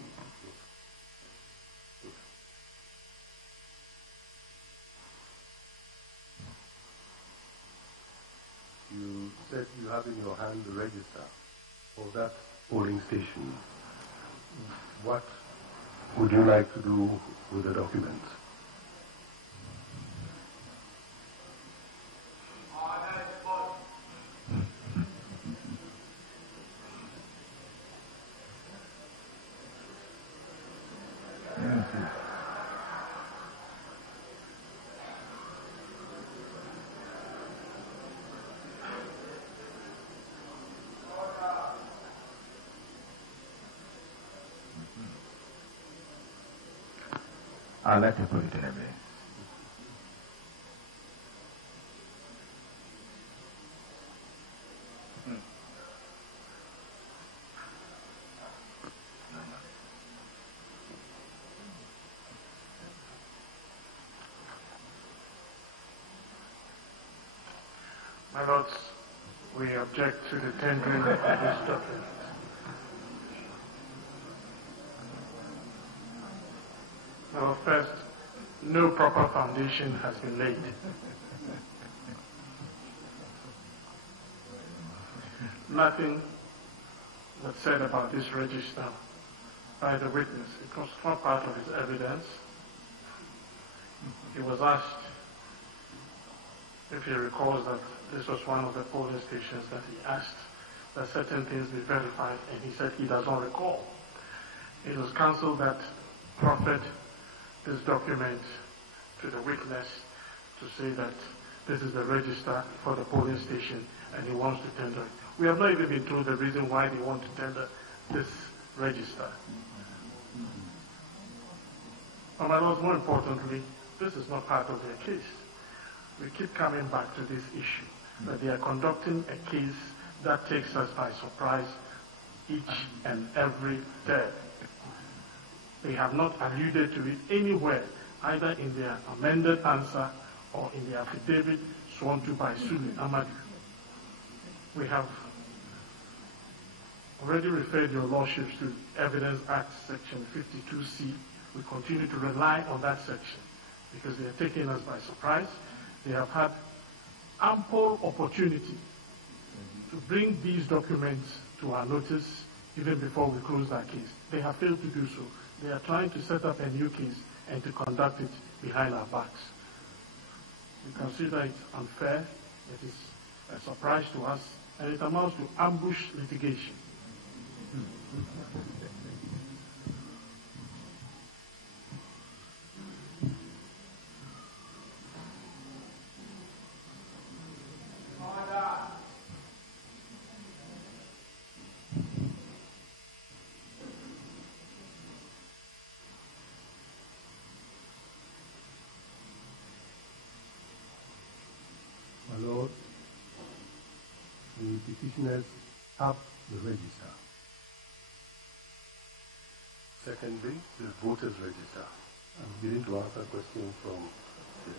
You said you have in your hand the register for that polling station. What would you like to do with the document? I'll let you put it in evidence. My lords, we object to the tendering of this document. Well, first, no proper foundation has been laid. Nothing was said about this register by the witness. It was not part of his evidence. He was asked if he recalls that this was one of the polling stations that he asked that certain things be verified, and he said he does not recall. It was counsel that proffered this document to the witness to say that this is the register for the polling station and he wants to tender it. We have not even been told the reason why they want to tender this register. And my lords, more importantly, this is not part of their case. We keep coming back to this issue, that they are conducting a case that takes us by surprise each and every day. They have not alluded to it anywhere, either in their amended answer or in the affidavit sworn to by Sule Amadu. We have already referred your lordships to Evidence Act Section 52C. We continue to rely on that section because they are taking us by surprise. They have had ample opportunity to bring these documents to our notice even before we close our case. They have failed to do so. They are trying to set up a new case and to conduct it behind our backs. We consider it unfair, it is a surprise to us, and it amounts to ambush litigation. My Lord, the petitioners have the register. Secondly, the voters' register. I'm beginning to answer questions from the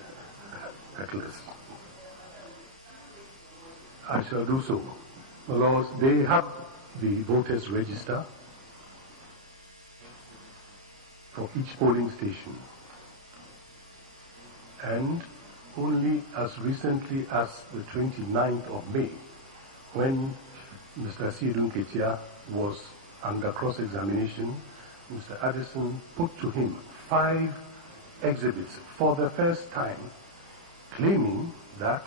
atlas. I shall do so. My Lord, they have the voters' register for each polling station. And only as recently as the 29th of May, when Mr. Sidun Ketia was under cross-examination, Mr. Addison put to him 5 exhibits for the first time, claiming that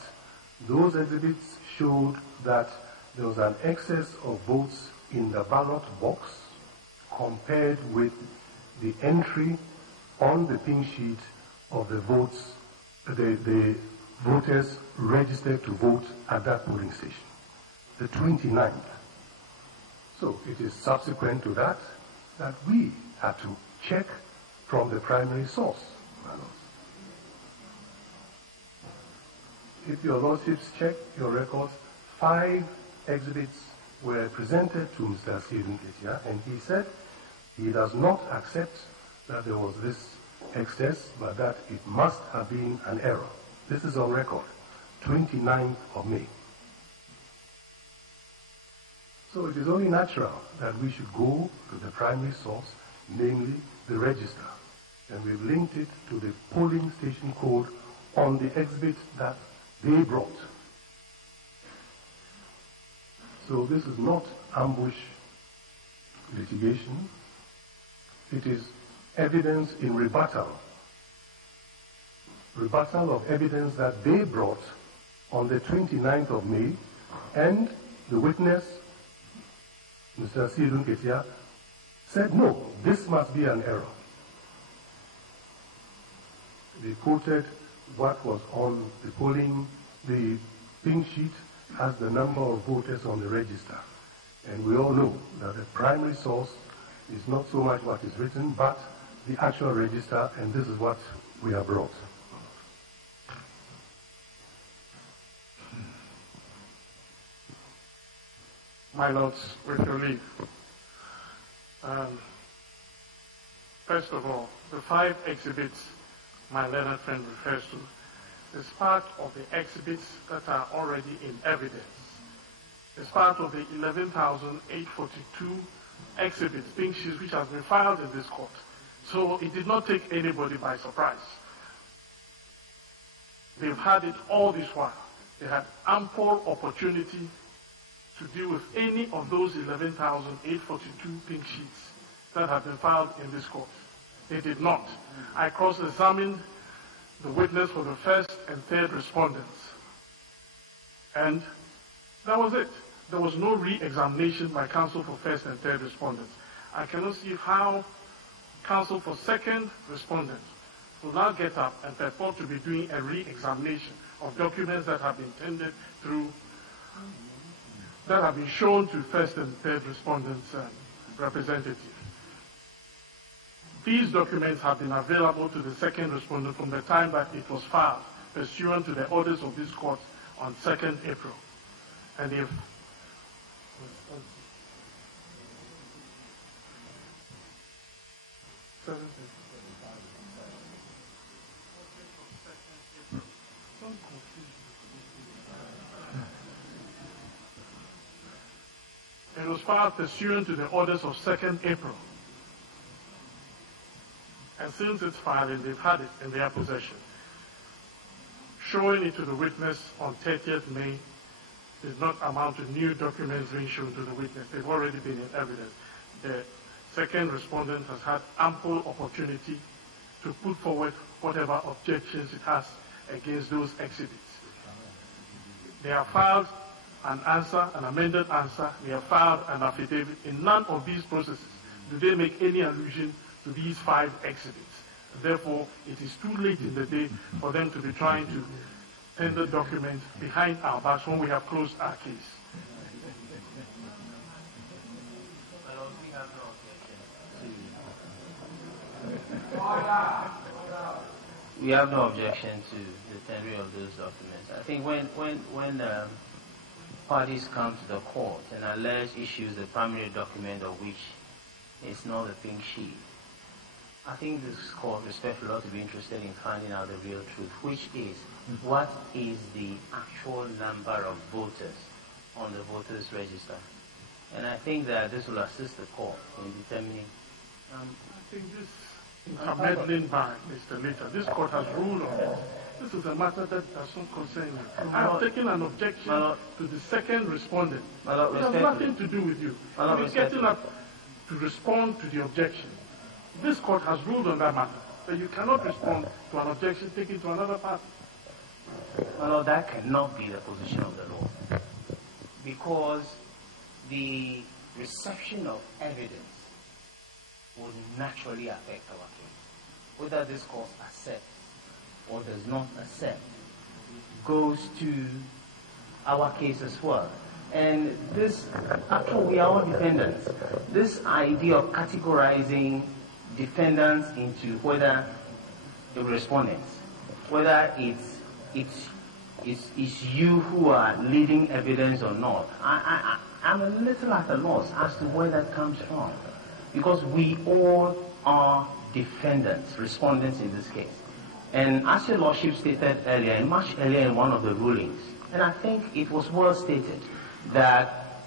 those exhibits showed that there was an excess of votes in the ballot box compared with the entry on the pink sheet of the votes, the voters registered to vote at that polling station, the 29th. So it is subsequent to that that we had to check from the primary source. if your lordships check your records, 5 exhibits were presented to Mr. Stephen Ketia, and he said he does not accept that there was this excess, but that it must have been an error. This is on record, 29th of May. So it is only natural that we should go to the primary source, namely the register, and we've linked it to the polling station code on the exhibit that they brought. So this is not ambush litigation. It is evidence in rebuttal. Rebuttal of evidence that they brought on the 29th of May, and the witness, Mr. Stephen Ketia, said, no, this must be an error. They quoted what was on the polling, the pink sheet has the number of voters on the register. And we all know that the primary source is not so much what is written, but the actual register, and this is what we have brought. My Lords, with your leave. First of all, the 5 exhibits my learned friend refers to is part of the exhibits that are already in evidence. It's part of the 11,842 exhibits, pink sheets, which has been filed in this court. So it did not take anybody by surprise. They've had it all this while. They had ample opportunity to deal with any of those 11,842 pink sheets that have been filed in this court. They did not. I cross-examined the witness for the first and third respondents. And that was it. There was no re-examination by counsel for first and third respondents. I cannot see how counsel for second respondent will now get up and purport to be doing a re-examination of documents that have been tendered through, that have been shown to first and third respondents' representatives. These documents have been available to the second respondent from the time that it was filed, pursuant to the orders of this court on 2nd April. And if it was filed pursuant to the orders of 2nd April. And since its filing, they've had it in their possession. Showing it to the witness on 30th May does not amount to new documents being shown to the witness. They've already been in evidence. The second respondent has had ample opportunity to put forward whatever objections it has against those exhibits. They have filed an answer, an amended answer. They have filed an affidavit. In none of these processes do they make any allusion to these 5 exhibits. Therefore, it is too late in the day for them to be trying to tender documents behind our backs when we have closed our case. We have no objection to the tendering of those documents. I think when parties come to the court and allege issues, the primary document of which is not the pink sheet, I think this court respectfully ought to be interested in finding out the real truth, which is what is the actual number of voters on the voters register. And I think that this will assist the court in determining. I think this intermeddling by Mr. Lita, this court has ruled on it. This is a matter that does not concern you. I have taken an objection to the second respondent. It has nothing to do with you. You're getting up to respond to the objection. This court has ruled on that matter, that you cannot respond to an objection taken to another party. Well, that cannot be the position of the law, because the reception of evidence would naturally affect our case. Whether this court accepts or does not accept goes to our case as well. And this, after all, we are all defendants. This idea of categorizing defendants into whether the respondents, whether it's it's you who are leading evidence or not. I'm a little at a loss as to where that comes from. Because we all are defendants, respondents in this case. And as your Lordship stated earlier, and much earlier in one of the rulings, and I think it was well stated, that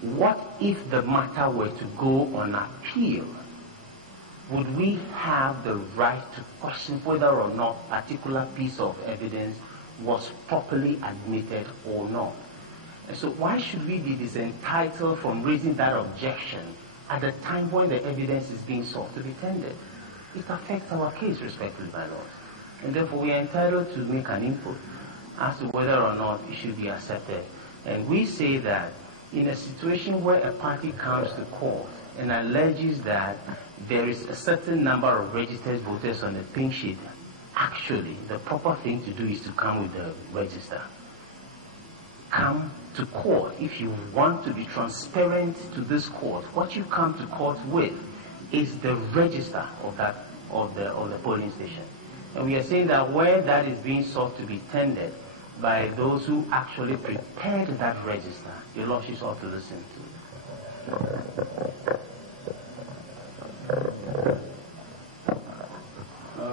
what if the matter were to go on appeal? Would we have the right to question whether or not a particular piece of evidence was properly admitted or not? And so why should we be disentitled from raising that objection at the time when the evidence is being sought to be tendered? It affects our case, respectfully, my lords. And therefore we are entitled to make an input as to whether or not it should be accepted. And we say that in a situation where a party comes to court and alleges that there is a certain number of registered voters on the pink sheet, actually the proper thing to do is to come with the register. Come to court. If you want to be transparent to this court, what you come to court with is the register of the polling station. And we are saying that where that is being sought to be tendered by those who actually prepared that register, your Lordship ought to listen to.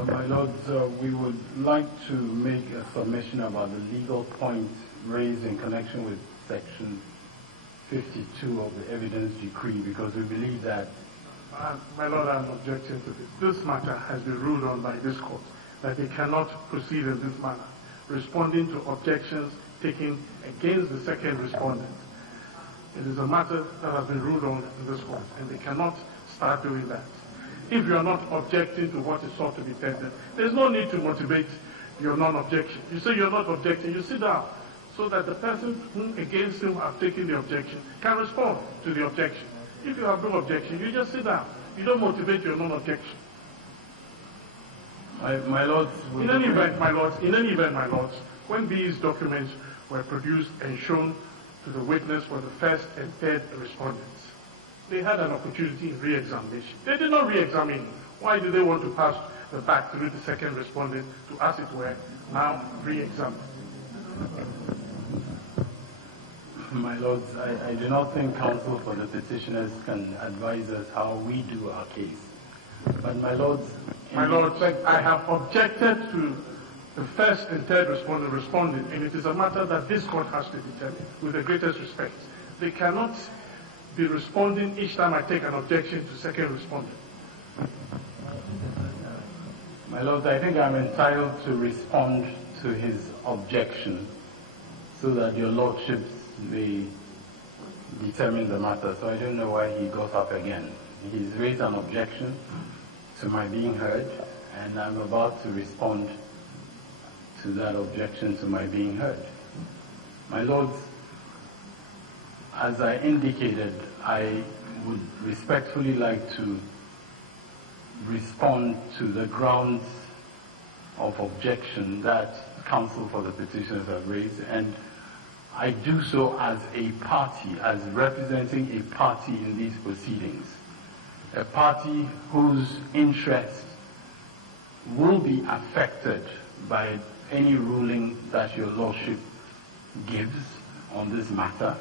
My Lords, we would like to make a submission about the legal points raised in connection with Section 52 of the Evidence Decree, because we believe that... My Lord, I'm objecting to this. This matter has been ruled on by this court, that it cannot proceed in this manner, responding to objections taken against the second respondent. It is a matter that has been ruled on in this court, and they cannot start doing that. If you are not objecting to what is sought to be tendered, there's no need to motivate your non-objection. You say you're not objecting, you sit down, so that the person against whom have taken the objection can respond to the objection. If you have no objection, you just sit down. You don't motivate your non-objection. My Lords... In any event, my Lords, when these documents were produced and shown to the witness for the first and third respondents, they had an opportunity in re-examination. They did not re-examine. Why do they want to pass the back through the second respondent to, as it were, now re-examine? My Lords, I do not think counsel for the petitioners can advise us how we do our case. But my Lords... My Lords, I have objected to the first and third respondent responding, and it is a matter that this court has to determine with the greatest respect. They cannot be responding each time I take an objection to second respondent. My Lords, I think I'm entitled to respond to his objection so that your Lordships may determine the matter. So I don't know why he got up again. He's raised an objection to my being heard, and I'm about to respond to that objection to my being heard. My Lords, as I indicated, I would respectfully like to respond to the grounds of objection that counsel for the petitioners have raised, and I do so as a party, as representing a party in these proceedings, a party whose interests will be affected by any ruling that your Lordship gives on this matter.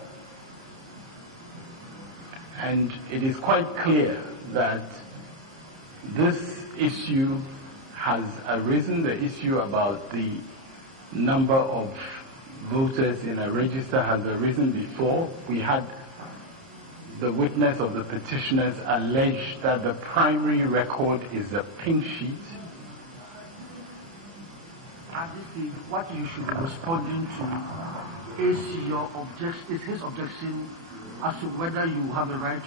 And it is quite clear that this issue has arisen, the issue about the number of voters in a register has arisen before. We had the witness of the petitioners allege that the primary record is the pink sheet. What you should be responding to is his objection as to whether you have a right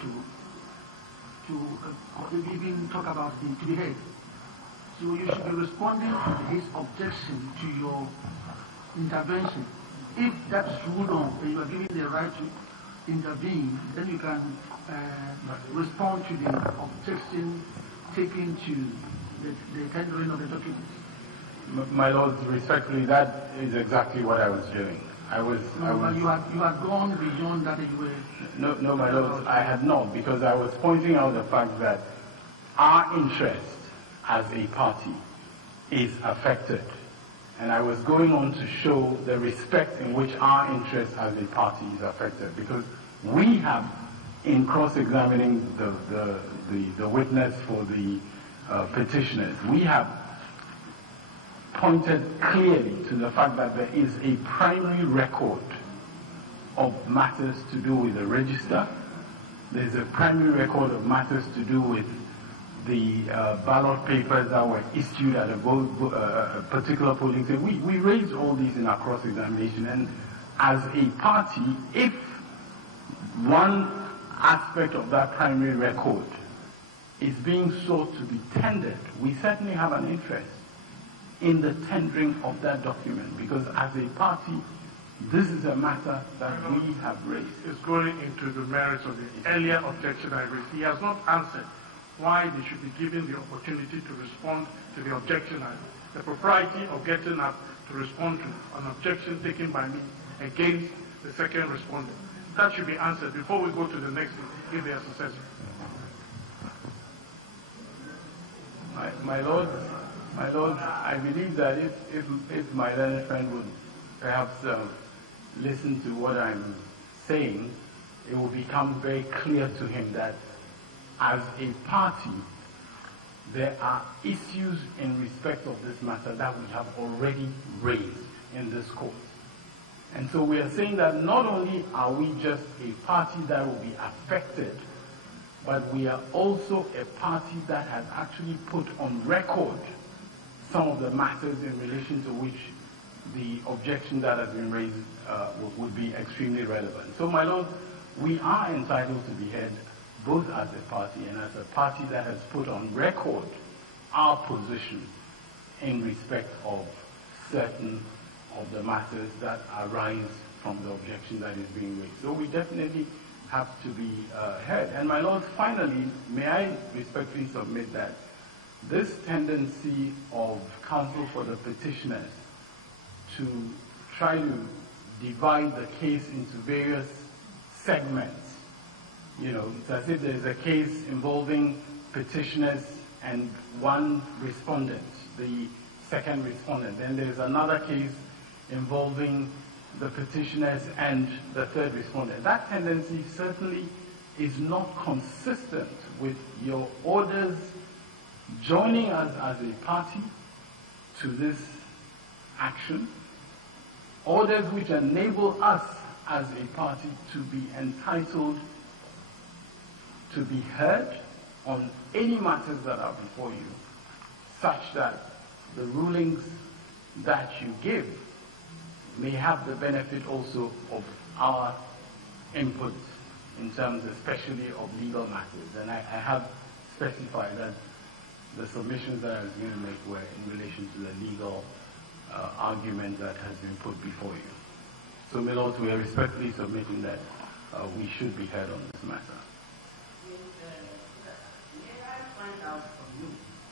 to even talk about him to be heard. So you should be responding to his objection to your intervention. If that's ruled on and you are given the right to intervene, then you can respond to the objection taken to the tendering of the documents. My Lord, respectfully, that is exactly what I was doing. You had gone beyond that. No, my Lord, I had not, because I was pointing out the fact that our interest as a party is affected And I was going on to show the respect in which our interest as a party is affected, because we have, in cross-examining the witness for the petitioners, we have pointed clearly to the fact that there is a primary record of matters to do with the register. There's a primary record of matters to do with the ballot papers that were issued at a particular polling station. We raised all these in our cross-examination, and as a party, if one aspect of that primary record is being sought to be tendered, we certainly have an interest in the tendering of that document, because as a party, this is a matter that we have raised. It's going into the merits of the earlier objection I raised. He has not answered why they should be given the opportunity to respond to the objection. The propriety of getting up to respond to an objection taken by me against the second respondent. That should be answered before we go to the next one, if they are successful. My Lord, I believe that if my learned friend would perhaps listen to what I'm saying, it will become very clear to him that as a party, there are issues in respect of this matter that we have already raised in this court. And so we are saying that not only are we just a party that will be affected, but we are also a party that has actually put on record some of the matters in relation to which the objection that has been raised would be extremely relevant. So, my Lord, we are entitled to be heard both as a party and as a party that has put on record our position in respect of certain of the matters that arise from the objection that is being raised. So we definitely have to be heard. And my Lord, finally, may I respectfully submit that this tendency of counsel for the petitioners to try to divide the case into various segments, you know, it's as if there's a case involving petitioners and one respondent, the second respondent. Then there's another case involving the petitioners and the third respondent. That tendency certainly is not consistent with your orders joining us as a party to this action, orders which enable us as a party to be entitled to be heard on any matters that are before you, such that the rulings that you give may have the benefit also of our input in terms especially of legal matters. And I have specified that the submissions that I was going to make were in relation to the legal argument that has been put before you. So, my Lord, we are respectfully submitting that we should be heard on this matter. May I find out from you,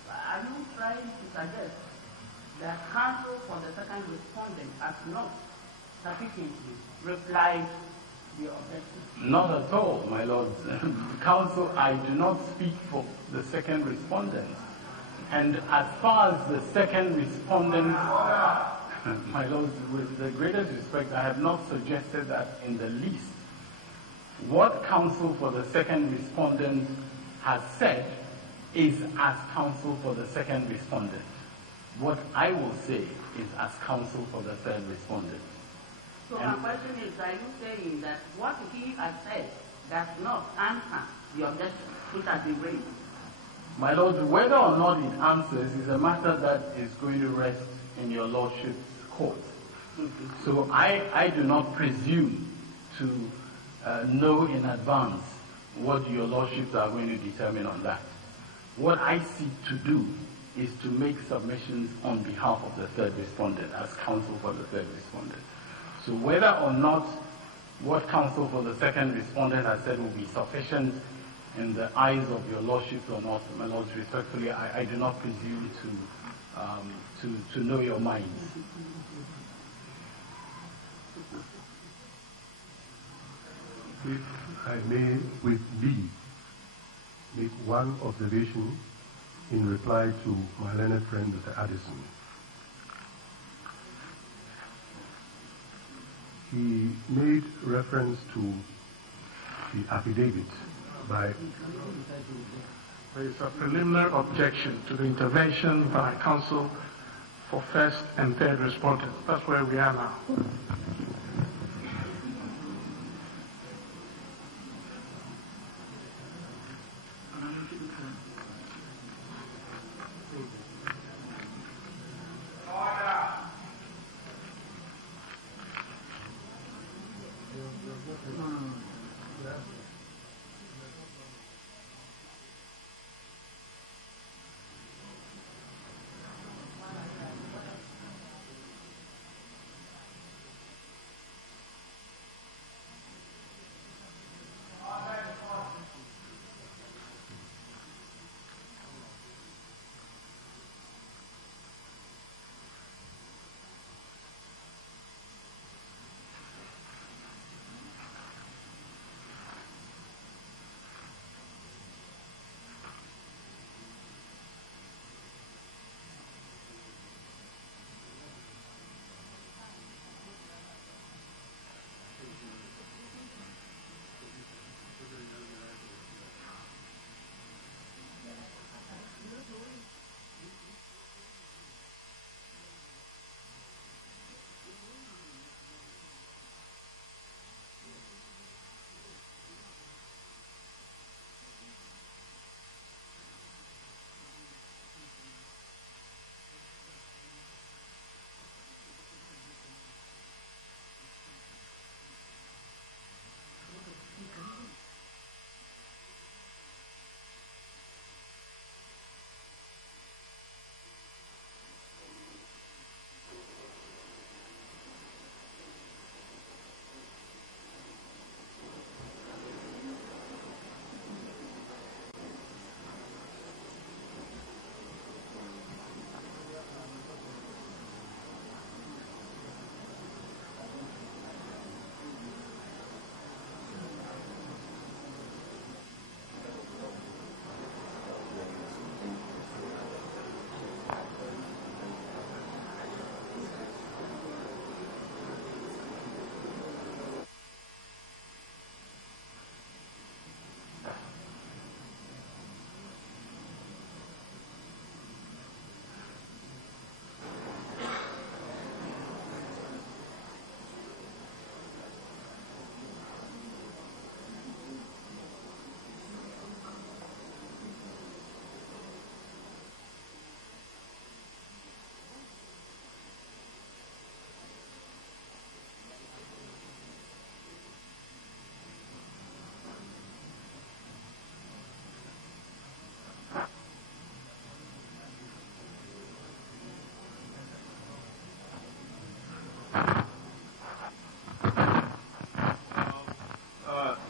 are you trying to suggest that counsel for the second respondent has not sufficiently replied the objection? Not at all, my Lord. Counsel, I do not speak for the second respondent. And as far as the second respondent, my Lord, with the greatest respect, I have not suggested that in the least. What counsel for the second respondent has said is as counsel for the second respondent. What I will say is as counsel for the third respondent. So my question is, are you saying that what he has said does not answer the objection which has been raised? My Lord, whether or not it answers is a matter that is going to rest in your Lordship's court. So I do not presume to know in advance what your Lordships are going to determine on that. What I seek to do is to make submissions on behalf of the third respondent as counsel for the third respondent. So whether or not what counsel for the second respondent has said will be sufficient in the eyes of your Lordships or not, my Lords, respectfully, I do not presume to know your minds. If I may, with B, make one observation in reply to my learned friend, Mr. Addison. he made reference to the affidavit by... There is a preliminary objection to the intervention by counsel for first and third respondents. That's where we are now.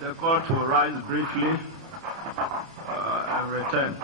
The court will rise briefly and return.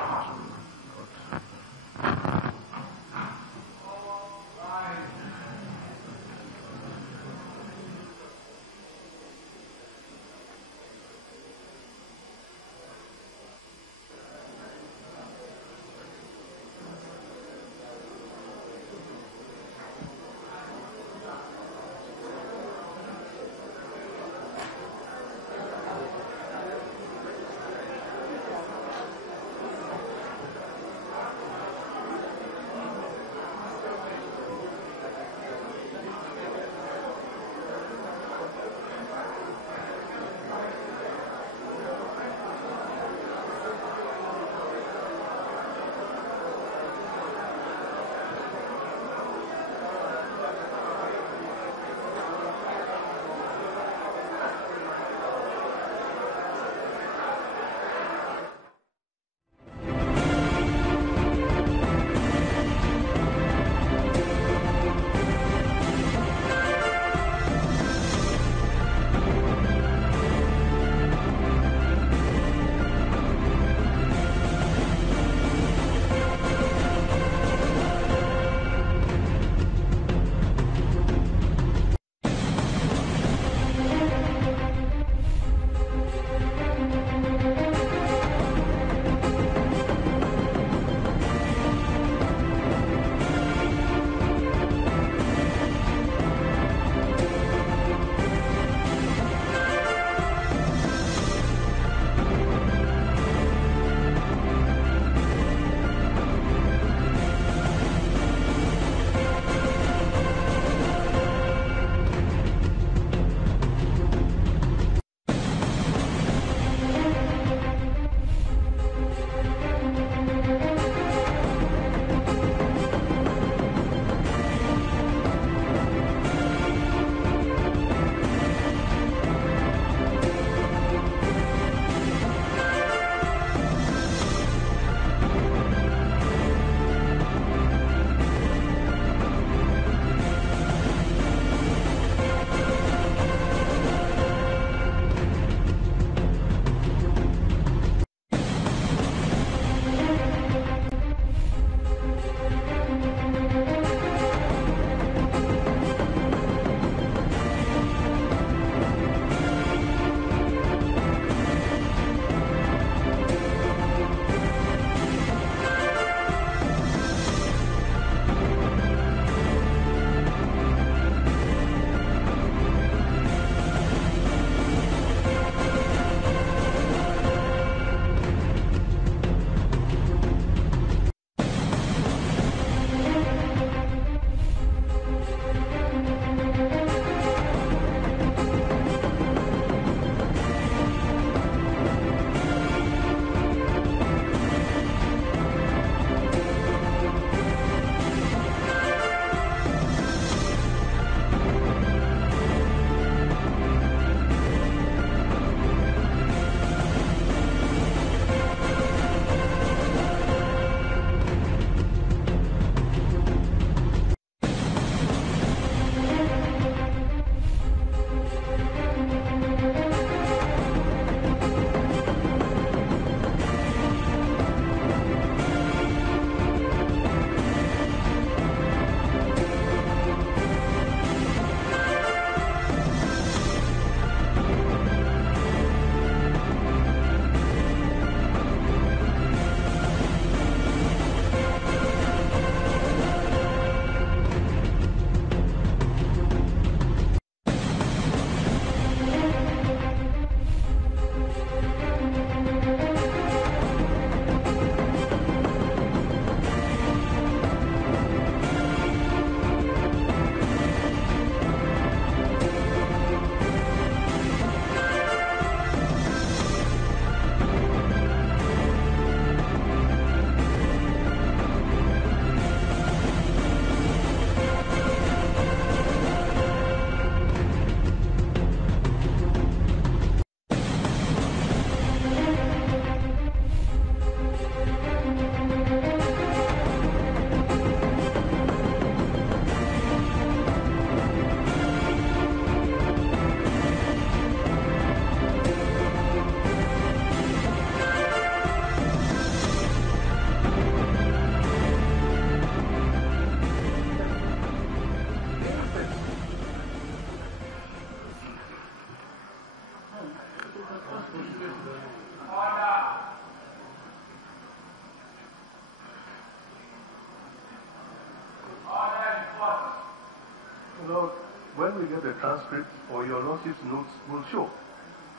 You know, when we get the transcript or your lordship's notes will show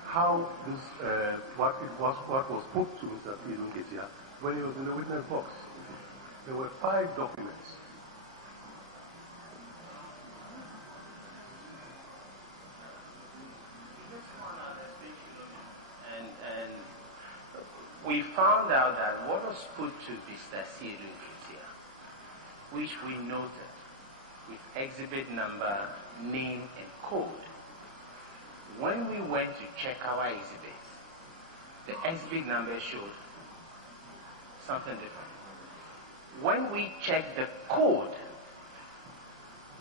how this, what was put to Mr. Ketia when he was in the witness box. There were 5 documents. And we found out that what was put to Mr. Ketia, which we noted with exhibit number, name, and code. When we went to check our exhibits, the exhibit number showed something different. When we checked the code,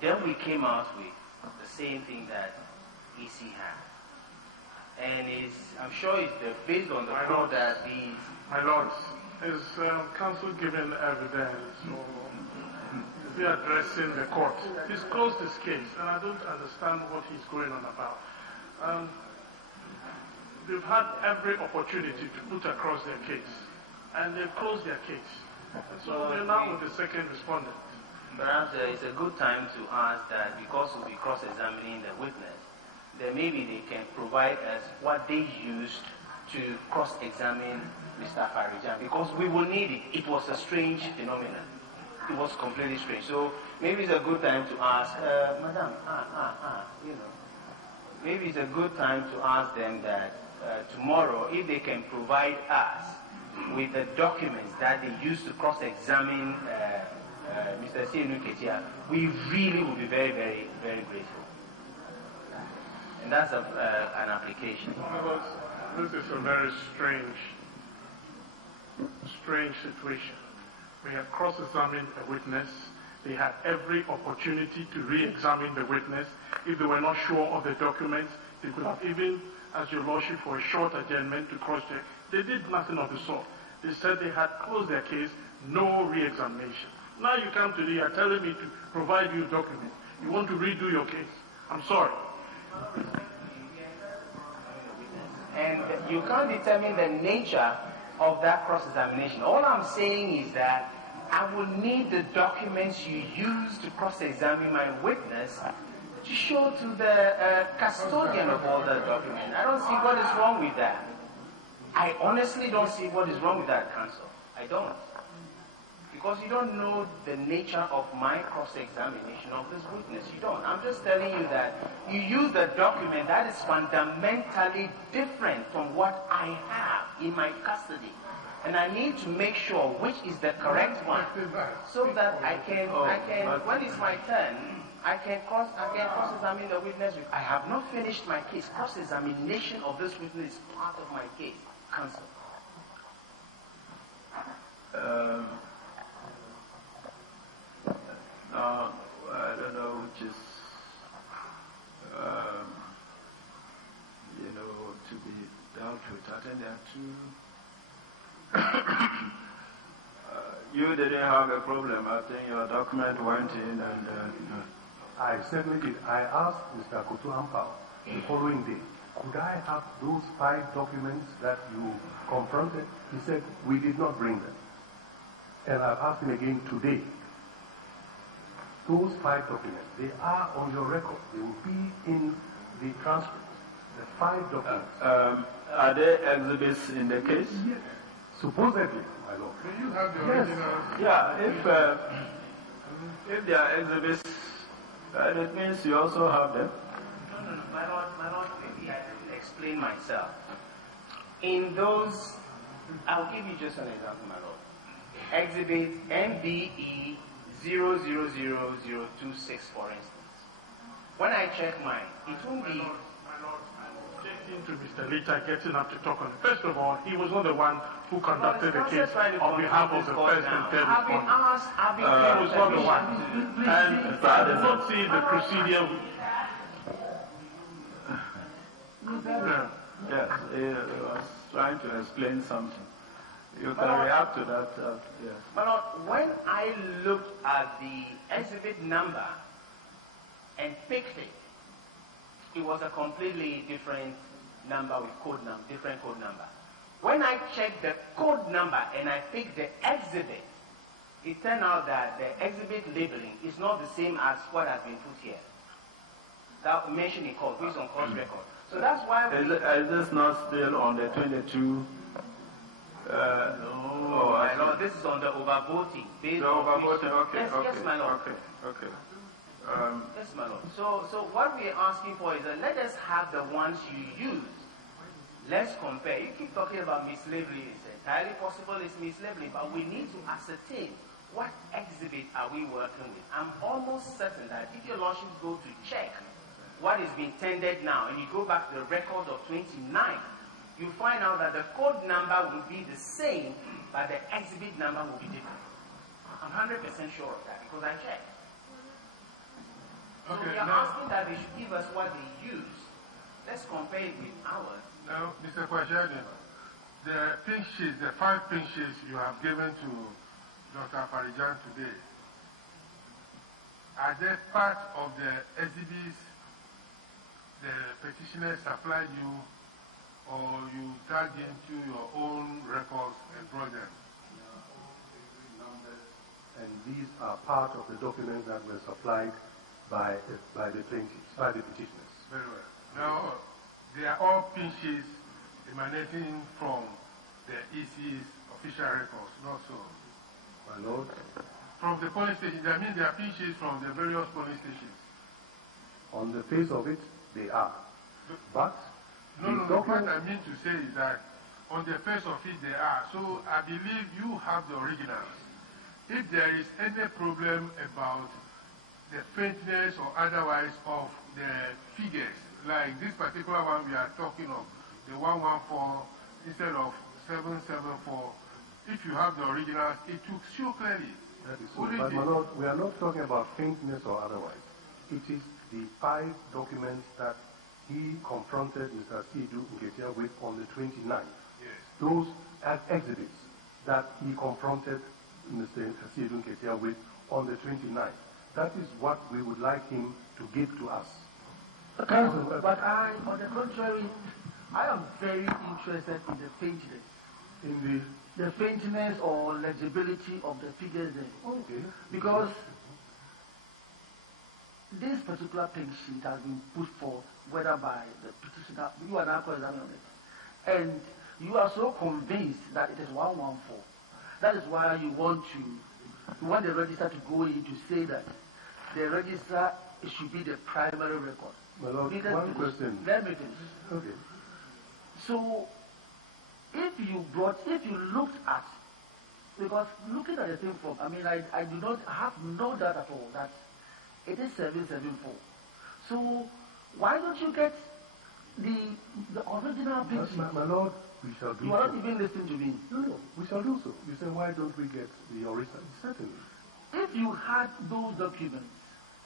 then we came out with the same thing that EC had. And I'm sure it's based on the code that the... My lords, is counsel given evidence or is he addressing the court? He's closed his case, and I don't understand what he's going on about. They've had every opportunity to put across their case, and they've closed their case. And so we're now with the second respondent. Perhaps it's a good time to ask that because we'll be cross-examining the witness, then maybe they can provide us what they used to cross-examine Mr. Farijan, because we will need it. It was a strange phenomenon. It was completely strange. So maybe it's a good time to ask, Madam, you know, maybe it's a good time to ask them that tomorrow, if they can provide us with the documents that they used to cross-examine Mr. Ketia, we really will be very, very, very grateful. And that's an application. This is a very strange situation. We have cross-examined a witness. They had every opportunity to re-examine the witness. If they were not sure of the documents, they could have even asked your lordship for a short adjournment to cross-check. They did nothing of the sort. They said they had closed their case, no re-examination. Now you come today, you're telling me to provide you documents. You want to redo your case. I'm sorry. And you can't determine the nature of that cross-examination. All I'm saying is that I will need the documents you use to cross-examine my witness to show to the custodian of all the documents. I don't see what is wrong with that. I honestly don't see what is wrong with that, counsel. I don't. Because you don't know the nature of my cross-examination of this witness. You don't. I'm just telling you that you use the document that is fundamentally different from what I have in my custody. And I need to make sure which is the correct one, so that I can when it's my turn, I can cross-examine the witness. I have not finished my case. Cross-examination of this witness is part of my case. Counsel. Now, I don't know which is, to be dealt with. I think there are two. You didn't have a problem. I think your document went in and... I certainly did. I asked Mr. Kotu Ampao the following day, could I have those 5 documents that you confronted? He said, we did not bring them. And I've asked him again today. Those 5 documents, they are on your record. They will be in the transcript. The 5 documents. Are there exhibits in the case? Yes. Supposedly, my lord. Do you have the original? Yeah, if there are exhibits, it means you also have them. No. My lord, maybe I didn't explain myself. In those, I'll give you just an example, my lord. Exhibit MBE 000026, for instance. When I check mine, it won't be... My lord, I'm objecting to Mr. Lita getting up to talk on it. First of all, he was not the one who conducted the case on behalf of the first and third respondents. He was not the one. And I did not see the procedure. Yes, he was trying to explain something. You can react to that. Yes. My lord, when I looked at the exhibit number and picked it, it was a completely different number with different code number. When I checked the code number and I picked the exhibit, it turned out that the exhibit labeling is not the same as what has been put here. that mentioned in court, based on court record. So that's why we... Is this not still on the 22? No, my lord, this is on the overvoting. Based on overvoting, okay, yes, okay. Yes, my lord. Okay. Yes, my lord. So what we are asking for is that let us have the ones you use. Let's compare. You keep talking about mislabeling. It's entirely possible it's mislabeling, but we need to ascertain what exhibit are we working with. I'm almost certain that if your lordships go to check what is being tendered now, and you go back to the record of 29, you find out that the code number will be the same, but the exhibit number will be different. I'm 100% sure of that because I checked. So we are asking that they should give us what they use. Let's compare it with ours. Now, Mr. Kwajadin, the pink sheets, the 5 pink sheets you have given to Dr. Farijan today, are they part of the exhibits the petitioner supplied you, or you dug into your own records and brought them? And these are part of the documents that were supplied by the plaintiffs, by the petitioners. Very well. Now, they are all pin sheets emanating from the EC's official records, not so. My lord? From the police station, that means they are pin sheets from the various police stations. On the face of it, they are. But No, what I mean to say is that on the face of it they are. So I believe you have the originals. If there is any problem about the faintness or otherwise of the figures, like this particular one we are talking of, the 114 instead of 774, if you have the originals, it will show clearly. That is so. But my lord, we are not talking about faintness or otherwise. It is the 5 documents that he confronted Mr. Sidu Nketia with on the 29th. Yes. Those as exhibits that he confronted Mr. Sidu Nketia with on the 29th. That is what we would like him to give to us. But I, on the contrary, I am very interested in the faintness. In the faintness or legibility of the figures there. Okay. Because this particular pink sheet has been put forth, whether by the petitioner, you are now examining it, and you are so convinced that it is 114. That is why you want the register to go in to say that the register should be the primary record. My lord, one question. Let me finish. Okay. So, if you looked at, because looking at the thing from, I mean, I do not have no doubt at all that it is 774. So, why don't you get the original picture? My lord, we shall do so. You are not even listening to me. No, we shall do so. You say, why don't we get the original? Certainly. If you had those documents,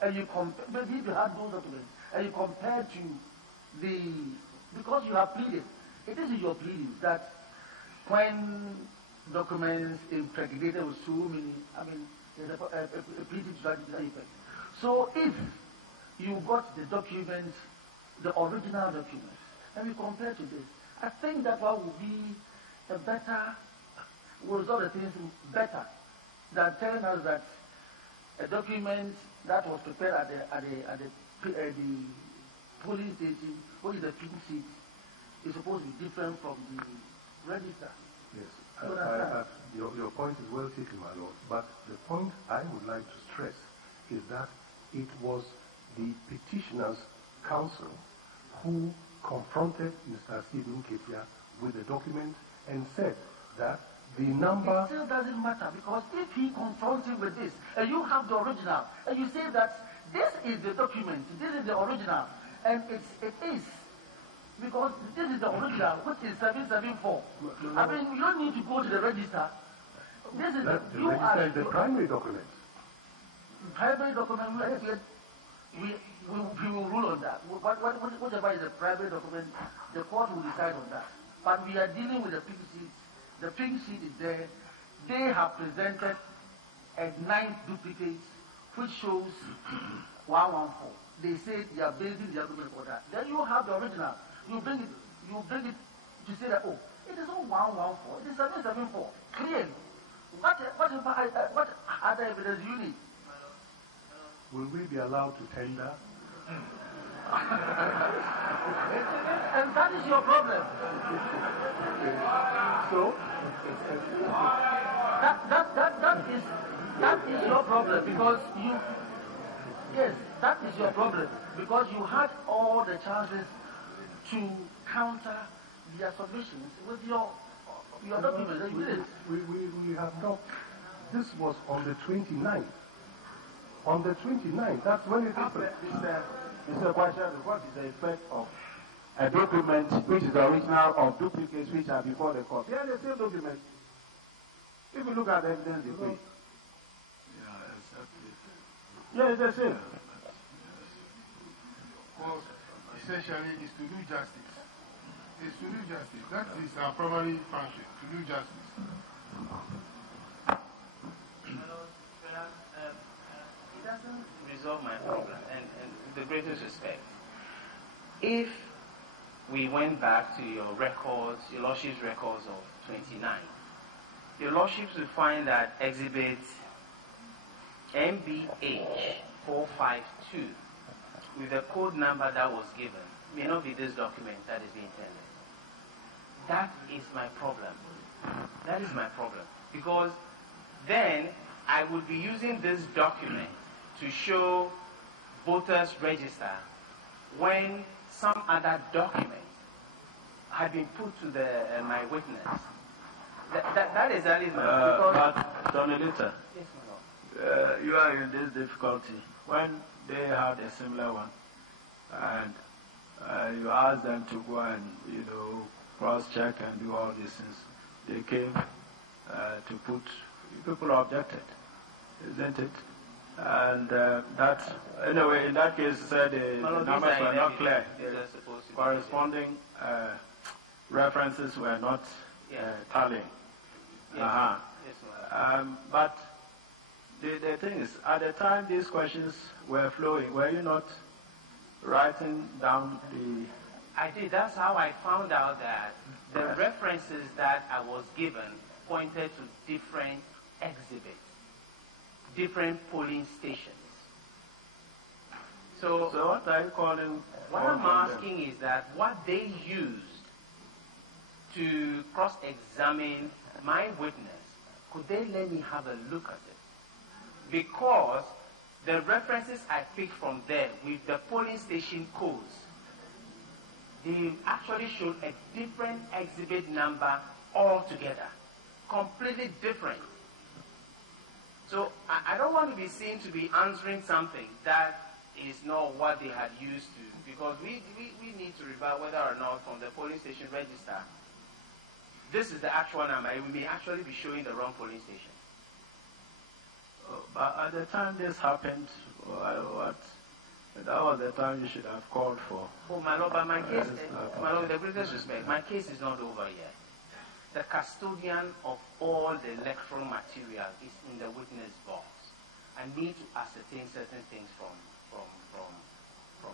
and you compare, maybe if you had those documents, and you compare to because you have pleaded, it is in your pleadings that when documents impregnated with so many, I mean, there's a pleading to that effect. So if you got the documents, the original documents, and we compare to this, I think that one would be a better, will resolve the things better than telling us that a document that was prepared at the police station, what is the pink sheet, is supposed to be different from the register. Yes, your point is well taken, my lord. But the point I would like to stress is that it was the petitioner's counsel who confronted Mr. Stephen Ketia with the document and said that the number... It still doesn't matter, because if he confronts him with this, and you have the original, and you say that this is the document, this is the original, and it is, because this is the original, which is 774. I mean, you don't need to go to the register. This is the register is the primary document. Primary document, we will rule on that. Whatever is the primary document, the court will decide on that. But we are dealing with the pink sheet. The pink sheet is there. They have presented a 9th duplicate, which shows 114. They say they are building the argument for that. Then you have the original. You bring it to say that, oh, it is not 114, it is 774. Clearly. What other evidence do you need? Will we be allowed to tender? And that is your problem. So, that is your problem because you, yes, that is your problem because you had all the chances to counter their submissions with your documents. You didn't. We have not. This was on the 29th. On the 29th, that's when it happened. Mr. Kwasha, what is the effect of a document which is the original of duplicates which are before the court? They are the same document. If you look at the evidence, you see. Yeah, exactly. Yeah, it's the same. Well, essentially, it's to do justice. It's to do justice. That is our primary function, to do justice. It doesn't resolve my problem, and with the greatest respect. If we went back to your records, your Lordship's records of 29, your Lordships would find that Exhibit MBH 452 with the code number that was given may not be this document that is being intended. That is my problem. That is my problem. Because then I would be using this document to show voters register when some other document had been put to my witness. That is my But, Tony Luther, yes, my Lord. you are in this difficulty. When they had a similar one, and you asked them to go and, cross-check and do all these things, they came to put, people objected, isn't it? And that, anyway, in that case, said the numbers were not clear. Corresponding references were not tallying. Yes. But the thing is, at the time these questions were flowing, were you not writing down the... I did. That's how I found out that the references that I was given pointed to different exhibits, different polling stations. So what are you calling? What I'm asking is that what they used to cross-examine my witness, could they let me have a look at it? Because the references I picked from there with the polling station codes, they actually showed a different exhibit number altogether, completely different. So I don't want to be seen to be answering something that is not what they had used to, because we need to rebut whether or not from the polling station register, this is the actual number. We may actually be showing the wrong polling station. But at the time this happened, that was the time you should have called for. Oh, my Lord, but my case, my Lord, with the greatest respect, my case is not over yet. The custodian of all the electoral material is in the witness box. I need to ascertain certain things from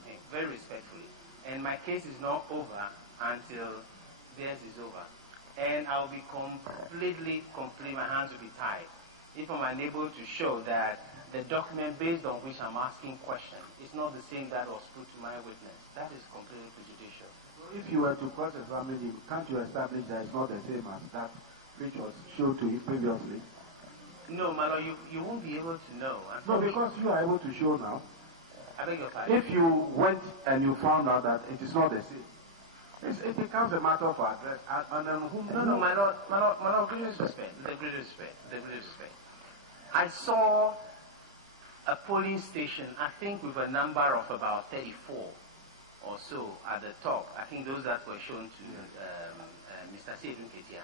him, very respectfully. And my case is not over until theirs is over. And I'll be completely, my hands will be tied if I'm unable to show that the document based on which I'm asking questions is not the same that was put to my witness. That is completely prejudicial. If you were to cross-examine him, can't you establish that it's not the same as that which was shown to you previously? No, my Lord, you won't be able to know. No, because you are able to show now. I beg your pardon. If you went and you found out that it is not the same, it becomes a matter of address. And then whom? No, my Lord, greatest respect, the greatest respect. I saw a polling station, I think with a number of about 34 or so at the top. I think those that were shown to Mr. Seydun Ketia.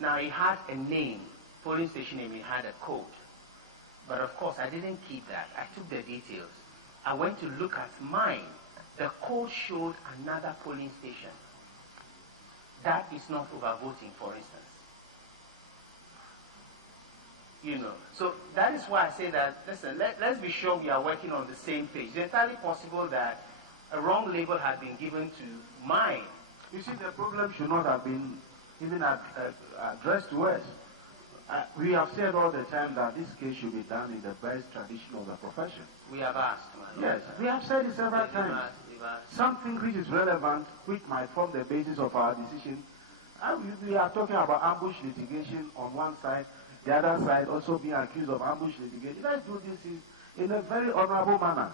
Now, it had a name, polling station name, it had a code. But of course, I didn't keep that. I took the details. I went to look at mine. The code showed another polling station. That is not overvoting, for instance. So that is why I say that, listen, let's be sure we are working on the same page. It's entirely possible that a wrong label had been given to mine. You see, the problem should not have been even addressed to us. We have said all the time that this case should be done in the best tradition of the profession. We have asked, man. Yes, we have said it several times. something which is relevant, which might form the basis of our decision. We are talking about ambush litigation on one side, the other side also being accused of ambush litigation. Let's do this in a very honorable manner.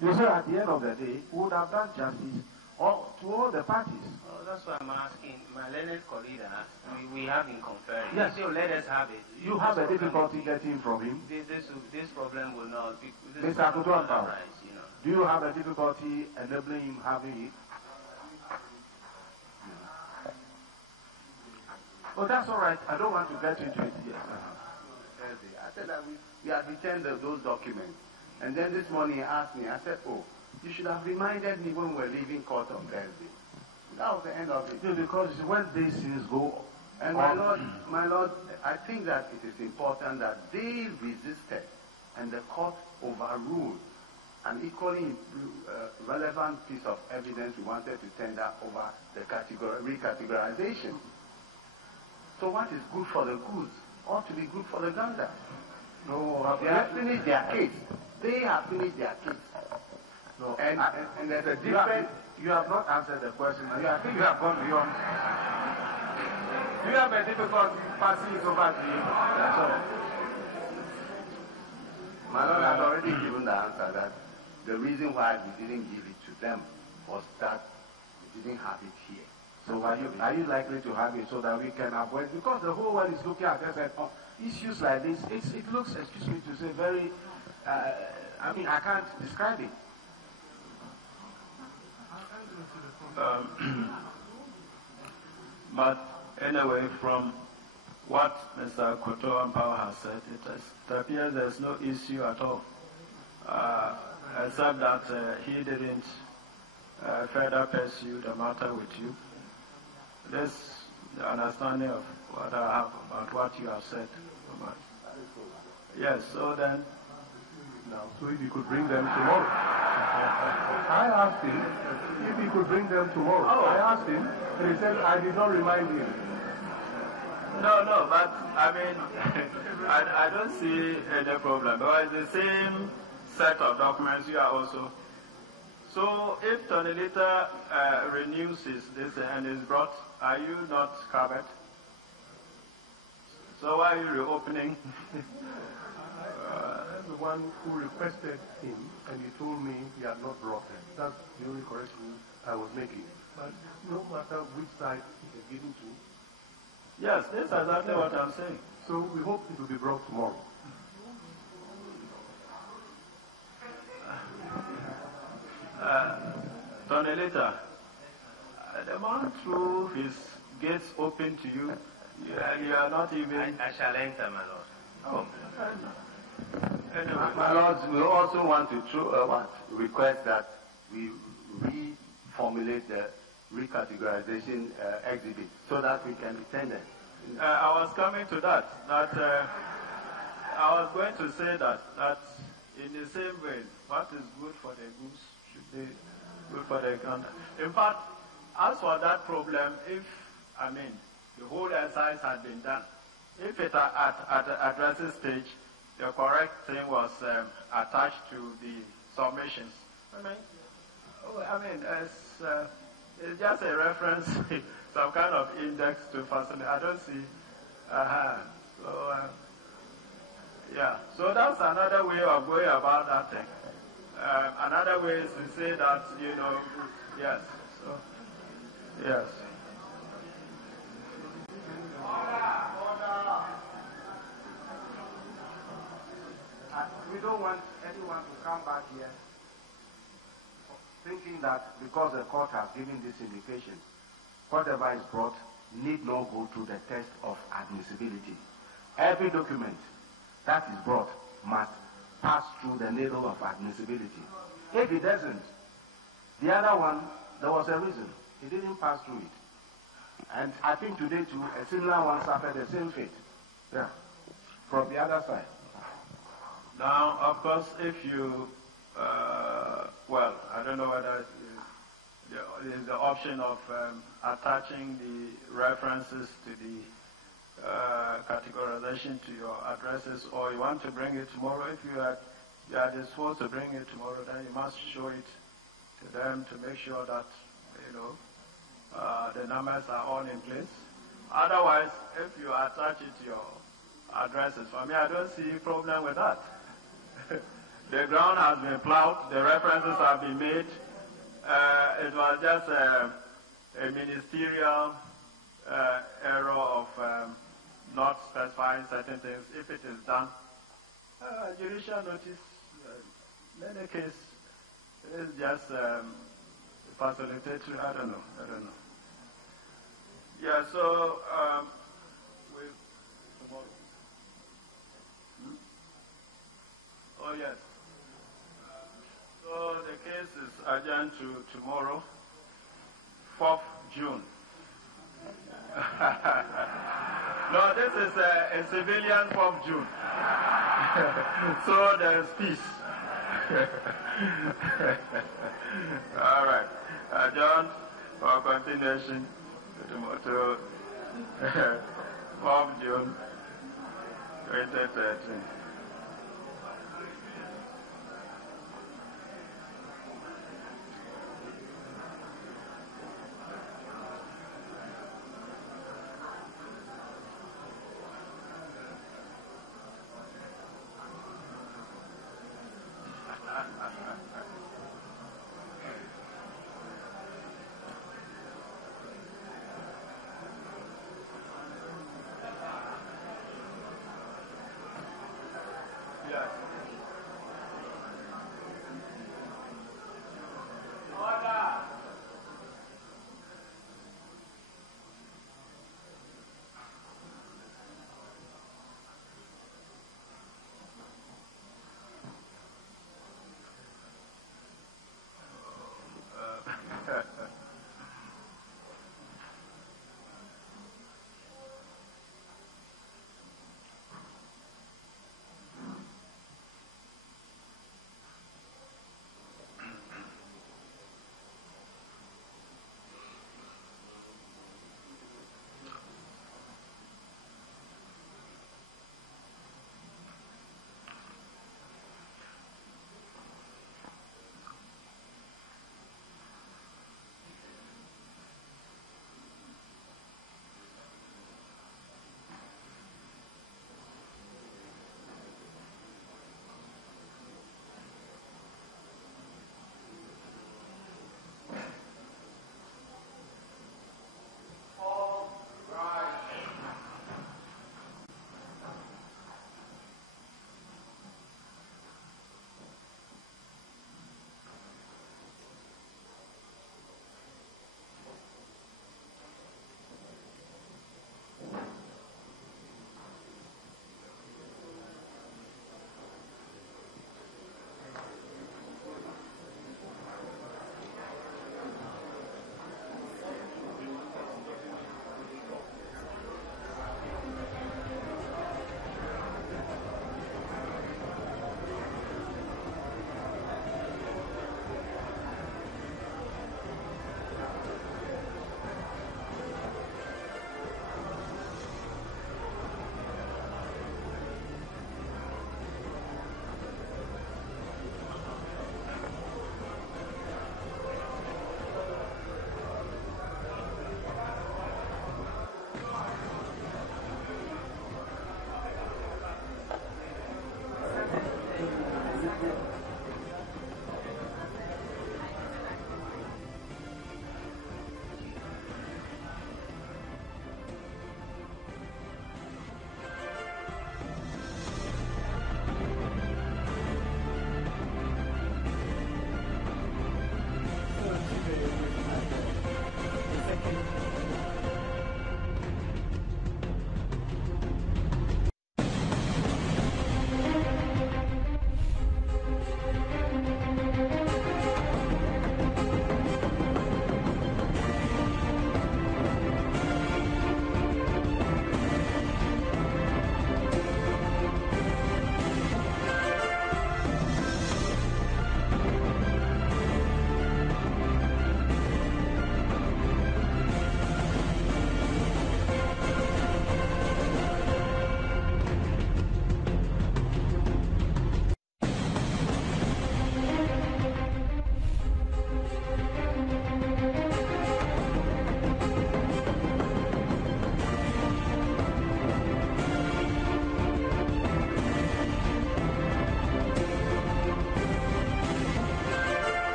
You say at the end of the day, we would have done justice to all the parties. Well, that's why I'm asking. My learned colleague asked. We have been conferring. Yes. So let us have it. You have a difficulty getting from him. This problem will not be. Mr. Akutuamba, do you have a difficulty enabling him having it? Oh, that's all right. I don't want to get into it yet. I said that we had returned those documents. And then this morning he asked me, I said, oh, you should have reminded me when we were leaving court on Thursday. That was the end of it. No, because when these things go and my Lord, I think that it is important that they resisted and the court overruled an equally relevant piece of evidence we wanted to tender over the recategorization. So what is good for the goods ought to be good for the gander. No, they have finished their case. They have finished their case. No, and there's a different... You have not answered the question. I think you have gone beyond. Do you have a difficulty passing it over to you? That's all. My Lord has already given the answer that the reason why we didn't give it to them was that we didn't have it here. So are you likely to have it so that we can avoid, because the whole world is looking at us and issues like this, it looks, excuse me to say, very, I mean, I can't describe it. But anyway, from what Mr. Akutuamba has said, it appears there's no issue at all, except that he didn't further pursue the matter with you. This is the understanding of what I have about what you have said. Yes, so then... Now, so if you could bring them tomorrow. I asked him if he could bring them tomorrow. I asked him, and he said, I did not remind him. No, but I mean, I don't see any problem. But it's the same set of documents you are also. So if Tonelita renews this and is brought, are you not covered? So why are you reopening? I'm the one who requested him, and he told me he had not brought them. That's the only correction I was making. But no matter which side he is given to. Yes, that's exactly what I'm saying. So we hope it will be brought tomorrow. Tonelita, the man threw his gates open to you. You are not even... I shall enter, my Lord. Oh. Anyway, my Lord, we also want to request that we reformulate the recategorization exhibit so that we can return them. I was coming to that. I was going to say that in the same way, what is good for the goose should be good for the gander. In fact, as for that problem, if the whole exercise had been done, if it at the addressing stage, the correct thing was attached to the submissions. It's just a reference, some kind of index to facilitate. I don't see. So that's another way of going about that thing. Another way is to say that, yes. So, yes. We don't want anyone to come back here thinking that because the court has given this indication, whatever is brought need not go through the test of admissibility. Every document that is brought must pass through the needle of admissibility. If it doesn't, the other one, there was a reason. It didn't pass through it. And I think today too, a similar one suffered the same fate. Yeah. From the other side. Now, of course, if you, I don't know whether there is the option of attaching the references to the categorization to your addresses, or you want to bring it tomorrow. If you are disposed to bring it tomorrow, then you must show it to them to make sure that, the numbers are all in place. Otherwise, if you attach it to your addresses, for me, I don't see a problem with that. The ground has been plowed, the references have been made. It was just a ministerial error of not specifying certain things. If it is done, judicial notice, in any case, it's just facilitatory. I don't know. Yeah, so oh yes. So the case is adjourned to tomorrow, 4th June. No, this is a civilian 4th June. So there's peace. All right. Adjourned for continuation to 4th June 2013.